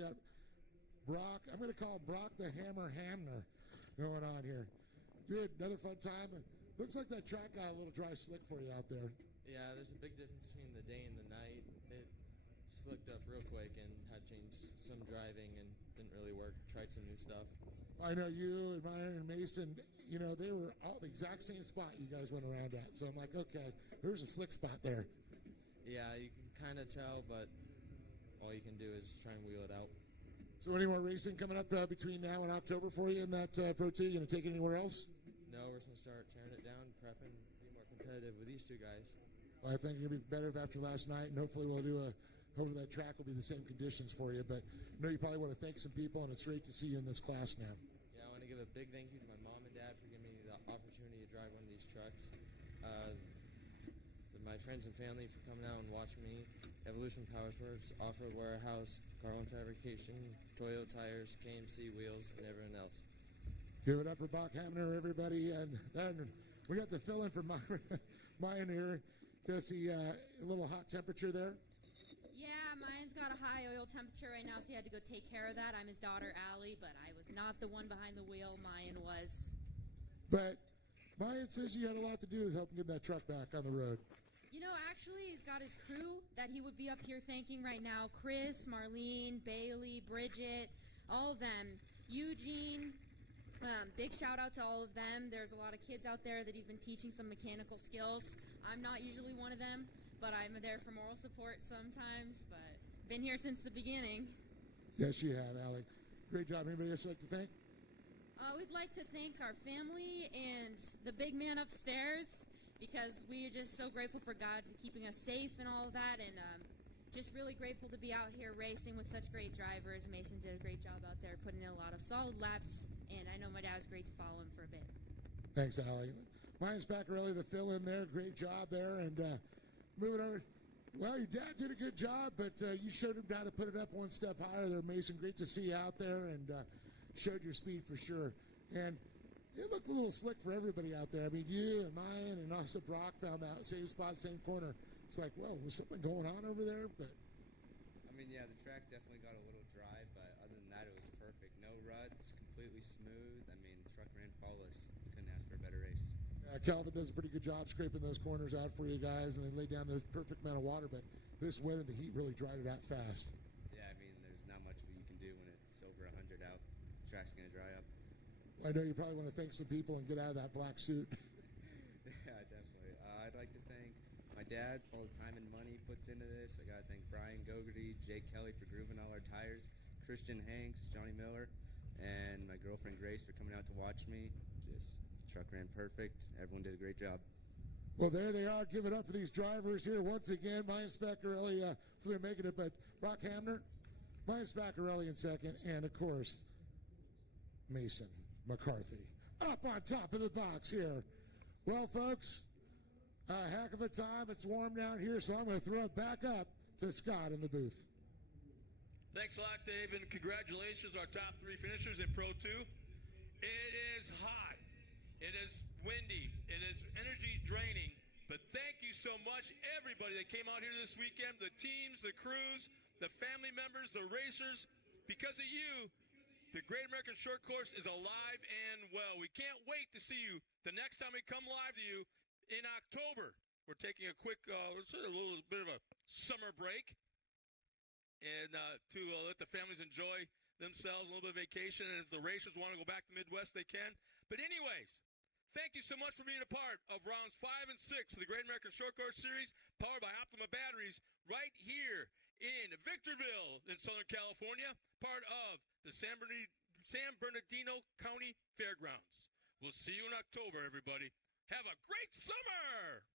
Brock, I'm going to call Brock the Hammer Hamner going on here. Dude, another fun time. Looks like that track got a little dry slick for you out there. Yeah, there's a big difference between the day and the night. It slicked up real quick and had changed some driving and didn't really work. Tried some new stuff. I know you and Meyer and Mason, you know, they were all the exact same spot you guys went around at. So I'm like, okay, there's a slick spot there. Yeah, you can kind of tell, but all you can do is try and wheel it out. So any more racing coming up between now and October for you in that Pro T? You going to take it anywhere else? No, we're going to start tearing it down, prepping, be more competitive with these two guys. Well, I think you'll be better after last night, and hopefully we'll do hopefully that track will be the same conditions for you. But I know you probably want to thank some people, and it's great to see you in this class now. Yeah, I want to give a big thank you to my mom and dad for giving me the opportunity to drive one of these trucks. My friends and family for coming out and watching me. Evolution Powersports, Off-Road Warehouse, Car1 Fabrication, Toyo Tires, KMC Wheels, and everyone else. Give it up for Brock Hamner, everybody. And then we got the fill-in for Mayan here. Does he a little hot temperature there? Yeah, mine's got a high oil temperature right now, so he had to go take care of that. I'm his daughter, Allie, but I was not the one behind the wheel. Mayan was. But Mayan says you had a lot to do with helping get that truck back on the road. You know, actually, he's got his crew that he would be up here thanking right now. Chris, Marlene, Bailey, Bridget, all of them. Eugene, big shout out to all of them. There's a lot of kids out there that he's been teaching some mechanical skills. I'm not usually one of them, but I'm there for moral support sometimes, but been here since the beginning. Yes, you have, Allie. Great job. Anybody else like to thank? We'd like to thank our family and the big man upstairs, because we are just so grateful for God keeping us safe and all of that, and just really grateful to be out here racing with such great drivers. Mason did a great job out there, putting in a lot of solid laps, and I know my dad was great to follow him for a bit. Thanks, Allie. Mine's Baccarelli, the fill-in there. Great job there, and moving over. Well, your dad did a good job, but you showed him how to put it up one step higher there, Mason. Great to see you out there, and showed your speed for sure. And it looked a little slick for everybody out there. I mean, you and Mayan and also Brock found out same spot, same corner. It's like, whoa, was something going on over there? But I mean, yeah, the track definitely got a little dry, but other than that, it was perfect. No ruts, completely smooth. I mean, the truck ran flawless. Couldn't ask for a better race. Calvin does a pretty good job scraping those corners out for you guys, and they laid down the perfect amount of water. But this wind and the heat really dried it out fast. Yeah, I mean, there's not much you can do when it's over 100 out. The track's going to dry up. I know you probably want to thank some people and get out of that black suit. Yeah, definitely. I'd like to thank my dad for all the time and money he puts into this. I got to thank Brian Gogarty, Jake Kelly for grooving all our tires, Christian Hanks, Johnny Miller, and my girlfriend Grace for coming out to watch me. Just truck ran perfect. Everyone did a great job. Well, there they are. Give it up for these drivers here once again. Mayan Spaccarelli for their making it, but Brock Hamner, Mayan Spaccarelli in second, and of course Mason McCarthy up on top of the box here. Well, folks, a heck of a time. It's warm down here, so I'm going to throw it back up to Scott in the booth. Thanks a lot, Dave, and congratulations, our top three finishers in Pro 2. It is hot. It is windy. It is energy draining. But thank you so much, everybody that came out here this weekend, the teams, the crews, the family members, the racers. Because of you, the Great American Short Course is alive and well. We can't wait to see you the next time we come live to you in October. We're taking a quick, a little bit of a summer break, and to let the families enjoy themselves, a little bit of vacation, and if the racers want to go back to the Midwest, they can. But anyways, thank you so much for being a part of rounds 5 and 6 of the Great American Short Course Series, powered by Optima Batteries, right here in Victorville in Southern California, part of the San Bernardino County Fairgrounds. We'll see you in October, everybody. Have a great summer!